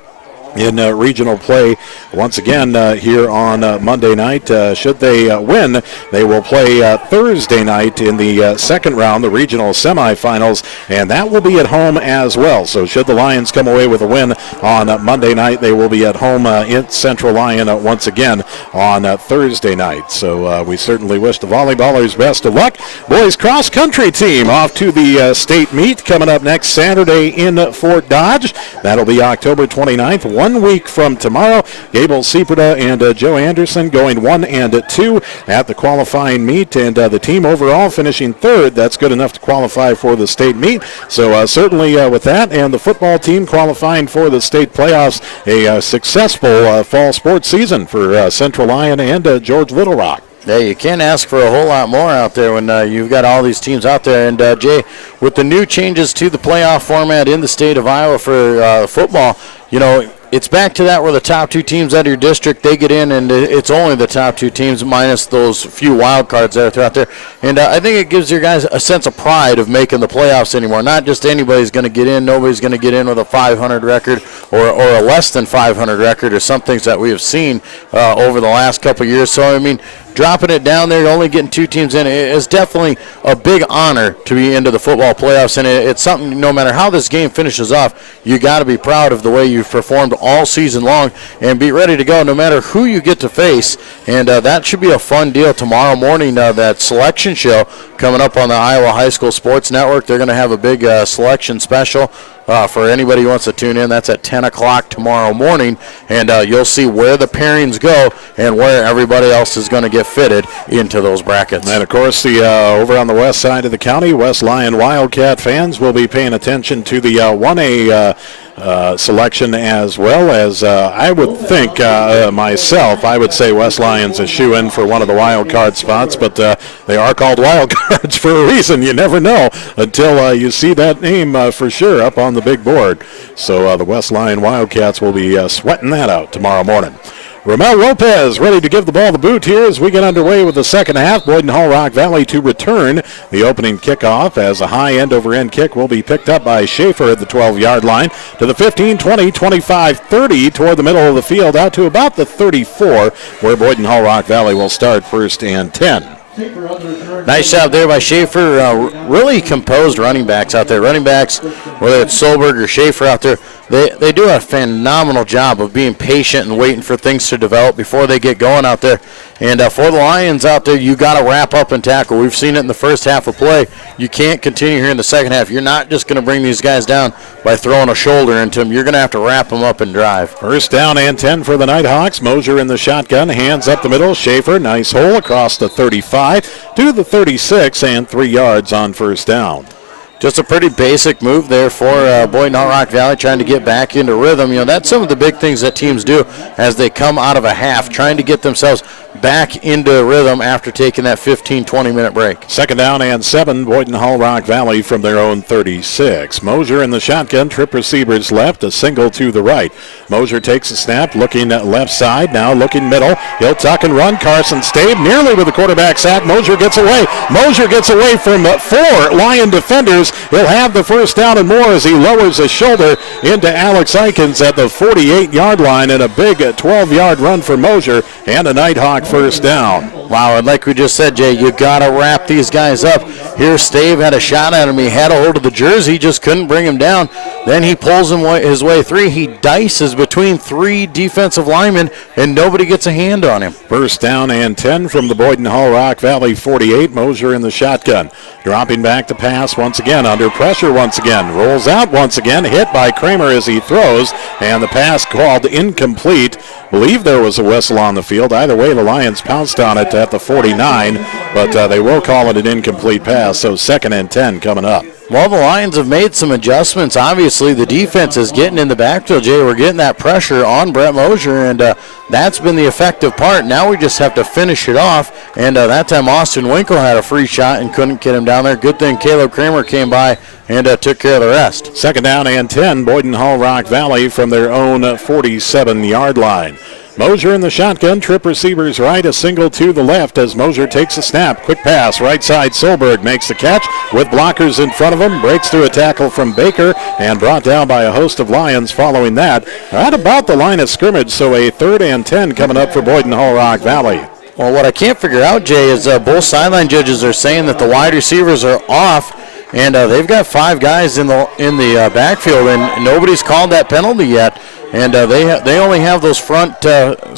in regional play once again here on Monday night. Should they win, they will play Thursday night in the second round, the regional semifinals, and that will be at home as well. So should the Lions come away with a win on Monday night, they will be at home in Central Lyon once again on Thursday night. So we certainly wish the volleyballers best of luck. Boys cross country team off to the state meet coming up next Saturday in Fort Dodge. That'll be October 29th. 1 week from tomorrow. Gable Ciperda and Joe Anderson going 1-2 at the qualifying meet, and the team overall finishing third. That's good enough to qualify for the state meet. So certainly with that, and the football team qualifying for the state playoffs, a successful fall sports season for Central Lyon and George Little Rock. Yeah, you can't ask for a whole lot more out there when you've got all these teams out there. And, Jay, with the new changes to the playoff format in the state of Iowa for football, you know, it's back to that where the top two teams out of your district, they get in, and it's only the top two teams minus those few wild cards that are out there. And I think it gives your guys a sense of pride of making the playoffs anymore. Not just anybody's going to get in. Nobody's going to get in with a 500 record or a less than 500 record, or some things that we have seen over the last couple of years. So, I mean, dropping it down there, only getting two teams in, is definitely a big honor to be into the football playoffs. And it's something, no matter how this game finishes off, you got to be proud of the way you've performed all season long and be ready to go no matter who you get to face. And that should be a fun deal tomorrow morning, that selection show coming up on the Iowa High School Sports Network. They're going to have a big selection special for anybody who wants to tune in. That's at 10 o'clock tomorrow morning, and you'll see where the pairings go and where everybody else is going to get fitted into those brackets. And, of course, the over on the west side of the county, West Lyon Wildcat fans will be paying attention to the 1A selection, as well as I would think myself, I would say West Lyon's a shoe-in for one of the wild card spots, but they are called wild cards for a reason. You never know until you see that name for sure up on the big board. So the West Lyon Wildcats will be sweating that out tomorrow morning. Romel Lopez ready to give the ball the boot here as we get underway with the second half. Boyden Hull Rock Valley to return the opening kickoff, as a high end-over-end kick will be picked up by Schaefer at the 12-yard line to the 15, 20, 25, 30 toward the middle of the field out to about the 34, where Boyden Hull Rock Valley will start 1st and 10. Nice job there by Schaefer. Really composed running backs out there. Running backs, whether it's Solberg or Schaefer out there, they do a phenomenal job of being patient and waiting for things to develop before they get going out there. And for the Lions out there, you got to wrap up and tackle. We've seen it in the first half of play. You can't continue here in the second half. You're not just going to bring these guys down by throwing a shoulder into them. You're going to have to wrap them up and drive. 1st down and 10 for the Nighthawks. Mosier in the shotgun, hands up the middle. Schaefer, nice hole across the 35 to the 36, and 3 yards on 1st down. Just a pretty basic move there for Boyden Hull Rock Valley, trying to get back into rhythm. You know, that's some of the big things that teams do as they come out of a half, trying to get themselves back into rhythm after taking that 15, 20-minute break. 2nd down and 7, Boyden Hull Rock Valley from their own 36. Mosier in the shotgun, trip receivers left, a single to the right. Mosier takes a snap, looking left side, now looking middle. He'll tuck and run. Carson Stave nearly with the quarterback sack. Mosier gets away. Mosier gets away from 4 Lion defenders. He'll have the 1st down and more as he lowers his shoulder into Alex Eikens at the 48-yard line, and a big 12-yard run for Mosier and a Nighthawk 1st down. Wow, and like we just said, Jay, you got to wrap these guys up. Here, Stave had a shot at him. He had a hold of the jersey, just couldn't bring him down. Then he pulls him his way through. He dices between 3 defensive linemen, and nobody gets a hand on him. 1st down and 10 from the Boyden Hull Rock Valley 48. Mosier in the shotgun. Dropping back to pass once again, under pressure once again. Rolls out once again, hit by Kramer as he throws, and the pass called incomplete. Believe there was a whistle on the field. Either way, the Lions pounced on it at the 49, but they will call it an incomplete pass, so 2nd and 10 coming up. Well, the Lions have made some adjustments. Obviously, the defense is getting in the backfield, Jay. We're getting that pressure on Brett Mosier, and that's been the effective part. Now we just have to finish it off, and that time Austin Winkle had a free shot and couldn't get him down there. Good thing Caleb Kramer came by and took care of the rest. 2nd down and 10, Boyden Hull Rock Valley from their own 47-yard line. Mosier in the shotgun, trip receivers right, a single to the left as Mosier takes a snap. Quick pass, right side, Solberg makes the catch with blockers in front of him, breaks through a tackle from Baker, and brought down by a host of Lions following that. Right about the line of scrimmage, so a 3rd and 10 coming up for Boyden Hull Rock Valley. Well, what I can't figure out, Jay, is both sideline judges are saying that the wide receivers are off, and they've got 5 guys in the backfield, and nobody's called that penalty yet. And they only have those front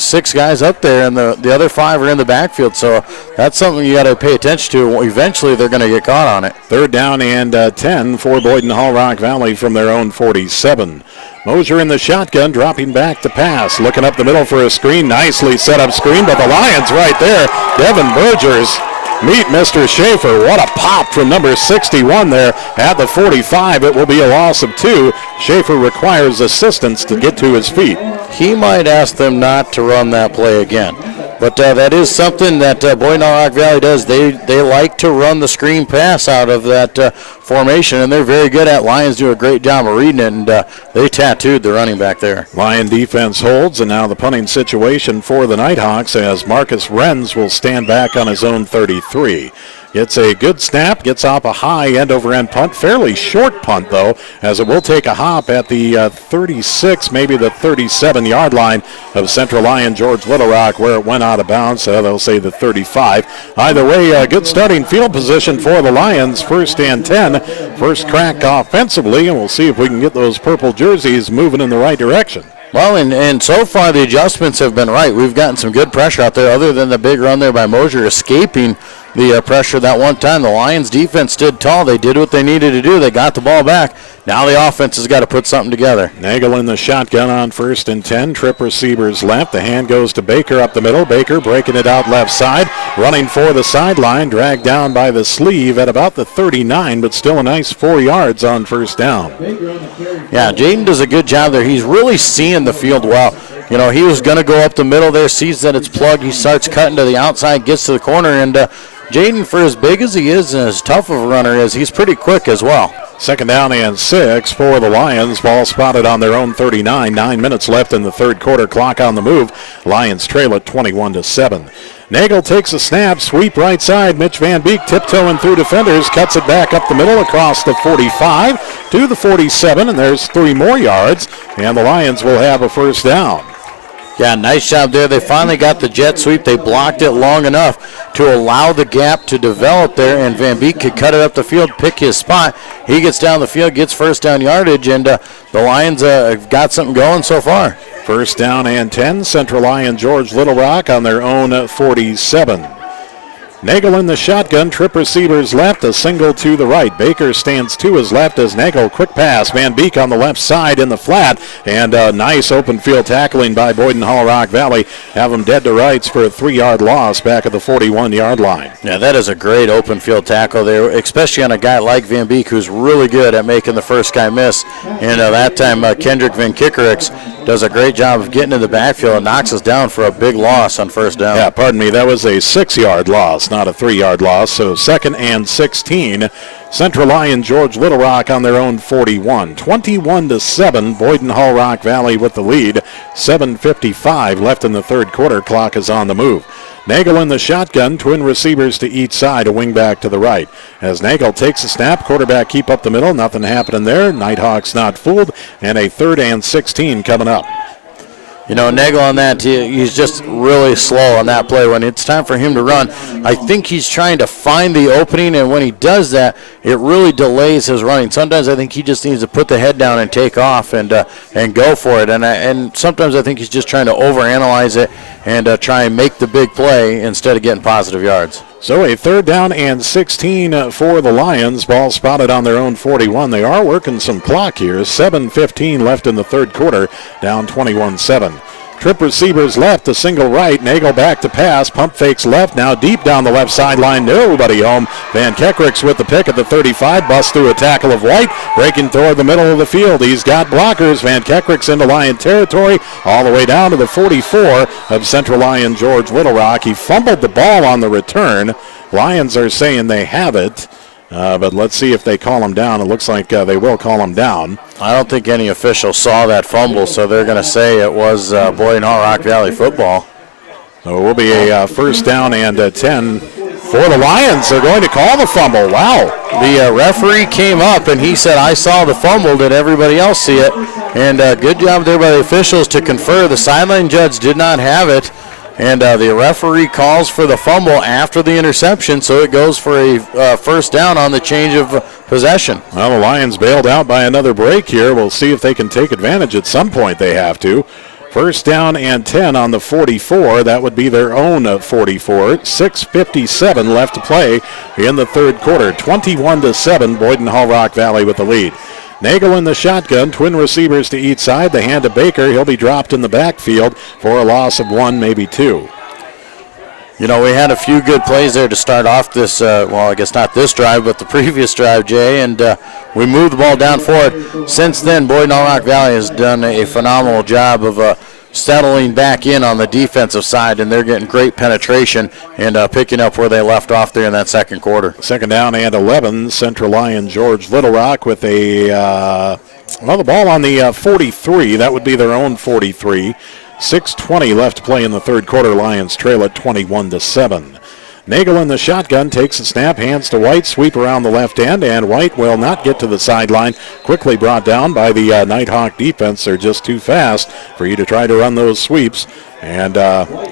6 guys up there, and the other 5 are in the backfield. So that's something you got to pay attention to. Eventually, they're going to get caught on it. 3rd down and 10 for Boyden Hall Rock Valley from their own 47. Mosier in the shotgun, dropping back to pass. Looking up the middle for a screen. Nicely set up screen, but the Lions right there. Devin Bergers meet Mr. Schaefer. What a pop from number 61 there at the 45. It will be a loss of 2. Schaefer requires assistance to get to his feet. He might ask them not to run that play again. But that is something that Boyden Hall Rock Valley does. They like to run the screen pass out of that formation, and they're very good at. Lions do a great job of reading it, and they tattooed the running back there. Lion defense holds, and now the punting situation for the Nighthawks as Marcus Renz will stand back on his own 33. It's a good snap, gets off a high end-over-end punt. Fairly short punt, though, as it will take a hop at the 36, maybe the 37-yard line of Central Lyon George Little Rock, where it went out of bounds. They'll say the 35. Either way, good starting field position for the Lions. 1st and 10. First crack offensively, and we'll see if we can get those purple jerseys moving in the right direction. Well, and so far the adjustments have been right. We've gotten some good pressure out there, other than the big run there by Mosier escaping the pressure that one time. The Lions defense stood tall. They did what they needed to do. They got the ball back. Now the offense has got to put something together. Nagel in the shotgun on 1st and 10. Trip receivers left. The hand goes to Baker up the middle. Baker breaking it out left side. Running for the sideline. Dragged down by the sleeve at about the 39, but still a nice 4 yards on 1st down. Yeah, Jaden does a good job there. He's really seeing the field well. You know, he was going to go up the middle there, sees that it's plugged. He starts cutting to the outside, gets to the corner, and Jaden, for as big as he is and as tough of a runner as, he's pretty quick as well. 2nd down and 6 for the Lions. Ball spotted on their own 39. 9 minutes left in the 3rd quarter. Clock on the move. Lions trail at 21-7. Nagel takes a snap, sweep right side. Mitch Van Beek tiptoeing through defenders, cuts it back up the middle across the 45 to the 47, and there's 3 more yards, and the Lions will have a 1st down. Yeah, nice job there. They finally got the jet sweep. They blocked it long enough to allow the gap to develop there, and Van Beek could cut it up the field, pick his spot. He gets down the field, gets 1st down yardage, and the Lions have got something going so far. 1st down and 10. Central Lyon George Little Rock on their own 47. Nagel in the shotgun, trip receivers left, a single to the right. Baker stands to his left as Nagel, quick pass. Van Beek on the left side in the flat, and a nice open field tackling by Boyden Hall Rock Valley. Have them dead to rights for a 3-yard loss back at the 41-yard line. Yeah, that is a great open field tackle there, especially on a guy like Van Beek, who's really good at making the first guy miss. And that time, Kendrick Van Kickerix does a great job of getting in the backfield and knocks us down for a big loss on 1st down. Yeah, pardon me, that was a 6-yard loss, not a 3-yard loss. So 2nd and 16. Central Lyon George Little Rock on their own 41. 21-7. Boyden Hall Rock Valley with the lead. 7:55 left in the 3rd quarter. Clock is on the move. Nagel in the shotgun, twin receivers to each side, a wingback to the right. As Nagel takes a snap, quarterback keep up the middle, nothing happening there. Nighthawks not fooled, and a 3rd and 16 coming up. You know, Nagel on that, he's just really slow on that play. When it's time for him to run, I think he's trying to find the opening, and when he does that, it really delays his running. Sometimes I think he just needs to put the head down and take off and go for it. And sometimes I think he's just trying to overanalyze it and try and make the big play instead of getting positive yards. So a 3rd down and 16 for the Lions. Ball spotted on their own 41. They are working some clock here. 7:15 left in the 3rd quarter, down 21-7. Trip receivers left, a single right. Nagel back to pass. Pump fakes left. Now deep down the left sideline. Nobody home. Van Kekrix with the pick at the 35. Busts through a tackle of White. Breaking toward the middle of the field. He's got blockers. Van Kekrix into Lion territory. All the way down to the 44 of Central Lyon George Little Rock. He fumbled the ball on the return. Lions are saying they have it. But let's see if they call him down. It looks like they will call him down. I don't think any official saw that fumble, so they're going to say it was Boyden Hall Rock Valley football. So it will be a 1st down and 10 for the Lions. They're going to call the fumble. Wow. The referee came up, and he said, I saw the fumble. Did everybody else see it? And good job there by the officials to confer. The sideline judge did not have it. And the referee calls for the fumble after the interception, so it goes for a 1st down on the change of possession. Well, the Lions bailed out by another break here. We'll see if they can take advantage. At some point they have to. First down and 10 on the 44. That would be their own 44. 6:57 left to play in the third quarter. 21-7, Boyden Hull Rock Valley with the lead. Nagel in the shotgun, twin receivers to each side. The hand to Baker. He'll be dropped in the backfield for a loss of 1, maybe 2. You know, we had a few good plays there to start off this, well, I guess not this drive, but the previous drive, Jay, and we moved the ball down forward. Since then, Boyden Hull Rock Valley has done a phenomenal job of settling back in on the defensive side, and they're getting great penetration and picking up where they left off there in that second quarter. Second down and 11, Central Lyon George Little Rock with a, the ball on the 43. That would be their own 43. 6:20 left to play in the third quarter. Lions trail at 21-7. Nagel in the shotgun takes the snap, hands to White, sweep around the left end, and White will not get to the sideline. Quickly brought down by the Nighthawk defense. They're just too fast for you to try to run those sweeps. And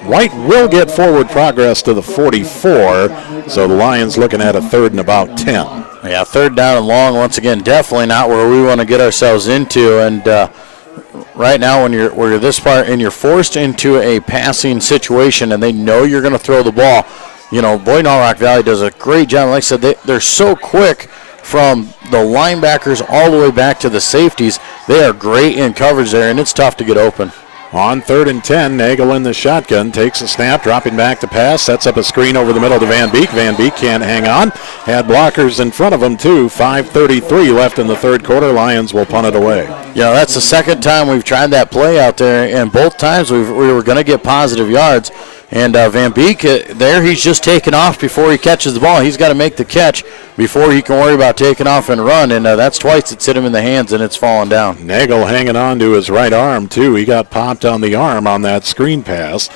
White will get forward progress to the 44, so the Lions looking at a third and about 10. Yeah, third down and long, once again, definitely not where we want to get ourselves into. And right now, when you're this far and you're forced into a passing situation and they know you're going to throw the ball, you know, Boyden Hull Rock Valley does a great job. Like I said, they're so quick from the linebackers all the way back to the safeties. They are great in coverage there, and it's tough to get open. On third and 10, Nagel in the shotgun, takes a snap, dropping back to pass, sets up a screen over the middle to Van Beek. Van Beek can't hang on. Had blockers in front of him, too. 5:33 left in the third quarter. Lions will punt it away. Yeah, that's the second time we've tried that play out there, and both times we were going to get positive yards. And Van Beek, there he's just taking off before he catches the ball. He's got to make the catch before he can worry about taking off and run. And that's twice it's hit him in the hands and it's fallen down. Nagel hanging on to his right arm, too. He got popped on the arm on that screen pass.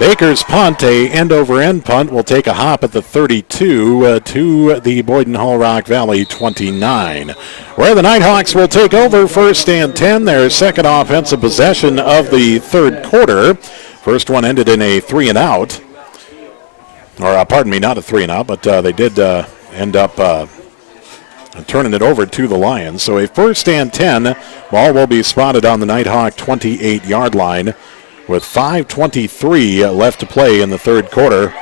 Baker's punt, a end-over-end punt, will take a hop at the 32 to the Boyden Hull Rock Valley 29, where the Nighthawks will take over first and 10, their second offensive possession of the third quarter. First one ended in a 3-and-out. Or, pardon me, not a 3-and-out, but they did end up turning it over to the Lions. So a first and 10. Ball will be spotted on the Nighthawk 28-yard line with 5:23 left to play in the third quarter.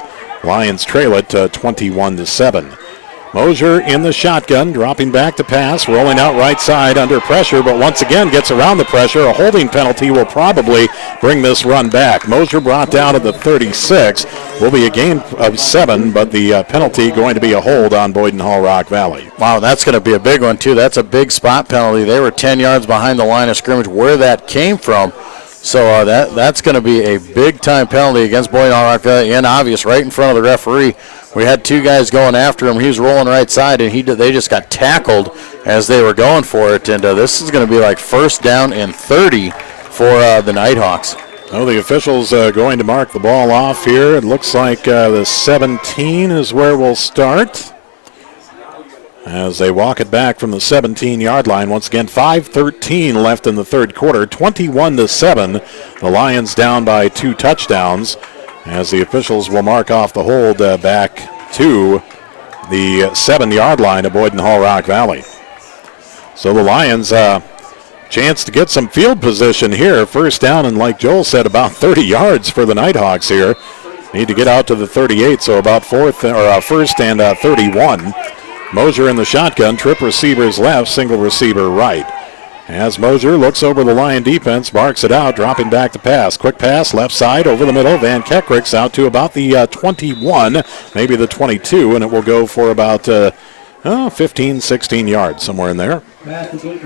Lions trail it 21-7. Mosier in the shotgun, dropping back to pass, rolling out right side under pressure, but once again gets around the pressure. A holding penalty will probably bring this run back. Mosier brought down at the 36. Will be a gain of 7, but the penalty going to be a hold on Boyden Hull Rock Valley. Wow, that's going to be a big one, too. That's a big spot penalty. They were 10 yards behind the line of scrimmage. Where that came from, so that's going to be a big-time penalty against Boyden Hull Rock Valley, and obvious right in front of the referee. We had two guys going after him. He was rolling right side, and they just got tackled as they were going for it. And this is going to be like first down and 30 for the Nighthawks. Well, the officials going to mark the ball off here. It looks like the 17 is where we'll start as they walk it back from the 17-yard line. Once again, 5:13 left in the third quarter, 21-7. The Lions down by 2 touchdowns. As the officials will mark off the hold back to the 7-yard line of Boyden Hull Rock Valley. So the Lions chance to get some field position here. First down, and like Joel said, about 30 yards for the Nighthawks here. Need to get out to the 38, so about first and 31. Mosier in the shotgun, trip receivers left, single receiver right. As Mosier looks over the Lion defense, barks it out, dropping back to pass. Quick pass, left side, over the middle. Van Kekricks out to about the 21, maybe the 22, and it will go for about 15, 16 yards, somewhere in there.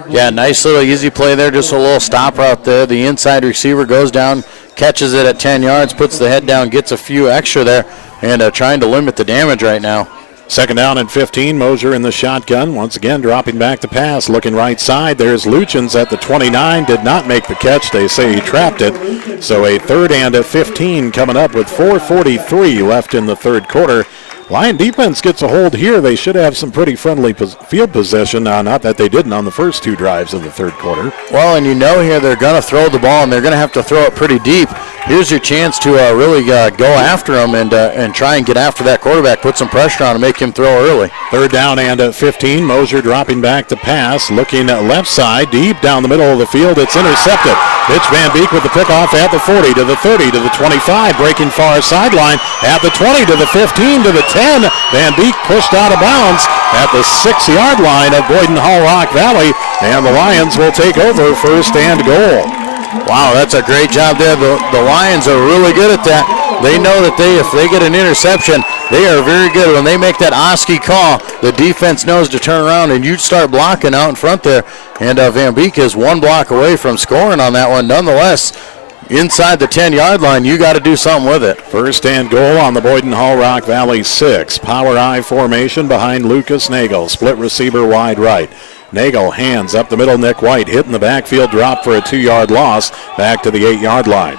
Yeah, nice little easy play there, just a little stop route there. The inside receiver goes down, catches it at 10 yards, puts the head down, gets a few extra there, and trying to limit the damage right now. Second down and 15. Mosier in the shotgun. Once again, dropping back to pass. Looking right side. There's Luchins at the 29. Did not make the catch. They say he trapped it. So a third and a 15 coming up with 4:43 left in the third quarter. Lion defense gets a hold here. They should have some pretty friendly field possession. Not that they didn't on the first 2 drives of the third quarter. Well, and here they're going to throw the ball, and they're going to have to throw it pretty deep. Here's your chance to really go after him and try and get after that quarterback, put some pressure on him, make him throw early. Third down and 15. Mosier dropping back to pass, looking left side, deep down the middle of the field. It's intercepted. Mitch Van Beek with the pickoff at the 40 to the 30 to the 25, breaking far sideline at the 20 to the 15 to the 10. Van Beek pushed out of bounds at the 6-yard line of Boyden Hall Rock Valley, and the Lions will take over first and goal. Wow, that's a great job there. The Lions are really good at that. They know that if they get an interception, they are very good. When they make that Oski call, the defense knows to turn around, and you start blocking out in front there. And Van Beek is 1 block away from scoring on that one. Nonetheless, inside the 10-yard line, you got to do something with it. First and goal on the Boyden Hall Rock Valley 6. Power I formation behind Lucas Nagel. Split receiver wide right. Nagel hands up the middle. Nick White hitting the backfield drop for a 2-yard loss back to the 8-yard line.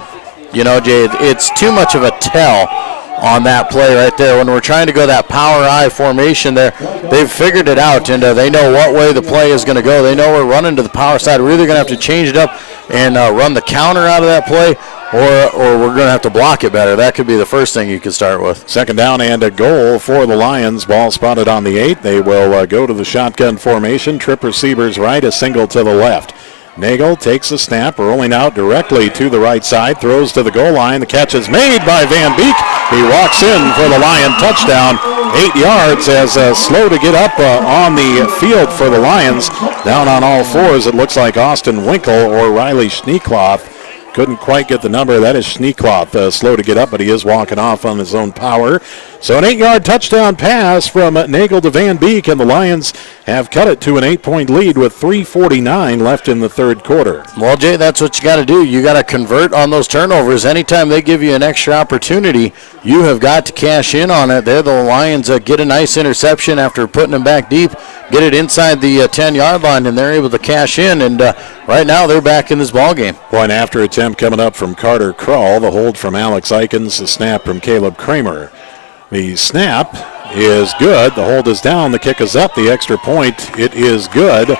You know, Jay, it's too much of a tell on that play right there. When we're trying to go that power I formation there, they've figured it out, and they know what way the play is going to go. They know we're running to the power side. We're either going to have to change it up and run the counter out of that play, or we're going to have to block it better. That could be the first thing you could start with. Second down and a goal for the Lions. Ball spotted on the 8. They will go to the shotgun formation. Trip receivers right, a single to the left. Nagel takes a snap, rolling out directly to the right side, throws to the goal line. The catch is made by Van Beek. He walks in for the Lion touchdown. 8 yards as slow to get up on the field for the Lions. Down on all fours, it looks like Austin Winkle or Riley Schneekloth. Couldn't quite get the number. That is Schneekloth, slow to get up, but he is walking off on his own power. So an 8-yard touchdown pass from Nagel to Van Beek, and the Lions have cut it to an 8-point lead with 3:49 left in the third quarter. Well, Jay, that's what you got to do. You got to convert on those turnovers. Anytime they give you an extra opportunity, you have got to cash in on it. There, the Lions get a nice interception after putting them back deep, get it inside the 10-yard line, and they're able to cash in. And right now, they're back in this ball game. Point after attempt coming up from Carter Krull. The hold from Alex Eikens. The snap from Caleb Kramer. The snap is good. The hold is down. The kick is up. The extra point, it is good.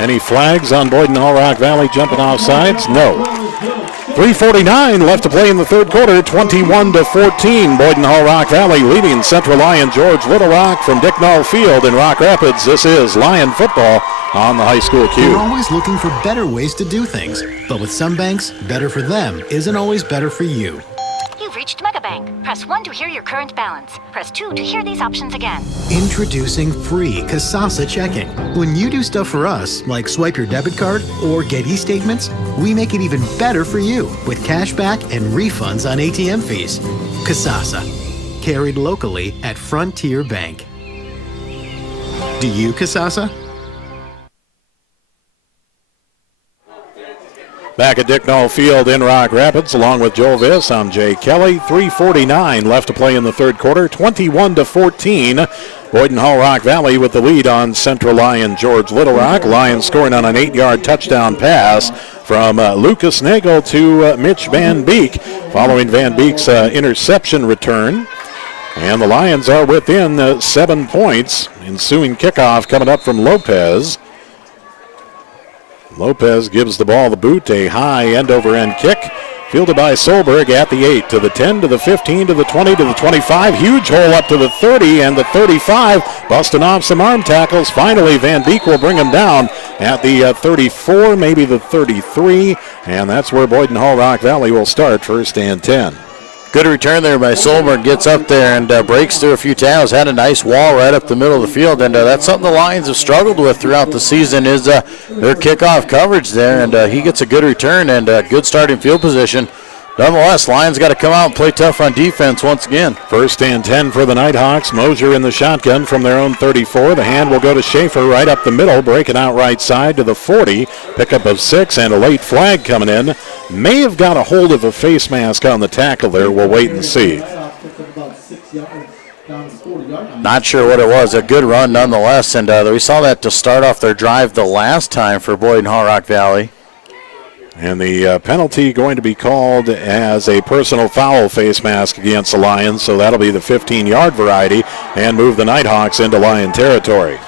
Any flags on Boyden Hall Rock Valley jumping off sides? No. 3:49 left to play in the third quarter. 21-14. Boyden Hall Rock Valley leading Central Lyon George Little Rock from Dick Null Field in Rock Rapids. This is Lion football on the high school cue. We're always looking for better ways to do things. But with some banks, better for them isn't always better for you. You've reached Megabank. Press 1 to hear your current balance. Press 2 to hear these options again. Introducing free Kasasa checking. When you do stuff for us, like swipe your debit card or get e-statements, we make it even better for you with cash back and refunds on ATM fees. Kasasa, carried locally at Frontier Bank. Do you, Kasasa? Back at Dick Null Field in Rock Rapids, along with Joel Viss, I'm Jay Kelly. 3:49 left to play in the third quarter. 21-14. Boyden Hall Rock Valley with the lead on Central Lyon George Little Rock. Lions scoring on an 8-yard touchdown pass from Lucas Nagel to Mitch Van Beek, following Van Beek's interception return. And the Lions are within 7 points. Ensuing kickoff coming up from Lopez. Lopez gives the ball the boot, a high end-over-end kick, fielded by Solberg at the 8, to the 10, to the 15, to the 20, to the 25. Huge hole up to the 30 and the 35, busting off some arm tackles. Finally, Van Beek will bring him down at the 34, maybe the 33, and that's where Boyden Hall Rock Valley will start, first and 10. Good return there by Solberg. Gets up there and breaks through a few tackles. Had a nice wall right up the middle of the field, and that's something the Lions have struggled with throughout the season is their kickoff coverage there, and he gets a good return and good starting field position. Nonetheless, Lions got to come out and play tough on defense once again. First and 10 for the Nighthawks. Mosier in the shotgun from their own 34. The hand will go to Schaefer right up the middle, breaking out right side to the 40. Pickup of 6 and a late flag coming in. May have got a hold of a face mask on the tackle there. We'll wait and see. Not sure what it was. A good run nonetheless, and we saw that to start off their drive the last time for Boyden Hall Rock Valley. And the penalty going to be called as a personal foul face mask against the Lions, so that'll be the 15-yard variety and move the Nighthawks into Lion territory.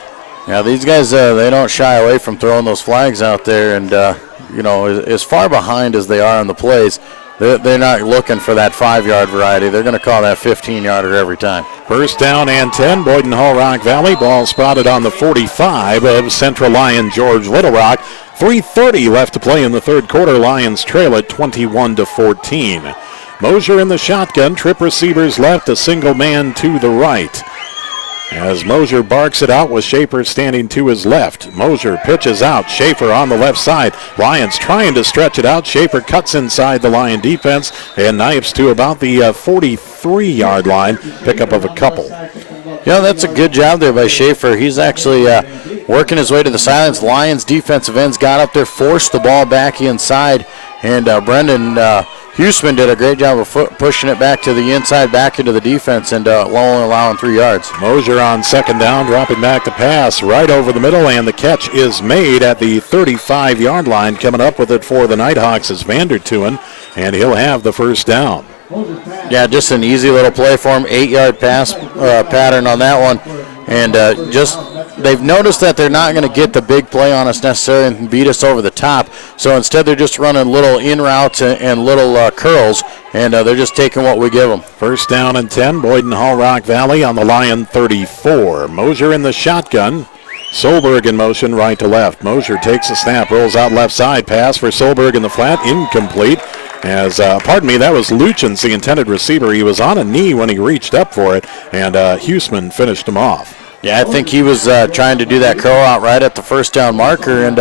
Yeah, these guys, they don't shy away from throwing those flags out there, and, as far behind as they are on the plays, they're not looking for that 5-yard variety. They're going to call that 15-yarder every time. First down and 10, Boyden Hull Rock Valley. Ball spotted on the 45 of Central Lyon George Little Rock. 3:30 left to play in the third quarter. Lions trail at 21-14. Mosier in the shotgun. Trip receivers left, a single man to the right. As Mosier barks it out with Schaefer standing to his left. Mosier pitches out. Schaefer on the left side. Lions trying to stretch it out. Schaefer cuts inside the Lion defense and knifes to about the 43-yard line. Pickup of a couple. Yeah, that's a good job there by Schaefer. He's actually working his way to the sidelines. Lions defensive ends got up there, forced the ball back inside, and Brendan Huseman did a great job of pushing it back to the inside, back into the defense, and only allowing 3 yards. Mosier on second down, dropping back to pass right over the middle, and the catch is made at the 35-yard line. Coming up with it for the Nighthawks is Vandertuen, and he'll have the first down. Yeah, just an easy little play for him, 8-yard pass pattern on that one, and they've noticed that they're not going to get the big play on us necessarily and beat us over the top, so instead they're just running little in routes and little curls, and they're just taking what we give them. First down and 10, Boyden Hull Rock Valley on the Lion 34. Mosier in the shotgun. Solberg in motion right to left. Mosier takes a snap, rolls out left side, pass for Solberg in the flat, incomplete. That was Luchens, the intended receiver. He was on a knee when he reached up for it, and Huseman finished him off. Yeah, I think he was trying to do that curl out right at the first down marker and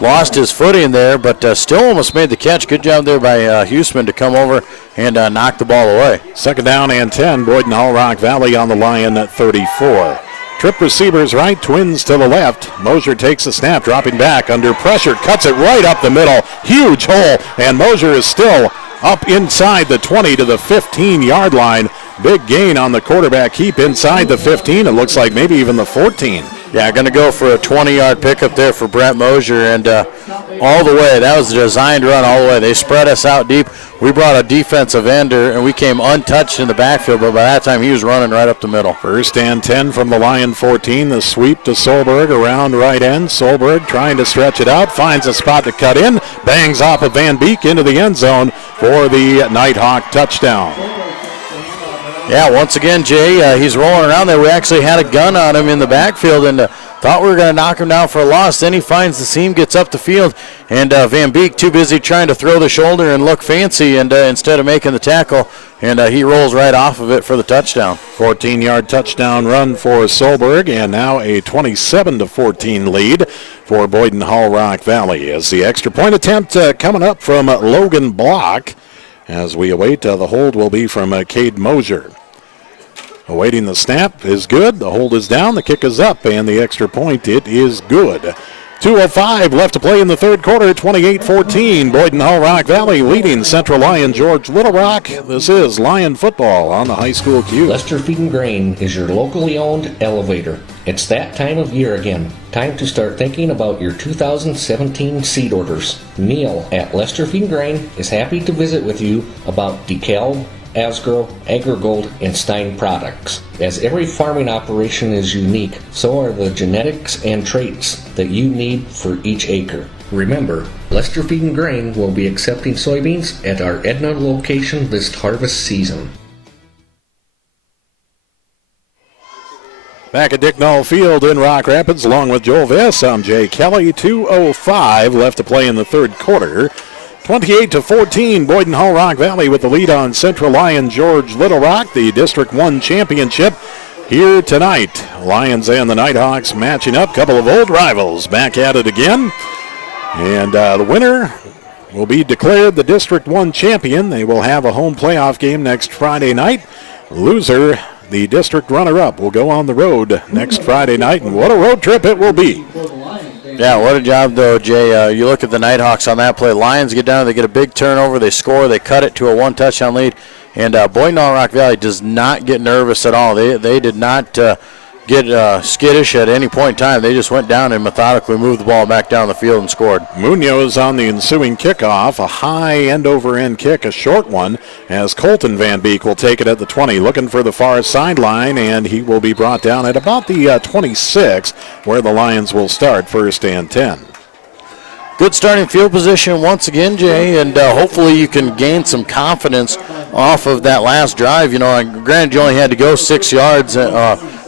lost his footing there, but still almost made the catch. Good job there by Huseman to come over and knock the ball away. Second down and 10, Boyden Hull Rock Valley on the Lion at 34. Trip receivers right, Twins to the left. Mosier takes a snap, dropping back under pressure, cuts it right up the middle. Huge hole, and Mosier is still up inside the 20 to the 15-yard line. Big gain on the quarterback keep inside the 15. It looks like maybe even the 14. Yeah, going to go for a 20-yard pickup there for Brent Mosier, and all the way. That was a designed run all the way. They spread us out deep. We brought a defensive ender, and we came untouched in the backfield, but by that time he was running right up the middle. First and 10 from the Lion 14. The sweep to Solberg around right end. Solberg trying to stretch it out, finds a spot to cut in, bangs off of Van Beek into the end zone for the Nighthawk touchdown. Yeah, once again, Jay, he's rolling around there. We actually had a gun on him in the backfield and thought we were going to knock him down for a loss. Then he finds the seam, gets up the field, and Van Beek too busy trying to throw the shoulder and look fancy and instead of making the tackle, and he rolls right off of it for the touchdown. 14-yard touchdown run for Solberg, and now a 27-14 lead for Boyden Hull Rock Valley as the extra point attempt coming up from Logan Block. As we await, the hold will be from Cade Mosier. Awaiting the snap is good. The hold is down. The kick is up, and the extra point, it is good. 2:05 left to play in the third quarter, 28-14. Boyden Hull Rock Valley leading Central Lyon George Little Rock. This is Lion football on the high school cue. Lester Feed and Grain is your locally owned elevator. It's that time of year again. Time to start thinking about your 2017 seed orders. Neil at Lester Feed and Grain is happy to visit with you about DeKalb, Asgrow, AgriGold, and Stein products. As every farming operation is unique, so are the genetics and traits that you need for each acre. Remember, Lester Feed and Grain will be accepting soybeans at our Edna location this harvest season. Back at Dick Null Field in Rock Rapids, along with Joel Viss, I'm Jay Kelly. 2:05 left to play in the third quarter. 28-14, Boyden Hull Rock Valley with the lead on Central Lyon George Little Rock, the District 1 championship here tonight. Lions and the Nighthawks matching up, couple of old rivals back at it again. And the winner will be declared the District 1 champion. They will have a home playoff game next Friday night. Loser, the district runner-up, will go on the road next Friday night, and what a road trip it will be. Yeah, what a job, though, Jay. You look at the Nighthawks on that play. Lions get down, they get a big turnover, they score, they cut it to a one-touchdown lead, and Boyden Hull Rock Valley does not get nervous at all. They did not get skittish at any point in time. They just went down and methodically moved the ball back down the field and scored. Munoz on the ensuing kickoff, a high end-over-end kick, a short one, as Colton Van Beek will take it at the 20, looking for the far sideline, and he will be brought down at about the 26, where the Lions will start 1st and 10. Good starting field position once again, Jay, and hopefully you can gain some confidence off of that last drive. You know, granted you only had to go 6 yards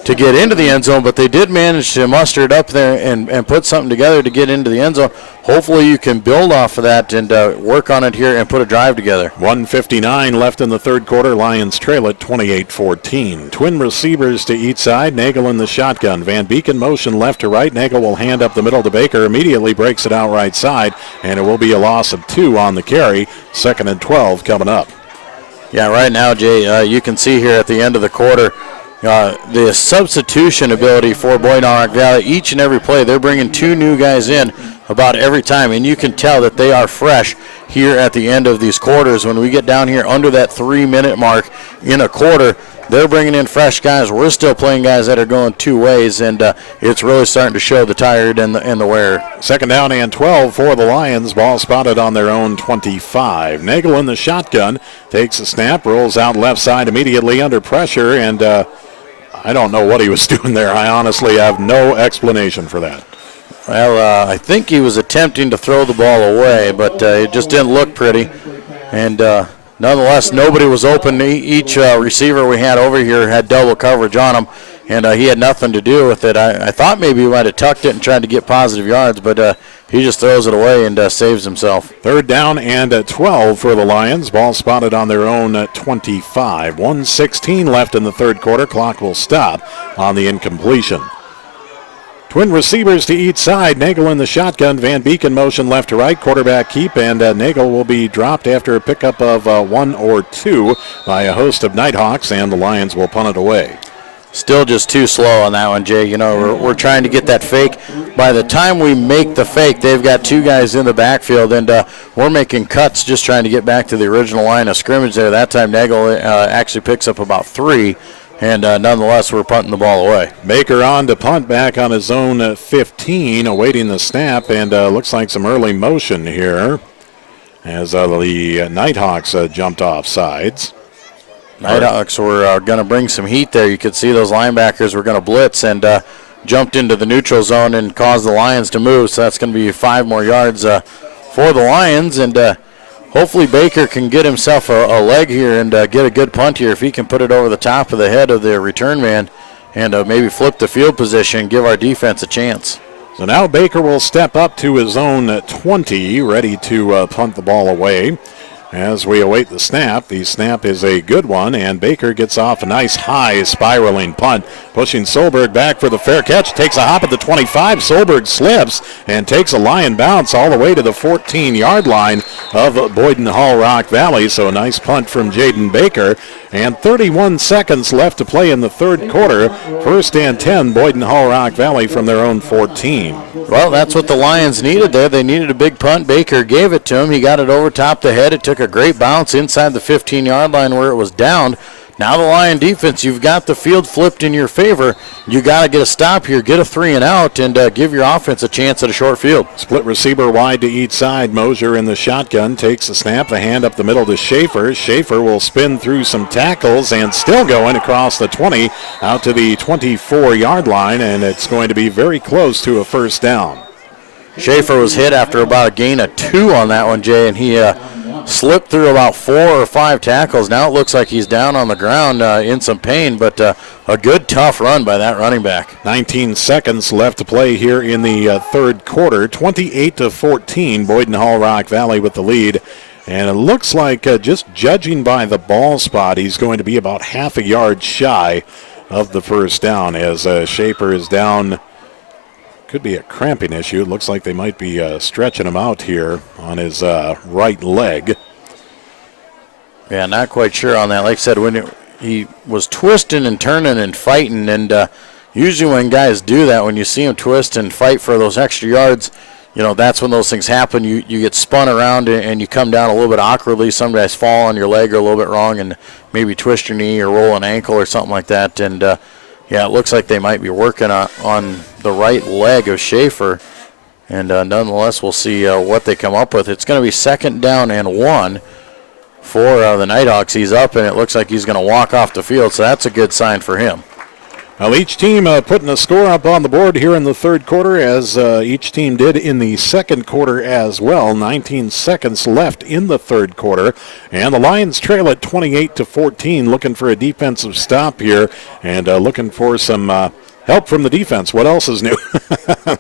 to get into the end zone, but they did manage to muster it up there and put something together to get into the end zone. Hopefully you can build off of that and work on it here and put a drive together. 1:59 left in the third quarter. Lions trail at 28-14. Twin receivers to each side. Nagel in the shotgun. Van Beek in motion left to right. Nagel will hand up the middle to Baker. Immediately breaks it out right side, and it will be a loss of 2 on the carry. 2nd and 12 coming up. Yeah, right now, Jay, you can see here at the end of the quarter, the substitution ability for Boyd Rock Valley. Each and every play, they're bringing 2 new guys in about every time, and you can tell that they are fresh here at the end of these quarters. When we get down here under that 3-minute mark in a quarter, they're bringing in fresh guys. We're still playing guys that are going 2 ways, and it's really starting to show the tired and the wear. 2nd down and 12 for the Lions. Ball spotted on their own 25. Nagel in the shotgun, takes a snap, rolls out left side immediately under pressure, and I don't know what he was doing there. I honestly have no explanation for that. Well, I think he was attempting to throw the ball away, but it just didn't look pretty. And nonetheless, nobody was open. Each receiver we had over here had double coverage on him, and he had nothing to do with it. I thought maybe he might have tucked it and tried to get positive yards, but he just throws it away and saves himself. 3rd down and 12 for the Lions. Ball spotted on their own 25. 1:16 left in the third quarter. Clock will stop on the incompletion. Twin receivers to each side. Nagel in the shotgun. Van Beek in motion left to right. Quarterback keep, and Nagel will be dropped after a pickup of 1 or 2 by a host of Nighthawks, and the Lions will punt it away. Still just too slow on that one, Jay. You know, we're trying to get that fake. By the time we make the fake, they've got 2 guys in the backfield, and we're making cuts just trying to get back to the original line of scrimmage there. That time Nagel actually picks up about 3. And nonetheless, we're punting the ball away. Baker on to punt back on his own 15, awaiting the snap, and looks like some early motion here as the Nighthawks jumped off sides. Nighthawks were going to bring some heat there. You could see those linebackers were going to blitz and jumped into the neutral zone and caused the Lions to move. So that's going to be 5 more yards for the Lions, and hopefully Baker can get himself a leg here and get a good punt here. If he can put it over the top of the head of the return man and maybe flip the field position, give our defense a chance. So now Baker will step up to his own 20, ready to punt the ball away. As we await the snap is a good one, and Baker gets off a nice high spiraling punt, pushing Solberg back for the fair catch, takes a hop at the 25. Solberg slips and takes a Lion bounce all the way to the 14-yard line of Boyden Hall Rock Valley. So a nice punt from Jaden Baker, and 31 seconds left to play in the third quarter. 1st and 10, Boyden Hall Rock Valley from their own 14. Well, that's what the Lions needed there. They needed a big punt. Baker gave it to him. He got it over top the head. It took a great bounce inside the 15-yard line where it was downed. Now the Lion defense, you've got the field flipped in your favor. You got to get a stop here, get a 3 and out, and give your offense a chance at a short field. Split receiver wide to each side. Mosier in the shotgun takes a snap, the hand up the middle to Schaefer. Schaefer will spin through some tackles and still going across the 20 out to the 24-yard line, and it's going to be very close to a 1st down. Schaefer was hit after about a gain of 2 on that one, Jay, and he slipped through about 4 or 5 tackles. Now it looks like he's down on the ground in some pain, but a good, tough run by that running back. 19 seconds left to play here in the third quarter. 28-14, Boyden Hall Rock Valley with the lead. And it looks like, just judging by the ball spot, he's going to be about half a yard shy of the 1st down as Schaefer is down. Could be a cramping issue. It looks like they might be stretching him out here on his right leg. Yeah, not quite sure on that. Like I said, when he was twisting and turning and fighting, and usually when guys do that, when you see him twist and fight for those extra yards, you know, that's when those things happen. You get spun around and you come down a little bit awkwardly. Some guys fall on your leg or a little bit wrong and maybe twist your knee or roll an ankle or something like that. And Yeah, it looks like they might be working on the right leg of Schaefer. And nonetheless, we'll see what they come up with. It's going to be 2nd down and 1 for the Nighthawks. He's up, and it looks like he's going to walk off the field, so that's a good sign for him. Well, each team putting a score up on the board here in the third quarter, as each team did in the second quarter as well. 19 seconds left in the third quarter, and the Lions trail at 28-14, looking for a defensive stop here and looking for some help from the defense. What else is new?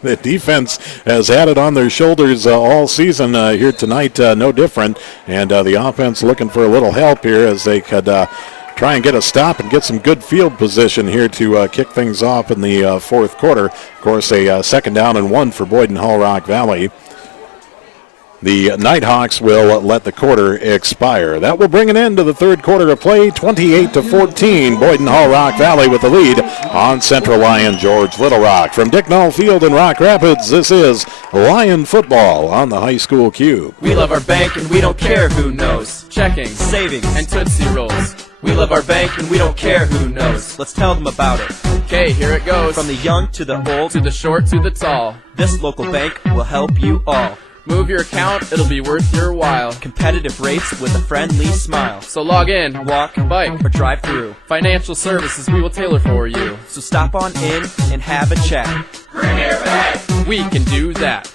The defense has had it on their shoulders all season here tonight, no different, and the offense looking for a little help here as they could try and get a stop and get some good field position here to kick things off in the fourth quarter. Of course, a 2nd down and 1 for Boyden Hull Rock Valley. The Nighthawks will let the quarter expire. That will bring an end to the third quarter of play, 28-14. Boyden Hull Rock Valley with the lead on Central Lyon George Little Rock. From Dicknall Field in Rock Rapids, this is Lyon football on the high school cube. We love our bank and we don't care who knows. Checking, savings, and Tootsie Rolls. We love our bank and we don't care who knows. Let's tell them about it. Okay, here it goes. From the young to the old, to the short to the tall, this local bank will help you all. Move your account, it'll be worth your while. Competitive rates with a friendly smile. So log in, walk, bike, or drive through. Financial services we will tailor for you. So stop on in and have a chat. Bring your bag. We can do that.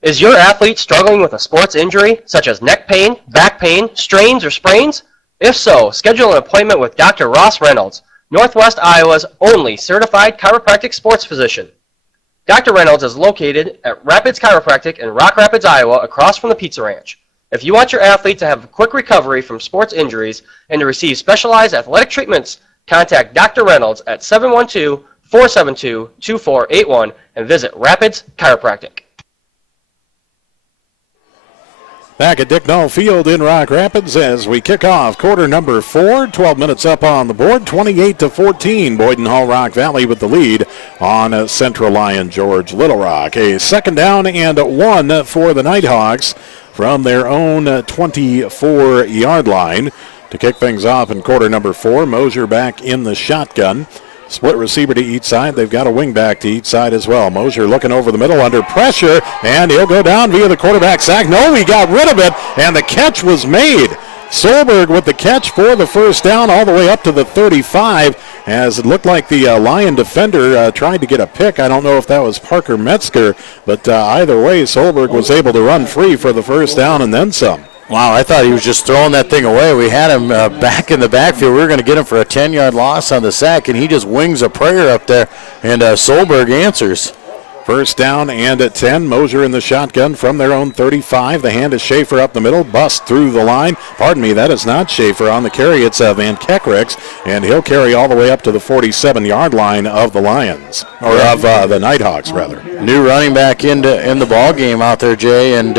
Is your athlete struggling with a sports injury, such as neck pain, back pain, strains, or sprains? If so, schedule an appointment with Dr. Ross Reynolds, Northwest Iowa's only certified chiropractic sports physician. Dr. Reynolds is located at Rapids Chiropractic in Rock Rapids, Iowa, across from the Pizza Ranch. If you want your athlete to have a quick recovery from sports injuries and to receive specialized athletic treatments, contact Dr. Reynolds at 712-472-2481 and visit Rapids Chiropractic. Back at Dicknall Field in Rock Rapids as we kick off quarter number 4. 12 minutes up on the board, 28-14. Boyden Hull Rock Valley with the lead on Central Lyon George Little Rock. A 2nd down and 1 for the Nighthawks from their own 24-yard line to kick things off in quarter number 4. Mosier back in the shotgun. Split receiver to each side. They've got a wing back to each side as well. Mosier looking over the middle under pressure, and he'll go down via the quarterback sack. No, he got rid of it, and the catch was made. Solberg with the catch for the first down all the way up to the 35, as it looked like the Lion defender tried to get a pick. I don't know if that was Parker Metzger, but either way, Solberg was able to run free for the first down and then some. Wow, I thought he was just throwing that thing away. We had him back in the backfield. We were going to get him for a 10-yard loss on the sack, and he just wings a prayer up there, and Solberg answers. First down and at 10. Mosier in the shotgun from their own 35. The hand is Schaefer up the middle. Bust through the line. Pardon me, that is not Schaefer on the carry. It's Van Kekricks, and he'll carry all the way up to the 47-yard line of the Lions, or of the Nighthawks, rather. New running back in the ball game out there, Jay, and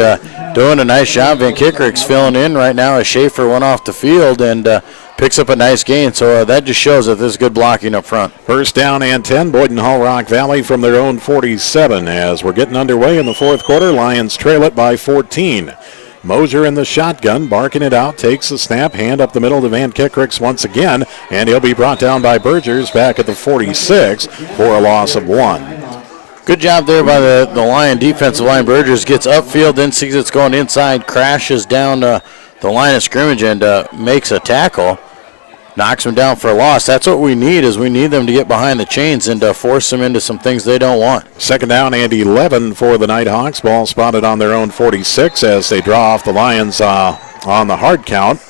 doing a nice job. Van Kekricks filling in right now as Schaefer went off the field and picks up a nice gain, so that just shows that there's good blocking up front. First down and 10, Boyden Hull Rock Valley from their own 47 as we're getting underway in the fourth quarter. Lions trail it by 14. Mosier in the shotgun, barking it out, takes the snap, hand up the middle to Van Kekricks once again, and he'll be brought down by Bergers back at the 46 for a loss of 1. Good job there by the Lion defensive line. Bergers gets upfield, then sees it's going inside, crashes down the line of scrimmage and makes a tackle. Knocks them down for a loss. That's what we need, is we need them to get behind the chains and force them into some things they don't want. 2nd down and 11 for the Nighthawks. Ball spotted on their own 46 as they draw off the Lions on the hard count.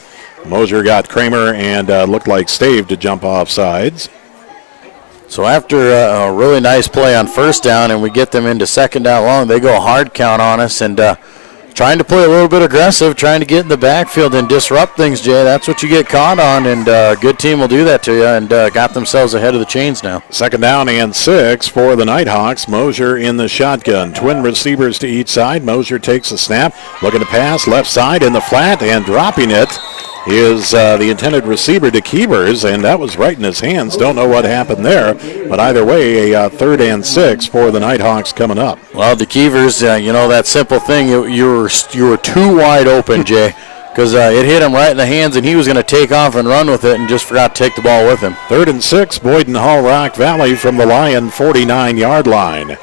Mosier got Kramer and looked like Stave to jump off sides. So after a really nice play on first down and we get them into 2nd down long, they go hard count on us and trying to play a little bit aggressive, trying to get in the backfield and disrupt things, Jay. That's what you get caught on, and a good team will do that to you, and got themselves ahead of the chains now. 2nd down and 6 for the Nighthawks. Mosier in the shotgun. Twin receivers to each side. Mosier takes the snap, looking to pass left side in the flat, and dropping it is the intended receiver to Keevers, and that was right in his hands. Don't know what happened there, but either way, a 3rd and 6 for the Nighthawks coming up. Well, the Keevers, that simple thing, you were too wide open, Jay. because it hit him right in the hands, and he was going to take off and run with it and just forgot to take the ball with him. 3rd and 6, Boyden Hull Rock Valley from the Lyon 49-yard line.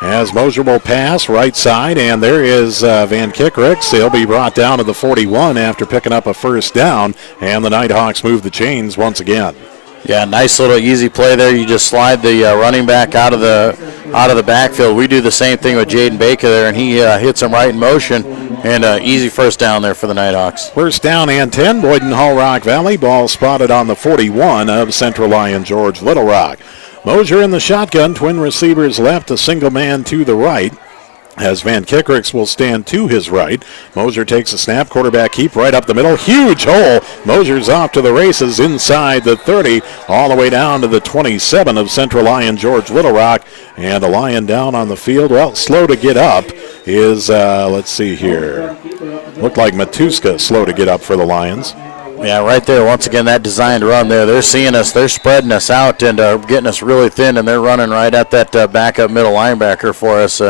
As Mosier will pass right side, and there is Van Kickricks. He'll be brought down to the 41 after picking up a first down, and the Nighthawks move the chains once again. Yeah, nice little easy play there. You just slide the running back out of the backfield. We do the same thing with Jaden Baker there, and he hits him right in motion, and easy first down there for the Nighthawks. First down and 10, Boyden Hull Rock Valley. Ball spotted on the 41 of Central Lyon George Little Rock. Mosier in the shotgun, twin receivers left, a single man to the right, as Van Kickricks will stand to his right. Mosier takes a snap, quarterback keep right up the middle, huge hole. Mosier's off to the races inside the 30, all the way down to the 27 of Central Lyon George Little Rock, and a Lion down on the field. Well, slow to get up is, let's see here, looked like Matuska slow to get up for the Lions. Yeah, right there. Once again, that designed run there. They're seeing us. They're spreading us out and getting us really thin, and they're running right at that backup middle linebacker for us.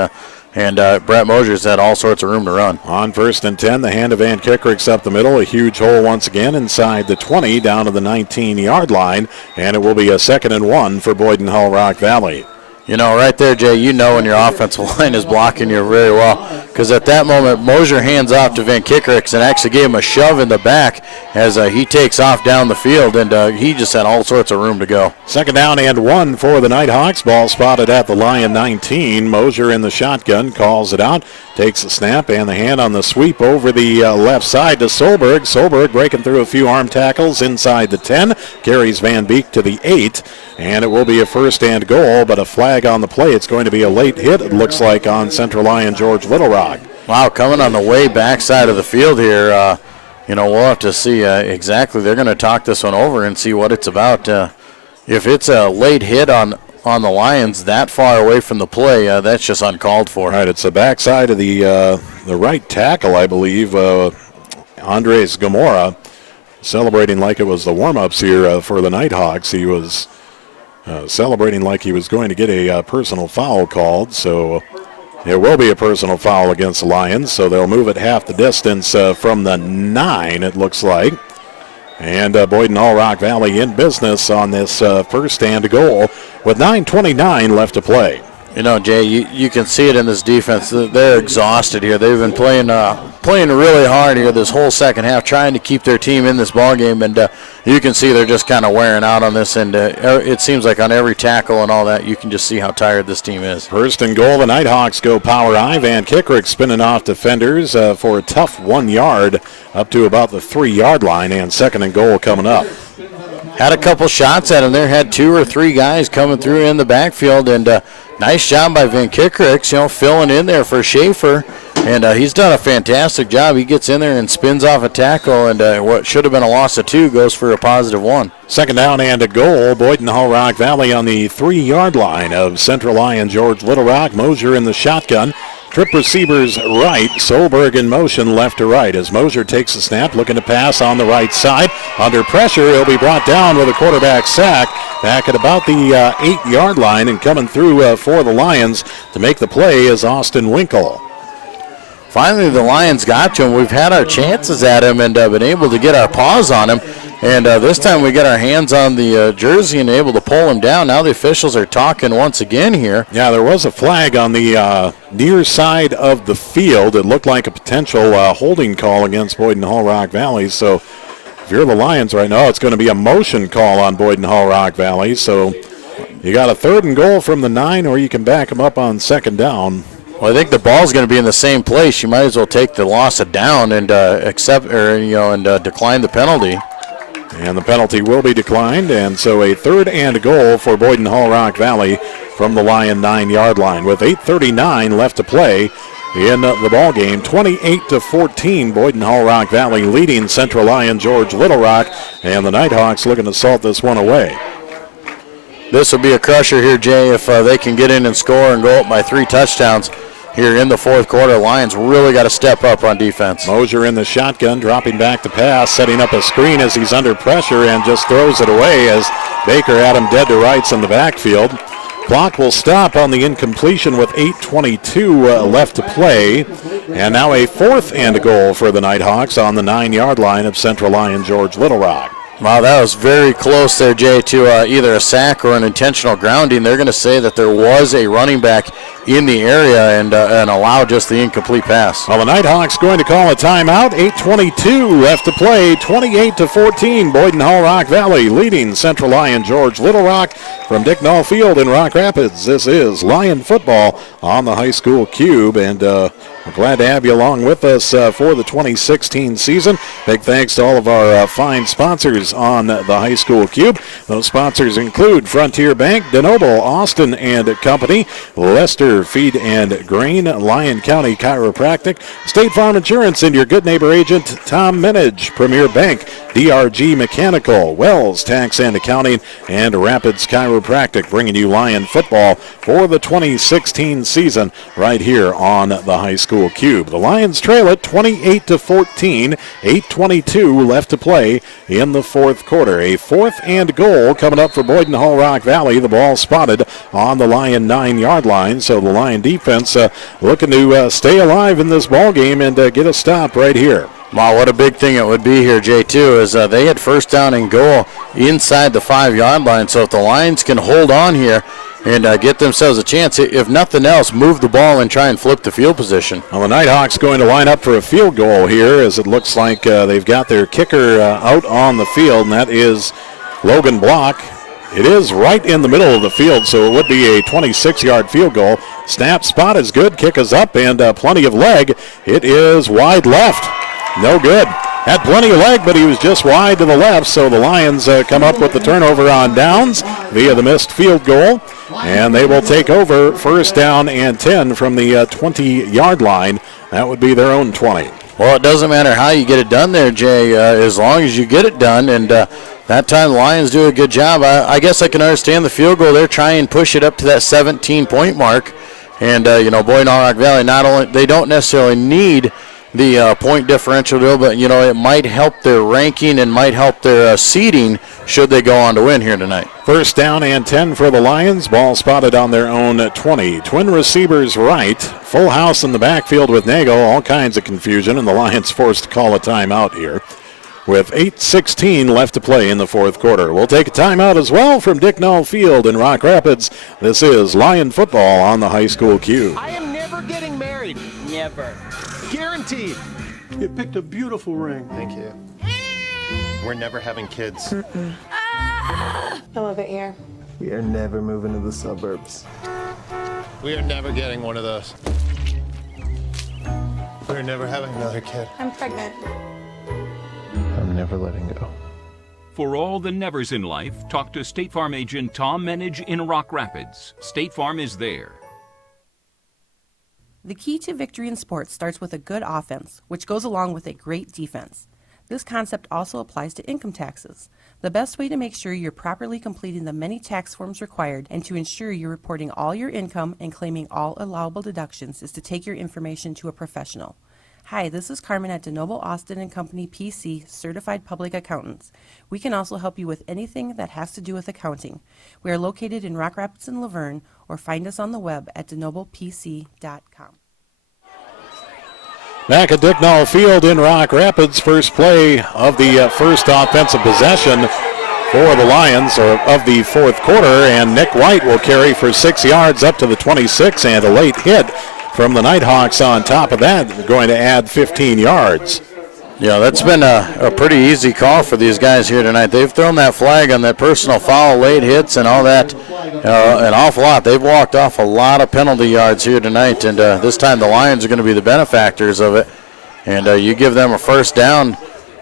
And Brett Mosier's had all sorts of room to run. On 1st and 10, the hand of Van Kickricks up the middle. A huge hole once again inside the 20 down to the 19-yard line, and it will be a 2nd and 1 for Boyden Hull Rock Valley. You know, right there, Jay, you know when your offensive line is blocking you very well, because at that moment, Mosier hands off to Van Kickricks and actually gave him a shove in the back as he takes off down the field, and he just had all sorts of room to go. 2nd down and 1 for the Nighthawks. Ball spotted at the Lion 19. Mosier in the shotgun, calls it out, takes the snap and the hand on the sweep over the left side to Solberg. Solberg breaking through a few arm tackles inside the 10, carries Van Beek to the 8, and it will be a 1st and goal, but a flag on the play. It's going to be a late hit, it looks like, on Central Lyon George Little Rock. Wow, coming on the way back side of the field here. We'll have to see exactly. They're going to talk this one over and see what it's about. If it's a late hit on the Lions that far away from the play, that's just uncalled for. All right, it's the backside of the right tackle, I believe. Andres Gamora celebrating like it was the warm-ups here for the Nighthawks. He was celebrating like he was going to get a personal foul called, so there will be a personal foul against the Lions, so they'll move it half the distance from the 9, it looks like. And Boyden Hull Rock Valley in business on this 1st and goal with 9:29 left to play. You know, Jay, you can see it in this defense. They're exhausted here. They've been playing really hard here this whole second half, trying to keep their team in this ball game, and you can see they're just kind of wearing out on this. And it seems like on every tackle and all that, you can just see how tired this team is. 1st and goal. The Nighthawks go power I. Van Kickerick spinning off defenders for a tough 1 yard up to about the 3-yard line, and 2nd and goal coming up. Had a couple shots at him there. Had 2 or 3 guys coming through in the backfield, and nice job by Van Kickricks, filling in there for Schaefer. And he's done a fantastic job. He gets in there and spins off a tackle, and what should have been a loss of 2 goes for a positive 1. 2nd down and a goal. Boyden Hull Rock Valley on the 3-yard line of Central Lyon George Little Rock. Mosier in the shotgun. Trip receivers right, Solberg in motion left to right as Mosier takes the snap, looking to pass on the right side. Under pressure, he'll be brought down with a quarterback sack back at about the 8-yard line, and coming through for the Lions to make the play is Austin Winkle. Finally, the Lions got to him. We've had our chances at him and been able to get our paws on him. And this time we got our hands on the jersey and able to pull him down. Now the officials are talking once again here. Yeah, there was a flag on the near side of the field. It looked like a potential holding call against Boyden Hull Rock Valley. So if you're the Lions right now, it's going to be a motion call on Boyden Hull Rock Valley. So you got a 3rd and goal from the 9, or you can back them up on 2nd down. Well, I think the ball's going to be in the same place. You might as well take the loss of down and decline the penalty. And the penalty will be declined, and so a 3rd and goal for Boyden Hull Rock Valley from the Lion 9-yard line. With 8:39 left to play in the ball game, 28-14, Boyden Hull Rock Valley leading Central Lyon George Little Rock, and the Nighthawks looking to salt this one away. This will be a crusher here, Jay, if they can get in and score and go up by 3 touchdowns. Here in the 4th quarter, Lions really got to step up on defense. Mosier in the shotgun, dropping back to pass, setting up a screen as he's under pressure and just throws it away as Baker had him dead to rights in the backfield. Clock will stop on the incompletion with 8:22 left to play. And now a 4th and goal for the Nighthawks on the 9-yard line of Central Lyon George Little Rock. Wow, that was very close there, Jay, to either a sack or an intentional grounding. They're going to say that there was a running back in the area and allow just the incomplete pass. Well, the Nighthawks going to call a timeout. 8:22 left to play. 28-14. Boyden Hull Rock Valley leading Central Lyon George Little Rock from Dicknall Field in Rock Rapids. This is Lyon football on the high school cube, and we're glad to have you along with us for the 2016 season. Big thanks to all of our fine sponsors on the high school cube. Those sponsors include Frontier Bank, DeNoble, Austin and Company, Lester Feed and Grain, Lyon County Chiropractic, State Farm Insurance, and your good neighbor agent, Tom Menage, Premier Bank, DRG Mechanical, Wells Tax and Accounting, and Rapids Chiropractic, bringing you Lyon football for the 2016 season right here on the high school cube. The Lions trail it 28-14, 8:22 left to play in the 4th quarter. A 4th and goal coming up for Boyden Hull Rock Valley. The ball spotted on the Lyon 9-yard line, so the Lyon defense looking to stay alive in this ball game and get a stop right here. Wow, what a big thing it would be here, Jay, too, is they had 1st down and goal inside the 5-yard line. So if the Lions can hold on here and get themselves a chance, if nothing else, move the ball and try and flip the field position. Well, the Nighthawks going to line up for a field goal here, as it looks like they've got their kicker out on the field, and that is Logan Block. It is right in the middle of the field, so it would be a 26-yard field goal. Snap spot is good, kick is up, and plenty of leg. It is wide left. No good. Had plenty of leg, but he was just wide to the left, so the Lions come up with the turnover on downs via the missed field goal, and they will take over 1st down and 10 from the 20-yard line. That would be their own 20. Well, it doesn't matter how you get it done there, Jay, as long as you get it done, and that time the Lions do a good job. I guess I can understand the field goal. They're trying to push it up to that 17-point mark, and, Boyden Hull Rock Valley, they don't necessarily need the point differential deal, but it might help their ranking and might help their seeding should they go on to win here tonight. 1st down and 10 for the Lions. Ball spotted on their own 20. Twin receivers right. Full house in the backfield with Nagel. All kinds of confusion, and the Lions forced to call a timeout here with 8:16 left to play in the 4th quarter. We'll take a timeout as well from Dicknall Field in Rock Rapids. This is Lyon football on the high school cube. I am never getting married. Never. Guaranteed. You picked a beautiful ring. Thank you. We're never having kids. I love it here. We are never moving to the suburbs. We are never getting one of those. We're never having another kid. I'm pregnant. I'm never letting go. For all the nevers in life, talk to State Farm agent Tom Menage in Rock Rapids. State Farm is there. The key to victory in sports starts with a good offense, which goes along with a great defense. This concept also applies to income taxes. The best way to make sure you're properly completing the many tax forms required and to ensure you're reporting all your income and claiming all allowable deductions is to take your information to a professional. Hi, this is Carmen at DeNoble Austin & Company PC, Certified Public Accountants. We can also help you with anything that has to do with accounting. We are located in Rock Rapids and Laverne, or find us on the web at denoblepc.com. Back at Dicknall Field in Rock Rapids, first play of the first offensive possession for the Lions, or of the 4th quarter, and Nick White will carry for 6 yards up to the 26, and a late hit from the Nighthawks on top of that, going to add 15 yards. Yeah, that's been a pretty easy call for these guys here tonight. They've thrown that flag on that personal foul, late hits, and all that an awful lot. They've walked off a lot of penalty yards here tonight, and this time the Lions are going to be the benefactors of it. And you give them a 1st down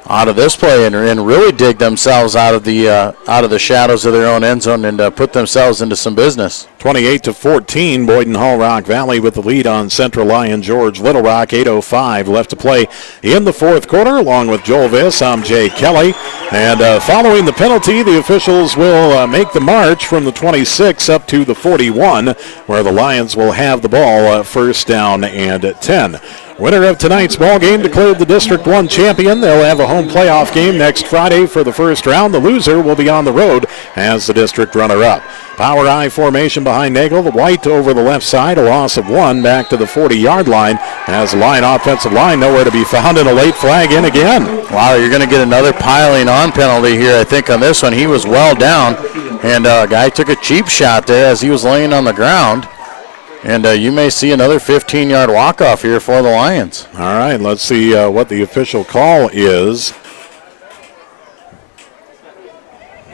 out of this play and really dig themselves out of the shadows of their own end zone and put themselves into some business. 28-14, Boyden Hull Rock Valley with the lead on Central Lyon George Little Rock. 8:05 left to play in the 4th quarter. Along with Joel Viss, I'm Jay Kelly. And following the penalty, the officials will make the march from the 26 up to the 41, where the Lions will have the ball 1st down and 10. Winner of tonight's ball game declared the District 1 champion. They'll have a home playoff game next Friday for the first round. The loser will be on the road as the district runner-up. Power I formation behind Nagel. The white over the left side, a loss of 1 back to the 40-yard line as the Lyon offensive line nowhere to be found, and a late flag in again. Wow, you're going to get another piling on penalty here, I think, on this one. He was well down, and a guy took a cheap shot there as he was laying on the ground. And you may see another 15-yard walk-off here for the Lions. All right, let's see what the official call is,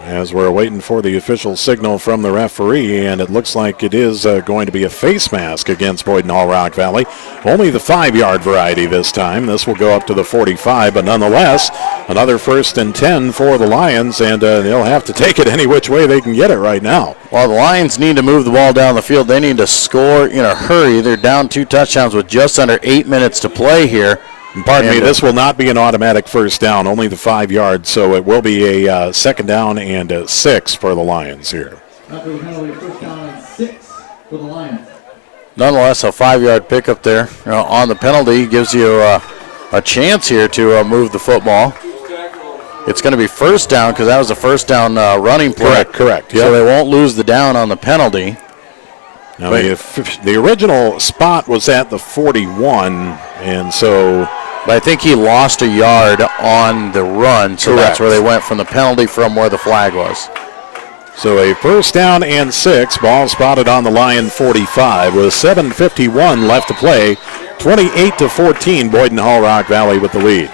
as we're waiting for the official signal from the referee, and it looks like it is going to be a face mask against Boyden Hall Rock Valley. Only the 5-yard variety this time. This will go up to the 45, but nonetheless, another 1st and 10 for the Lions, and they'll have to take it any which way they can get it right now. Well, the Lions need to move the ball down the field. They need to score in a hurry. They're down 2 touchdowns with just under 8 minutes to play here. Pardon me, this will not be an automatic first down, only the 5 yards, so it will be a 2nd down and 6 for the Lions here. Nonetheless, a 5-yard pickup there on the penalty gives you a chance here to move the football. It's going to be first down because that was a first down running play. Correct. So they won't lose the down on the penalty. Now, the original spot was at the 41, and so... But I think he lost a yard on the run, so Correct. That's where they went from the penalty from where the flag was. So a 1st down and 6, ball spotted on the Lion 45 with 7:51 left to play. 28-14, Boyden Hall Rock Valley with the lead.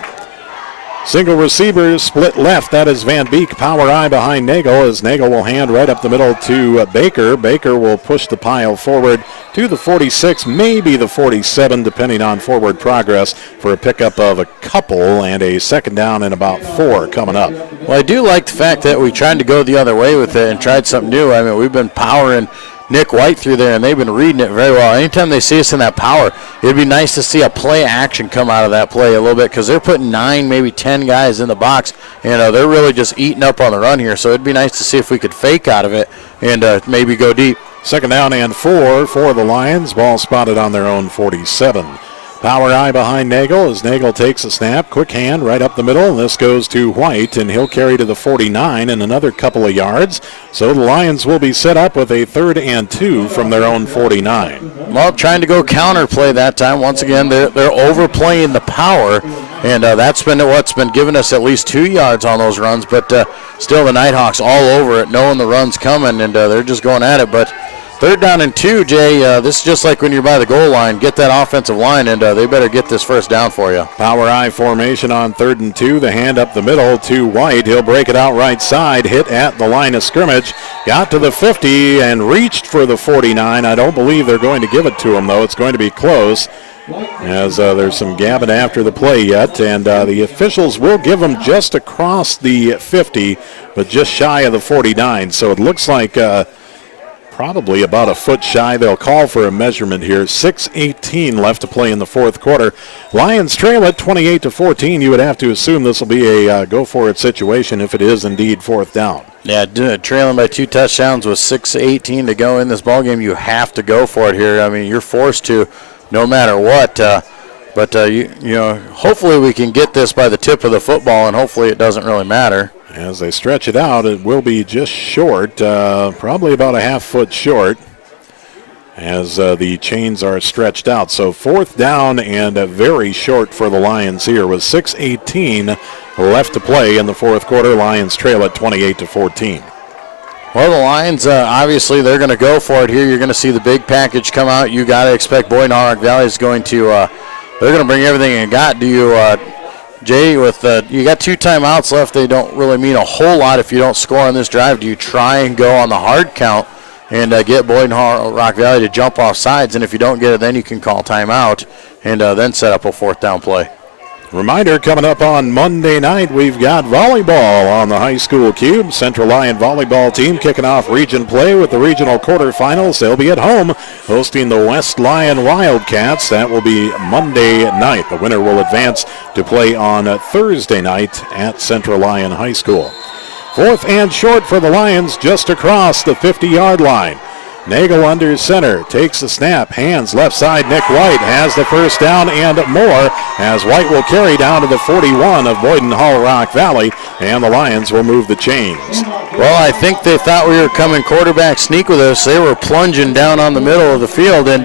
Single receiver split left. That is Van Beek. Power I behind Nagel as Nagel will hand right up the middle to Baker. Baker will push the pile forward to the 46, maybe the 47, depending on forward progress, for a pickup of a couple and a 2nd down and about 4 coming up. Well, I do like the fact that we tried to go the other way with it and tried something new. I mean, we've been powering Nick White through there, and they've been reading it very well. Anytime they see us in that power, it'd be nice to see a play action come out of that play a little bit because they're putting 9, maybe 10 guys in the box, and they're really just eating up on the run here. So it'd be nice to see if we could fake out of it and maybe go deep. 2nd down and 4 for the Lions. Ball spotted on their own 47. Power I behind Nagel as Nagel takes a snap. Quick hand right up the middle. And this goes to White, and he'll carry to the 49 and another couple of yards. So the Lions will be set up with a 3rd and 2 from their own 49. Well, trying to go counterplay that time. Once again, they're overplaying the power, and that's been what's been giving us at least 2 yards on those runs. But still, the Nighthawks all over it, knowing the run's coming, and they're just going at it. But 3rd down and 2, Jay. This is just like when you're by the goal line. Get that offensive line, and they better get this first down for you. Power I formation on 3rd and 2. The hand up the middle to White. He'll break it out right side. Hit at the line of scrimmage. Got to the 50 and reached for the 49. I don't believe they're going to give it to him, though. It's going to be close, as there's some gabbing after the play yet. And the officials will give him just across the 50, but just shy of the 49. So it looks like... probably about a foot shy. They'll call for a measurement here. 6:18 left to play in the 4th quarter. Lions trail at 28-14. You would have to assume this will be a go-for-it situation if it is indeed 4th down. Yeah, trailing by 2 touchdowns with 6:18 to go in this ballgame. You have to go for it here. I mean, you're forced to, no matter what. But you know, hopefully we can get this by the tip of the football, and hopefully it doesn't really matter. As they stretch it out, it will be just short, probably about a half foot short, as the chains are stretched out. So 4th down and very short for the Lions here with 6:18 left to play in the 4th quarter. Lions trail at 28-14. Well, the Lions, obviously, they're going to go for it here. You're going to see the big package come out. You got to expect Boyden Hall Rock Valley is going to, they're going to bring everything they got. Do you, Jay, with you got 2 timeouts left, they don't really mean a whole lot if you don't score on this drive. Do you try and go on the hard count and get Boyden Hall Rock Valley to jump off sides? And if you don't get it, then you can call timeout and then set up a 4th down play. Reminder, coming up on Monday night, we've got volleyball on the high school cube. Central Lyon volleyball team kicking off region play with the regional quarterfinals. They'll be at home hosting the West Lyon Wildcats. That will be Monday night. The winner will advance to play on Thursday night at Central Lyon High School. 4th and short for the Lions just across the 50-yard line. Nagel under center, takes the snap, hands left side. Nick White has the first down and more, as White will carry down to the 41 of Boyden Hull Rock Valley, and the Lions will move the chains. Well, I think they thought we were coming quarterback sneak with us. They were plunging down on the middle of the field, and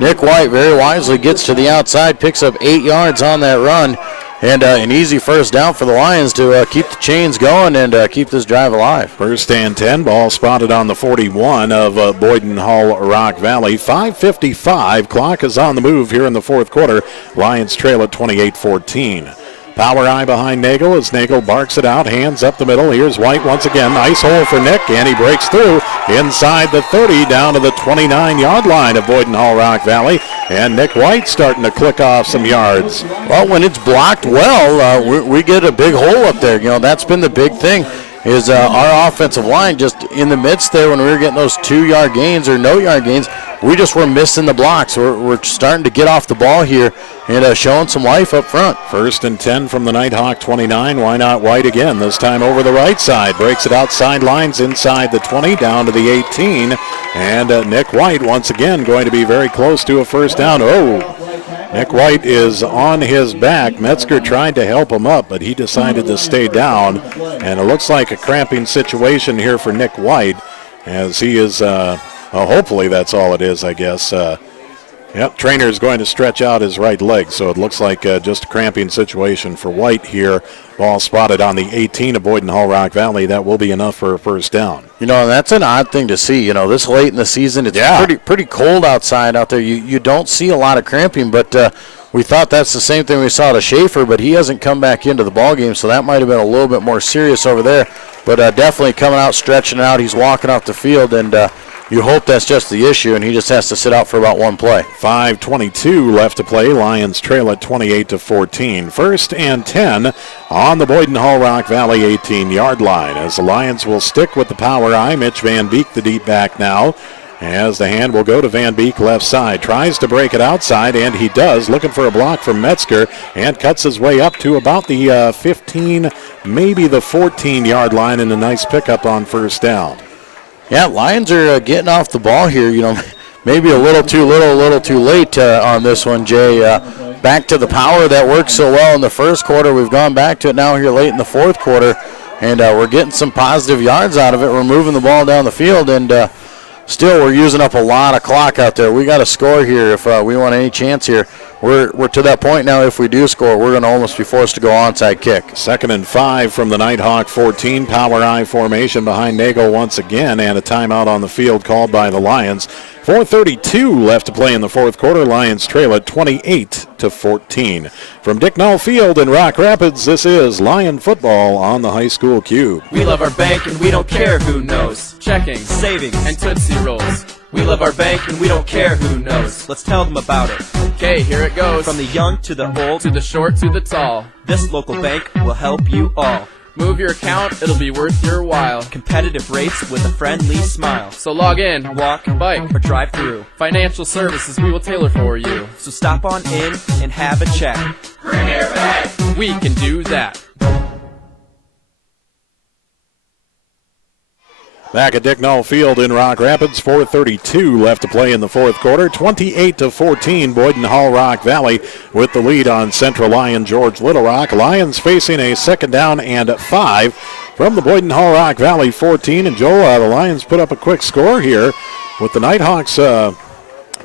Nick White very wisely gets to the outside, picks up 8 yards on that run, and an easy first down for the Lions to keep the chains going and keep this drive alive. First and 10, ball spotted on the 41 of Boyden Hull Rock Valley. 5:55, clock is on the move here in the fourth quarter. Lions trail at 28-14. Power eye behind Nagel as Nagel barks it out, hands up the middle. Here's White once again. Nice hole for Nick, and he breaks through inside the 30 down to the 29-yard line of Boyden Hull Rock Valley. And Nick White starting to click off some yards. Well, when it's blocked well, we get a big hole up there. You know, that's been the big thing, is our offensive line just in the midst there when we were getting those 2-yard gains or no yard gains. We just were missing the blocks. We're starting to get off the ball here and showing some life up front. First and 10 from the Nighthawk 29. Why not White again? This time over the right side. Breaks it outside lines inside the 20 down to the 18. And Nick White once again going to be very close to a first down. Oh, Nick White is on his back. Metzger tried to help him up, but he decided to stay down. And it looks like a cramping situation here for Nick White, as he is... hopefully that's all it is, I guess. Trainer is going to stretch out his right leg, so it looks like just a cramping situation for White here. Ball spotted on the 18 of Boyden Hull Rock Valley. That will be enough for a first down. You know, that's an odd thing to see. You know, this late in the season, it's pretty cold outside out there. You don't see a lot of cramping, but we thought that's the same thing we saw to Schaefer, but he hasn't come back into the ball game, so that might have been a little bit more serious over there. But definitely coming out, stretching out. He's walking off the field, and you hope that's just the issue, and he just has to sit out for about one play. 5:22 left to play. Lions trail at 28-14. First and 10 on the Boyden Hull Rock Valley 18-yard line, as the Lions will stick with the power eye. Mitch Van Beek, the deep back now, as the hand will go to Van Beek left side. Tries to break it outside, and he does, looking for a block from Metzger, and cuts his way up to about the 15, maybe the 14-yard line, and a nice pickup on first down. Yeah, Lions are getting off the ball here. You know, maybe a little too little, a little too late on this one, Jay. Back to the power that worked so well in the first quarter. We've gone back to it now here late in the fourth quarter, and we're getting some positive yards out of it. We're moving the ball down the field, and still we're using up a lot of clock out there. We got to score here if we want any chance here. We're to that point now. If we do score, we're going to almost be forced to go onside kick. 2nd and 5 from the Nighthawk 14. Power eye formation behind Nagel once again, and a timeout on the field called by the Lions. 4:32 left to play in the fourth quarter. Lions trail at 28-14. From Dick Null Field in Rock Rapids, this is Lion football on the high school cube. We love our bank and we don't care who knows. Checking, savings, and Tootsie Rolls. We love our bank and we don't care who knows. Let's tell them about it. Okay, here it goes. From the young to the old, to the short to the tall, this local bank will help you all. Move your account, it'll be worth your while. Competitive rates with a friendly smile. So log in, walk, bike, or drive through. Financial services we will tailor for you. So stop on in and have a chat. Bring your bank! We can do that. Back at Dick Null Field in Rock Rapids, 4:32 left to play in the fourth quarter. 28-14, Boyden Hull Rock Valley with the lead on Central Lyon George Little Rock. Lions facing a 2nd down and 5 from the Boyden Hull Rock Valley 14. And Joe, the Lions put up a quick score here with the Nighthawks'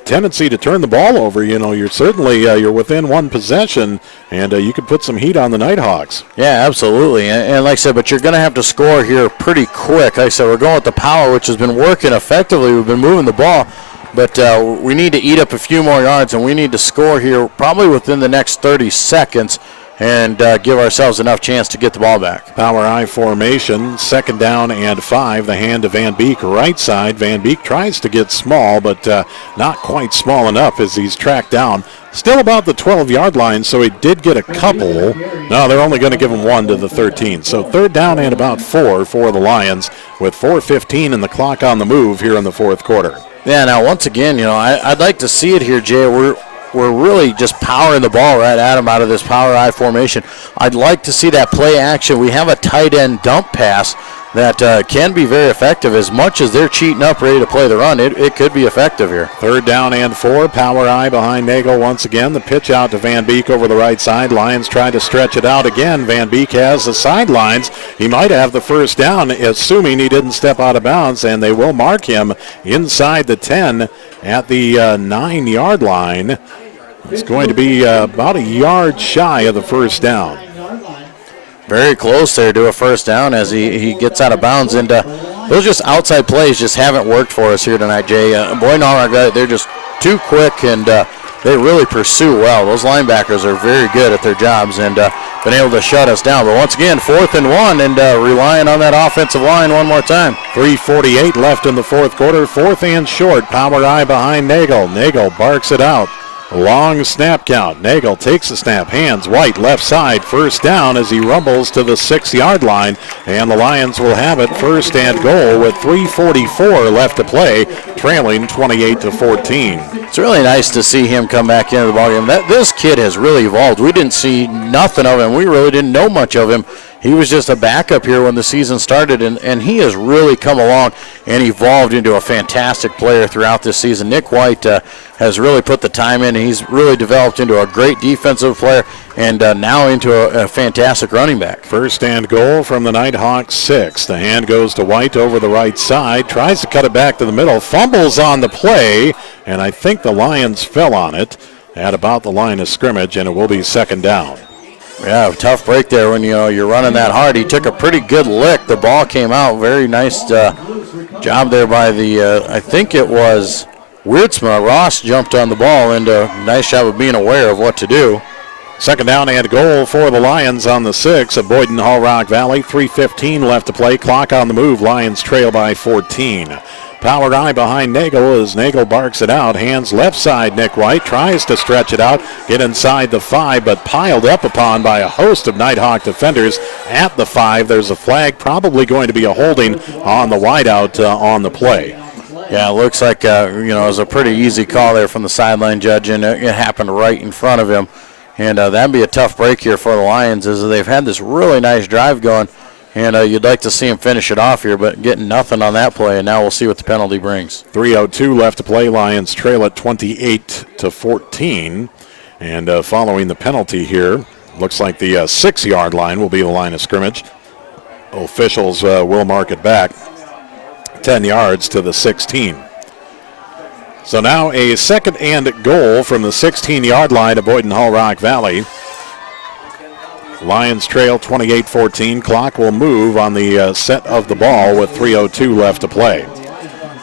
tendency to turn the ball over. You know, you're certainly you're within one possession, and you could put some heat on the Nighthawks. Yeah, absolutely. And like I said, but you're going to have to score here pretty quick. Like I said, we're going with the power, which has been working effectively. We've been moving the ball, but we need to eat up a few more yards, and we need to score here probably within the next 30 seconds and give ourselves enough chance to get the ball back. Power eye formation, 2nd down and 5. The hand to Van Beek, right side. Van Beek tries to get small, but not quite small enough as he's tracked down. Still about the 12-yard line, so he did get a couple. No, they're only going to give him one to the 13. So 3rd down and about 4 for the Lions with 4:15 and the clock on the move here in the fourth quarter. Yeah, now once again, you know, I'd like to see it here, Jay. We're really just powering the ball right at him out of this power eye formation. I'd like to see that play action. We have a tight end dump pass that can be very effective. As much as they're cheating up, ready to play the run, it could be effective here. 3rd down and 4. Power I behind Nagel once again. The pitch out to Van Beek over the right side. Lions try to stretch it out again. Van Beek has the sidelines. He might have the 1st down, assuming he didn't step out of bounds, and they will mark him inside the 10 at the 9-yard line. It's going to be about a yard shy of the 1st down. Very close there to a 1st down as he gets out of bounds. And those just outside plays just haven't worked for us here tonight, Jay. Boyden Hall, they're just too quick, and they really pursue well. Those linebackers are very good at their jobs and been able to shut us down. But once again, 4th and 1, and relying on that offensive line one more time. 3:48 left in the 4th quarter. 4th and short. Power I behind Nagel. Nagel barks it out. Long snap count. Nagel takes the snap. Hands White left side. 1st down as he rumbles to the 6-yard line. And the Lions will have it 1st and goal with 3:44 left to play, trailing 28-14. It's really nice to see him come back into the ballgame. This kid has really evolved. We didn't see nothing of him. We really didn't know much of him. He was just a backup here when the season started, and he has really come along and evolved into a fantastic player throughout this season. Nick White has really put the time in. He's really developed into a great defensive player and now into a fantastic running back. 1st and goal from the Nighthawks 6. The hand goes to White over the right side. Tries to cut it back to the middle. Fumbles on the play, and I think the Lions fell on it at about the line of scrimmage, and it will be 2nd down. Yeah, tough break there when you're running that hard. He took a pretty good lick. The ball came out. Very nice job there by the, I think it was Wiertzma. Ross jumped on the ball, and a nice job of being aware of what to do. 2nd down and goal for the Lions on the 6 at Boyden Hall Rock Valley. 3:15 left to play. Clock on the move. Lions trail by 14. Power I behind Nagel as Nagel barks it out. Hands left side. Nick White tries to stretch it out, get inside the 5, but piled up upon by a host of Nighthawk defenders at the 5. There's a flag, probably going to be a holding on the wideout on the play. Yeah, it looks like it was a pretty easy call there from the sideline judge, and it happened right in front of him. And that'd be a tough break here for the Lions, as they've had this really nice drive going. And you'd like to see him finish it off here, but getting nothing on that play, and now we'll see what the penalty brings. 3:02 left to play. Lions trail at 28-14. And following the penalty here, looks like the 6-yard line will be the line of scrimmage. Officials will mark it back 10 yards to the 16. So now a 2nd and goal from the 16-yard line of Boyden Hall Rock Valley. Lions trail 28-14. Clock will move on the set of the ball with 3:02 left to play.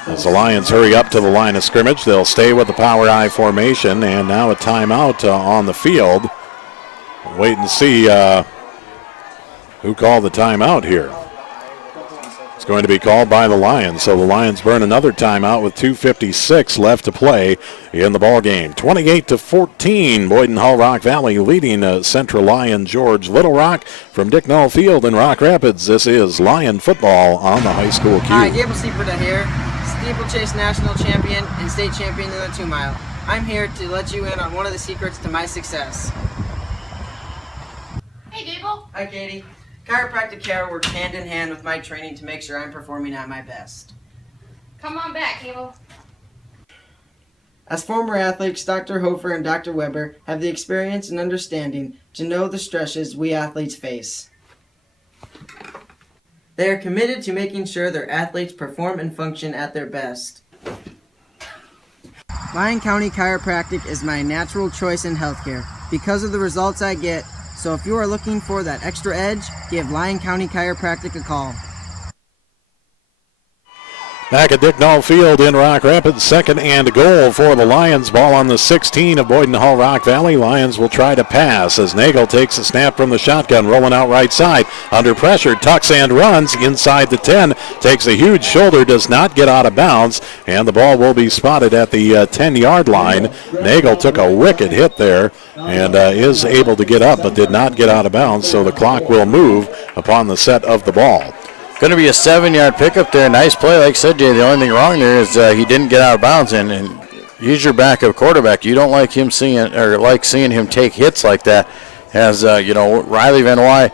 As the Lions hurry up to the line of scrimmage, they'll stay with the power I formation, and now a timeout on the field. Wait and see who called the timeout here. It's going to be called by the Lions, so the Lions burn another timeout with 2:56 left to play in the ball game. 28-14, Boyden Hall Rock Valley leading Central Lyon George Little Rock from Dick Null Field in Rock Rapids. This is Lion football on the high school cue. Hi, Gable Seaporta here, steeplechase national champion and state champion in the 2-mile. I'm here to let you in on one of the secrets to my success. Hey, Gable. Hi, Katie. Chiropractic care works hand in hand with my training to make sure I'm performing at my best. Come on back, Gable. As former athletes, Dr. Hofer and Dr. Weber have the experience and understanding to know the stresses we athletes face. They are committed to making sure their athletes perform and function at their best. Lyon County Chiropractic is my natural choice in healthcare because of the results I get. So if you are looking for that extra edge, give Lyon County Chiropractic a call. Back at Dick Null Field in Rock Rapids, 2nd and goal for the Lions. Ball on the 16 of Boyden Hall Rock Valley. Lions will try to pass as Nagel takes a snap from the shotgun, rolling out right side. Under pressure, tucks and runs inside the 10. Takes a huge shoulder, does not get out of bounds, and the ball will be spotted at the 10-yard line. Nagel took a wicked hit there and is able to get up, but did not get out of bounds, so the clock will move upon the set of the ball. Going to be a 7-yard pickup there. Nice play. Like I said, Jay, the only thing wrong there is he didn't get out of bounds, and he's your backup quarterback. You don't like seeing him take hits like that. As Riley Van Wy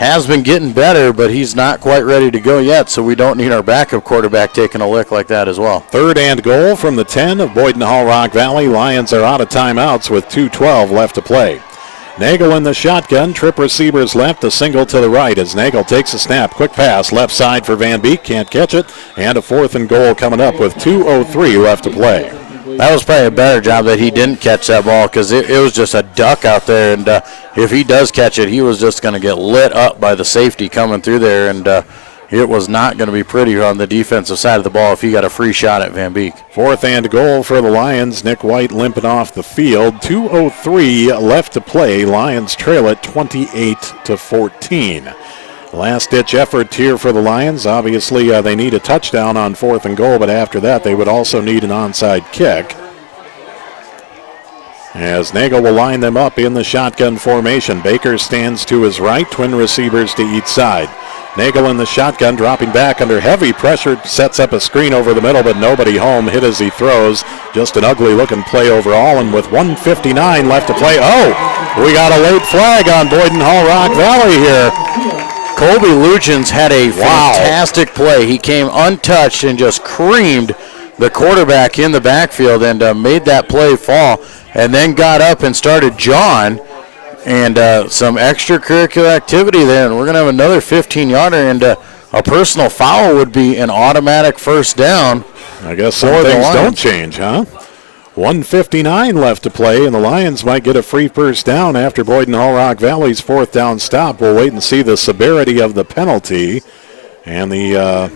has been getting better, but he's not quite ready to go yet, so we don't need our backup quarterback taking a lick like that as well. 3rd and goal from the 10 of Boyden Hall Rock Valley. Lions are out of timeouts with 2:12 left to play. Nagel in the shotgun, trip receivers left, a single to the right as Nagel takes a snap. Quick pass, left side for Van Beek, can't catch it, and a 4th and goal coming up with 2:03 left to play. That was probably a better job that he didn't catch that ball because it was just a duck out there, and if he does catch it, he was just going to get lit up by the safety coming through there, and it was not going to be pretty on the defensive side of the ball if he got a free shot at Van Beek. 4th and goal for the Lions. Nick White limping off the field. 2:03 left to play. Lions trail it 28-14. Last-ditch effort here for the Lions. Obviously, they need a touchdown on 4th and goal, but after that, they would also need an onside kick. As Nagel will line them up in the shotgun formation. Baker stands to his right, twin receivers to each side. Nagel in the shotgun, dropping back under heavy pressure, sets up a screen over the middle, but nobody home. Hit as he throws. Just an ugly-looking play overall, and with 1:59 left to play. Oh, we got a late flag on Boyden Hall Rock Valley here. Colby Lugins had a fantastic play. He came untouched and just creamed the quarterback in the backfield and made that play fall, and then got up and started jawing. And some extracurricular activity there, and we're going to have another 15-yarder, and a personal foul would be an automatic first down. I guess some things don't change, huh? 1:59 left to play, and the Lions might get a free first down after Boyden Hall Rock Valley's 4th down stop. We'll wait and see the severity of the penalty, and the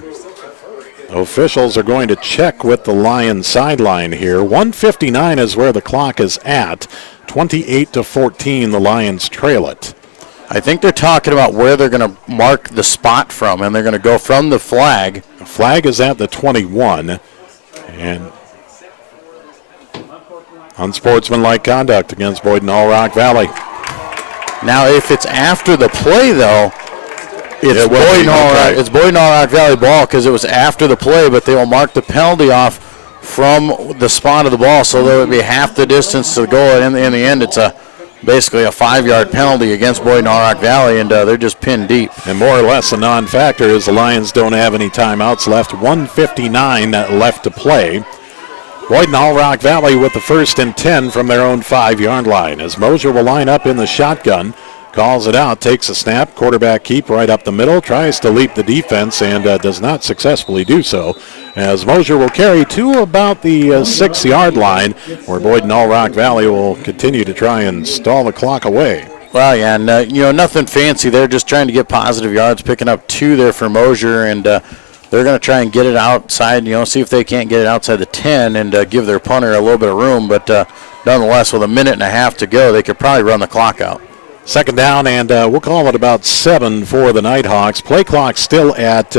officials are going to check with the Lions sideline here. 1:59 is where the clock is at. 28-14, the Lions trail it. I think they're talking about where they're going to mark the spot from, and they're going to go from the flag. The flag is at the 21, and unsportsmanlike conduct against Boyden Hall Rock Valley. Now, if it's after the play, though, it's Boyden Hall Rock Valley ball because it was after the play, but they will mark the penalty off from the spot of the ball, so there would be half the distance to the goal. And in the end, it's basically a 5-yard penalty against Boyden Hall Rock Valley, and they're just pinned deep. And more or less a non-factor as the Lions don't have any timeouts left. 1:59 left to play. Boyden Hall Rock Valley with the 1st and 10 from their own 5-yard line. As Mosier will line up in the shotgun, calls it out, takes a snap, quarterback keep right up the middle, tries to leap the defense and does not successfully do so. As Mosier will carry to about the 6-yard line, where Boyden Hall Rock Valley will continue to try and stall the clock away. Well, yeah, and nothing fancy. They're just trying to get positive yards, picking up 2 there for Mosier, and they're going to try and get it outside, see if they can't get it outside the 10 and give their punter a little bit of room. But nonetheless, with a minute and a half to go, they could probably run the clock out. 2nd down, and we'll call it about 7 for the Nighthawks. Play clock still at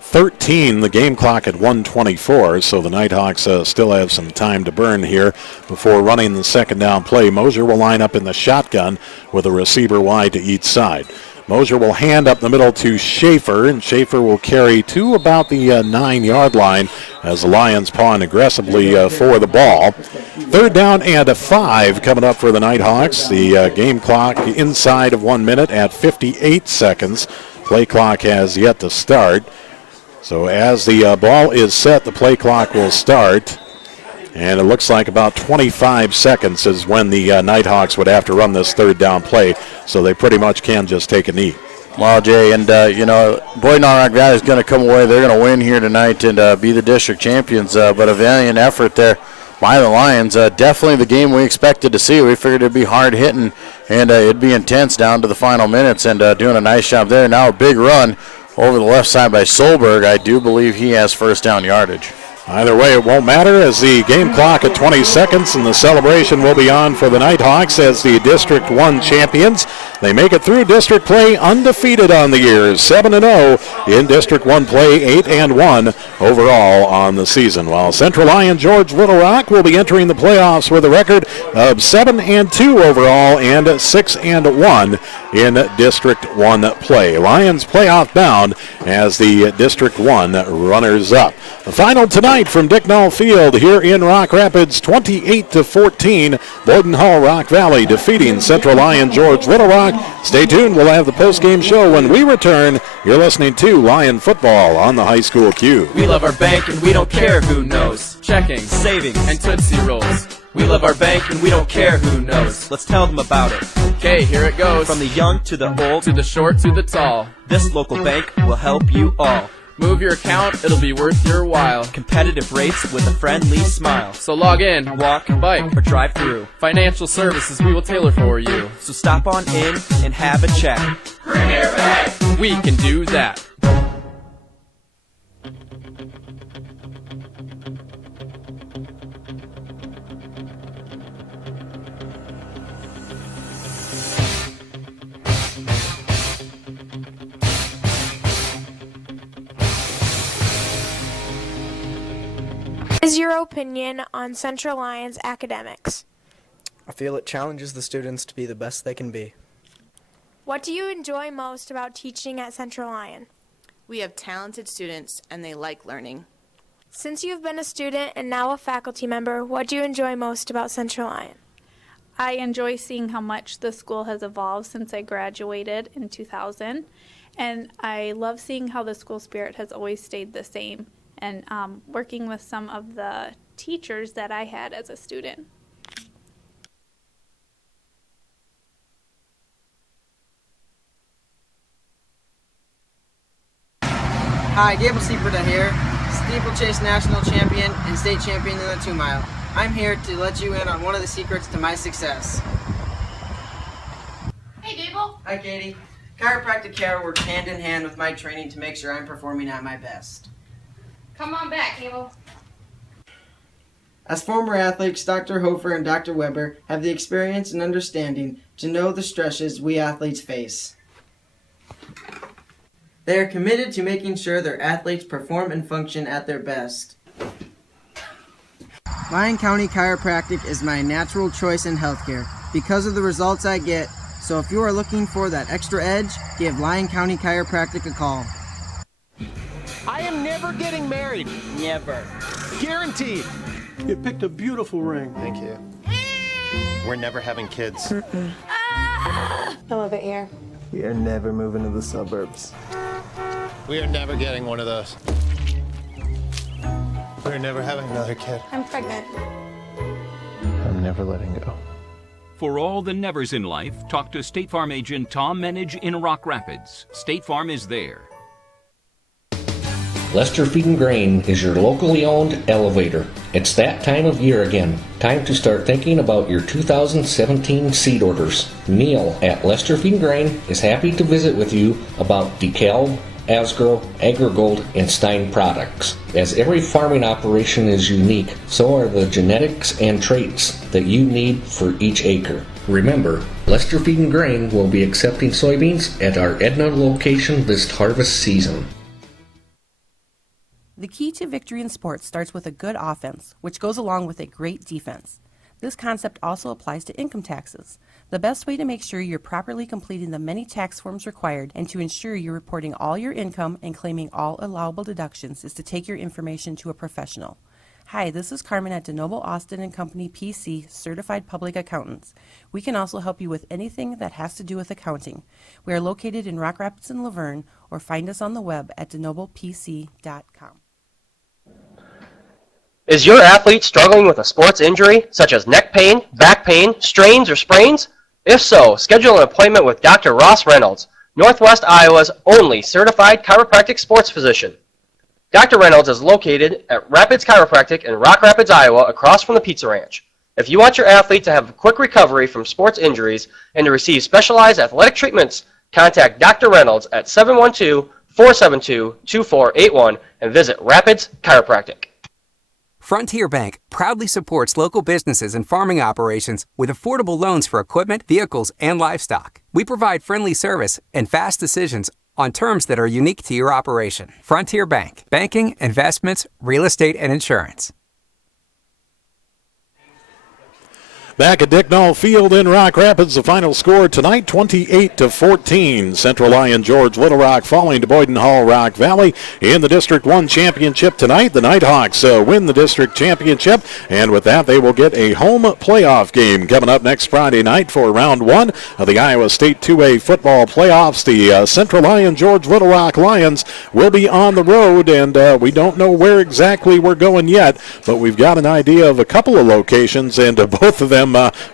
13, the game clock at 1:24, so the Nighthawks still have some time to burn here before running the 2nd down play. Mosier will line up in the shotgun with a receiver wide to each side. Mosier will hand up the middle to Schaefer, and Schaefer will carry to about the 9-yard line as the Lions pawn aggressively for the ball. 3rd down and a 5 coming up for the Nighthawks. The game clock inside of 1 minute at 58 seconds. Play clock has yet to start. So as the ball is set, the play clock will start. And it looks like about 25 seconds is when the Nighthawks would have to run this 3rd down play, so they pretty much can just take a knee. Well, Jay, and, Boyden Hall Rock Valley is going to come away. They're going to win here tonight and be the district champions, but a valiant effort there by the Lions. Definitely the game we expected to see. We figured it'd be hard-hitting and it'd be intense down to the final minutes, and doing a nice job there. Now a big run over the left side by Solberg. I do believe he has 1st down yardage. Either way, it won't matter as the game clock at 20 seconds and the celebration will be on for the Nighthawks as the District 1 champions. They make it through district play undefeated on the year, 7-0 in District 1 play, 8-1 overall on the season. While Central Lyon George Little Rock will be entering the playoffs with a record of 7-2 overall and 6-1 in District 1 play. Lions playoff bound as the District 1 runners-up. The final tonight tonight from Dicknall Field here in Rock Rapids, 28-14. Boyden Hall Rock Valley defeating Central Lyon George Little Rock. Stay tuned. We'll have the post-game show when we return. You're listening to Lyon Football on the High School Q. We love our bank and we don't care who knows. Checking, savings, and Tootsie Rolls. We love our bank and we don't care who knows. Let's tell them about it. Okay, here it goes. From the young to the old, to the short to the tall. This local bank will help you all. Move your account, it'll be worth your while. Competitive rates with a friendly smile. So log in, walk, bike, or drive through. Financial services we will tailor for you. So stop on in and have a chat. Bring your bag! We can do that. What is your opinion on Central Lyon's academics? I feel it challenges the students to be the best they can be. What do you enjoy most about teaching at Central Lyon? We have talented students and they like learning. Since you've been a student and now a faculty member, what do you enjoy most about Central Lyon? I enjoy seeing how much the school has evolved since I graduated in 2000, and I love seeing how the school spirit has always stayed the same, and working with some of the teachers that I had as a student. Hi, Gable Seaperda here, steeplechase national champion and state champion in the 2 mile. I'm here to let you in on one of the secrets to my success. Hey, Gable. Hi, Katie. Chiropractic care works hand in hand with my training to make sure I'm performing at my best. Come on back, Cable. As former athletes, Dr. Hofer and Dr. Weber have the experience and understanding to know the stresses we athletes face. They are committed to making sure their athletes perform and function at their best. Lyon County Chiropractic is my natural choice in healthcare because of the results I get, so if you are looking for that extra edge, give Lyon County Chiropractic a call. I am never getting married. Never. Guaranteed. You picked a beautiful ring. Thank you. We're never having kids. I love it here. We are never moving to the suburbs. We are never getting one of those. We're never having another kid. I'm pregnant. I'm never letting go. For all the nevers in life, talk to State Farm agent Tom Menage in Rock Rapids. State Farm is there. Lester Feed and Grain is your locally owned elevator. It's that time of year again. Time to start thinking about your 2017 seed orders. Neil at Lester Feed and Grain is happy to visit with you about DeKalb, Asgrow, AgriGold, and Stein products. As every farming operation is unique, so are the genetics and traits that you need for each acre. Remember, Lester Feed and Grain will be accepting soybeans at our Edna location this harvest season. The key to victory in sports starts with a good offense, which goes along with a great defense. This concept also applies to income taxes. The best way to make sure you're properly completing the many tax forms required and to ensure you're reporting all your income and claiming all allowable deductions is to take your information to a professional. Hi, this is Carmen at DeNoble Austin & Company PC, Certified Public Accountants. We can also help you with anything that has to do with accounting. We are located in Rock Rapids and Laverne, or find us on the web at denoblepc.com. Is your athlete struggling with a sports injury, such as neck pain, back pain, strains, or sprains? If so, schedule an appointment with Dr. Ross Reynolds, Northwest Iowa's only certified chiropractic sports physician. Dr. Reynolds is located at Rapids Chiropractic in Rock Rapids, Iowa, across from the Pizza Ranch. If you want your athlete to have a quick recovery from sports injuries and to receive specialized athletic treatments, contact Dr. Reynolds at 712-472-2481 and visit Rapids Chiropractic. Frontier Bank proudly supports local businesses and farming operations with affordable loans for equipment, vehicles, and livestock. We provide friendly service and fast decisions on terms that are unique to your operation. Frontier Bank. Banking, investments, real estate, and insurance. Back at Dicknall Field in Rock Rapids, the final score tonight, 28-14. Central Lyon George Little Rock falling to Boyden Hall Rock Valley in the District 1 championship tonight. The Nighthawks win the district championship, and with that, they will get a home playoff game coming up next Friday night for round 1 of the Iowa State 2A football playoffs. The Central Lyon George Little Rock Lions will be on the road, and we don't know where exactly we're going yet, but we've got an idea of a couple of locations, and both of them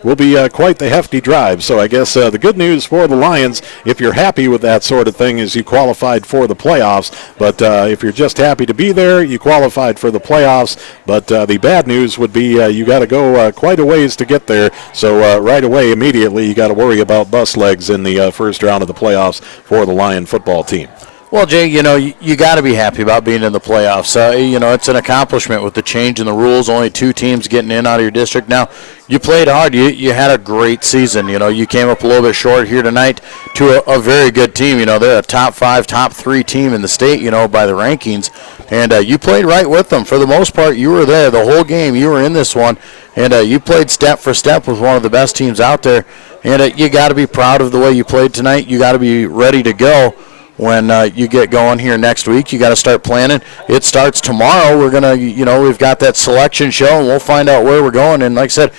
will be quite the hefty drive. So I guess the good news for the Lions, if you're happy with that sort of thing, is you qualified for the playoffs. But if you're just happy to be there, you qualified for the playoffs. But the bad news would be you got to go quite a ways to get there. So right away, immediately, you got to worry about bus legs in the first round of the playoffs for the Lion football team. Well, Jay, you got to be happy about being in the playoffs. It's an accomplishment with the change in the rules, only 2 teams getting in out of your district. Now, you played hard. You had a great season. You came up a little bit short here tonight to a very good team. They're a top 5, top 3 team in the state, by the rankings. And you played right with them. For the most part, you were there the whole game. You were in this one. And you played step for step with one of the best teams out there. And you got to be proud of the way you played tonight. You got to be ready to go. When you get going here next week, you got to start planning. It starts tomorrow. We're going to, we've got that selection show, and we'll find out where we're going. And like I said,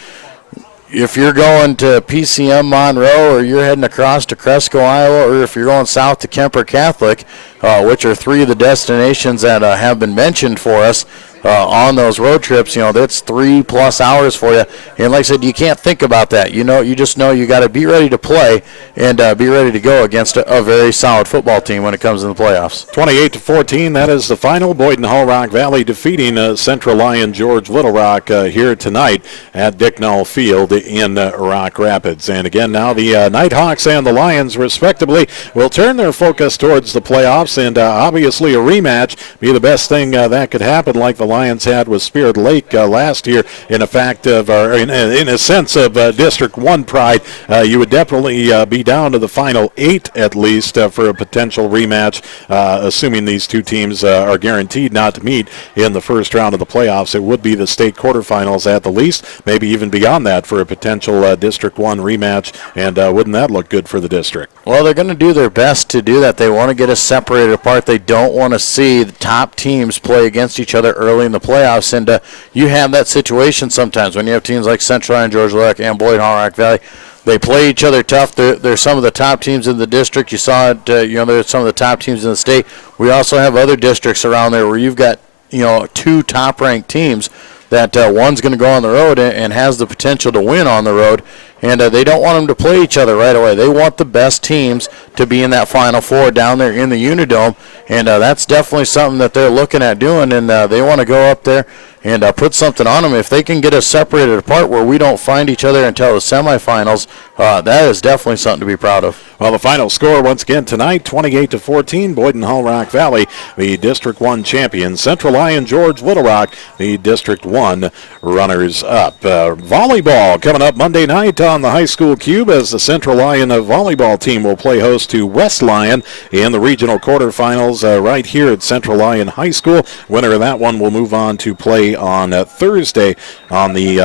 if you're going to PCM Monroe, or you're heading across to Cresco, Iowa, or if you're going south to Kemper Catholic, which are 3 of the destinations that have been mentioned for us on those road trips, that's 3+ hours for you. And like I said, you can't think about that. You just know you got to be ready to play and be ready to go against a very solid football team when it comes in the playoffs. 28-14, that is the final. Boyden Hall Rock Valley defeating Central Lyon George Little Rock here tonight at Dicknall Field in Rock Rapids. And again, now the Nighthawks and the Lions, respectively, will turn their focus towards the playoffs, and obviously a rematch be the best thing that could happen, like the Lions had with Spirit Lake last year. In a sense of District 1 pride, you would definitely be down to the final 8 at least for a potential rematch, assuming these 2 teams are guaranteed not to meet in the first round of the playoffs. It would be the state quarterfinals at the least, maybe even beyond that for a potential District 1 rematch, and wouldn't that look good for the district? Well, they're going to do their best to do that. They want to get us separated apart. They don't want to see the top teams play against each other early in the playoffs, and you have that situation sometimes when you have teams like Central and George Little Rock and Boyden Hall Rock Valley. They play each other tough. They're some of the top teams in the district. You saw it. They're some of the top teams in the state. We also have other districts around there where you've got 2 top-ranked teams that one's going to go on the road and has the potential to win on the road. And they don't want them to play each other right away. They want the best teams to be in that Final Four down there in the Unidome, and that's definitely something that they're looking at doing, and they want to go up there and put something on them. If they can get us separated apart where we don't find each other until the semifinals, that is definitely something to be proud of. Well, the final score once again tonight, 28-14, Boyden Hall Rock Valley, the District 1 champions. Central Lyon George Little Rock, the District 1 runners-up. Volleyball coming up Monday night on the high school cube as the Central Lyon volleyball team will play host to West Lyon in the regional quarterfinals right here at Central Lyon High School. Winner of that one will move on to play on Thursday on the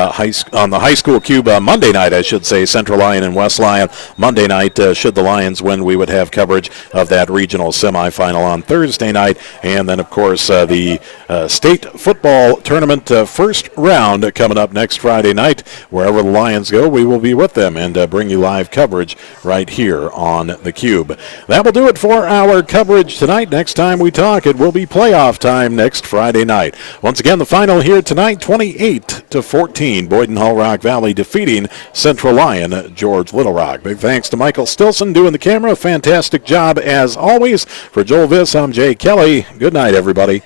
high school cube. Monday night, I should say, Central Lyon and West Lyon. Monday night, should the Lions win, we would have coverage of that regional semifinal on Thursday night. And then, of course, the state football tournament first round coming up next Friday night. Wherever the Lions go, we will be with them and bring you live coverage right here on the cube. That will do it for our coverage tonight. Next time we talk, it will be playoff time next Friday night. Once again, the final here tonight, 28-14. Boyden Hall Rock Valley defeating Central Lyon George Little Rock. Big thanks to Michael Stilson doing the camera. Fantastic job as always. For Joel Viss, I'm Jay Kelly. Good night, everybody.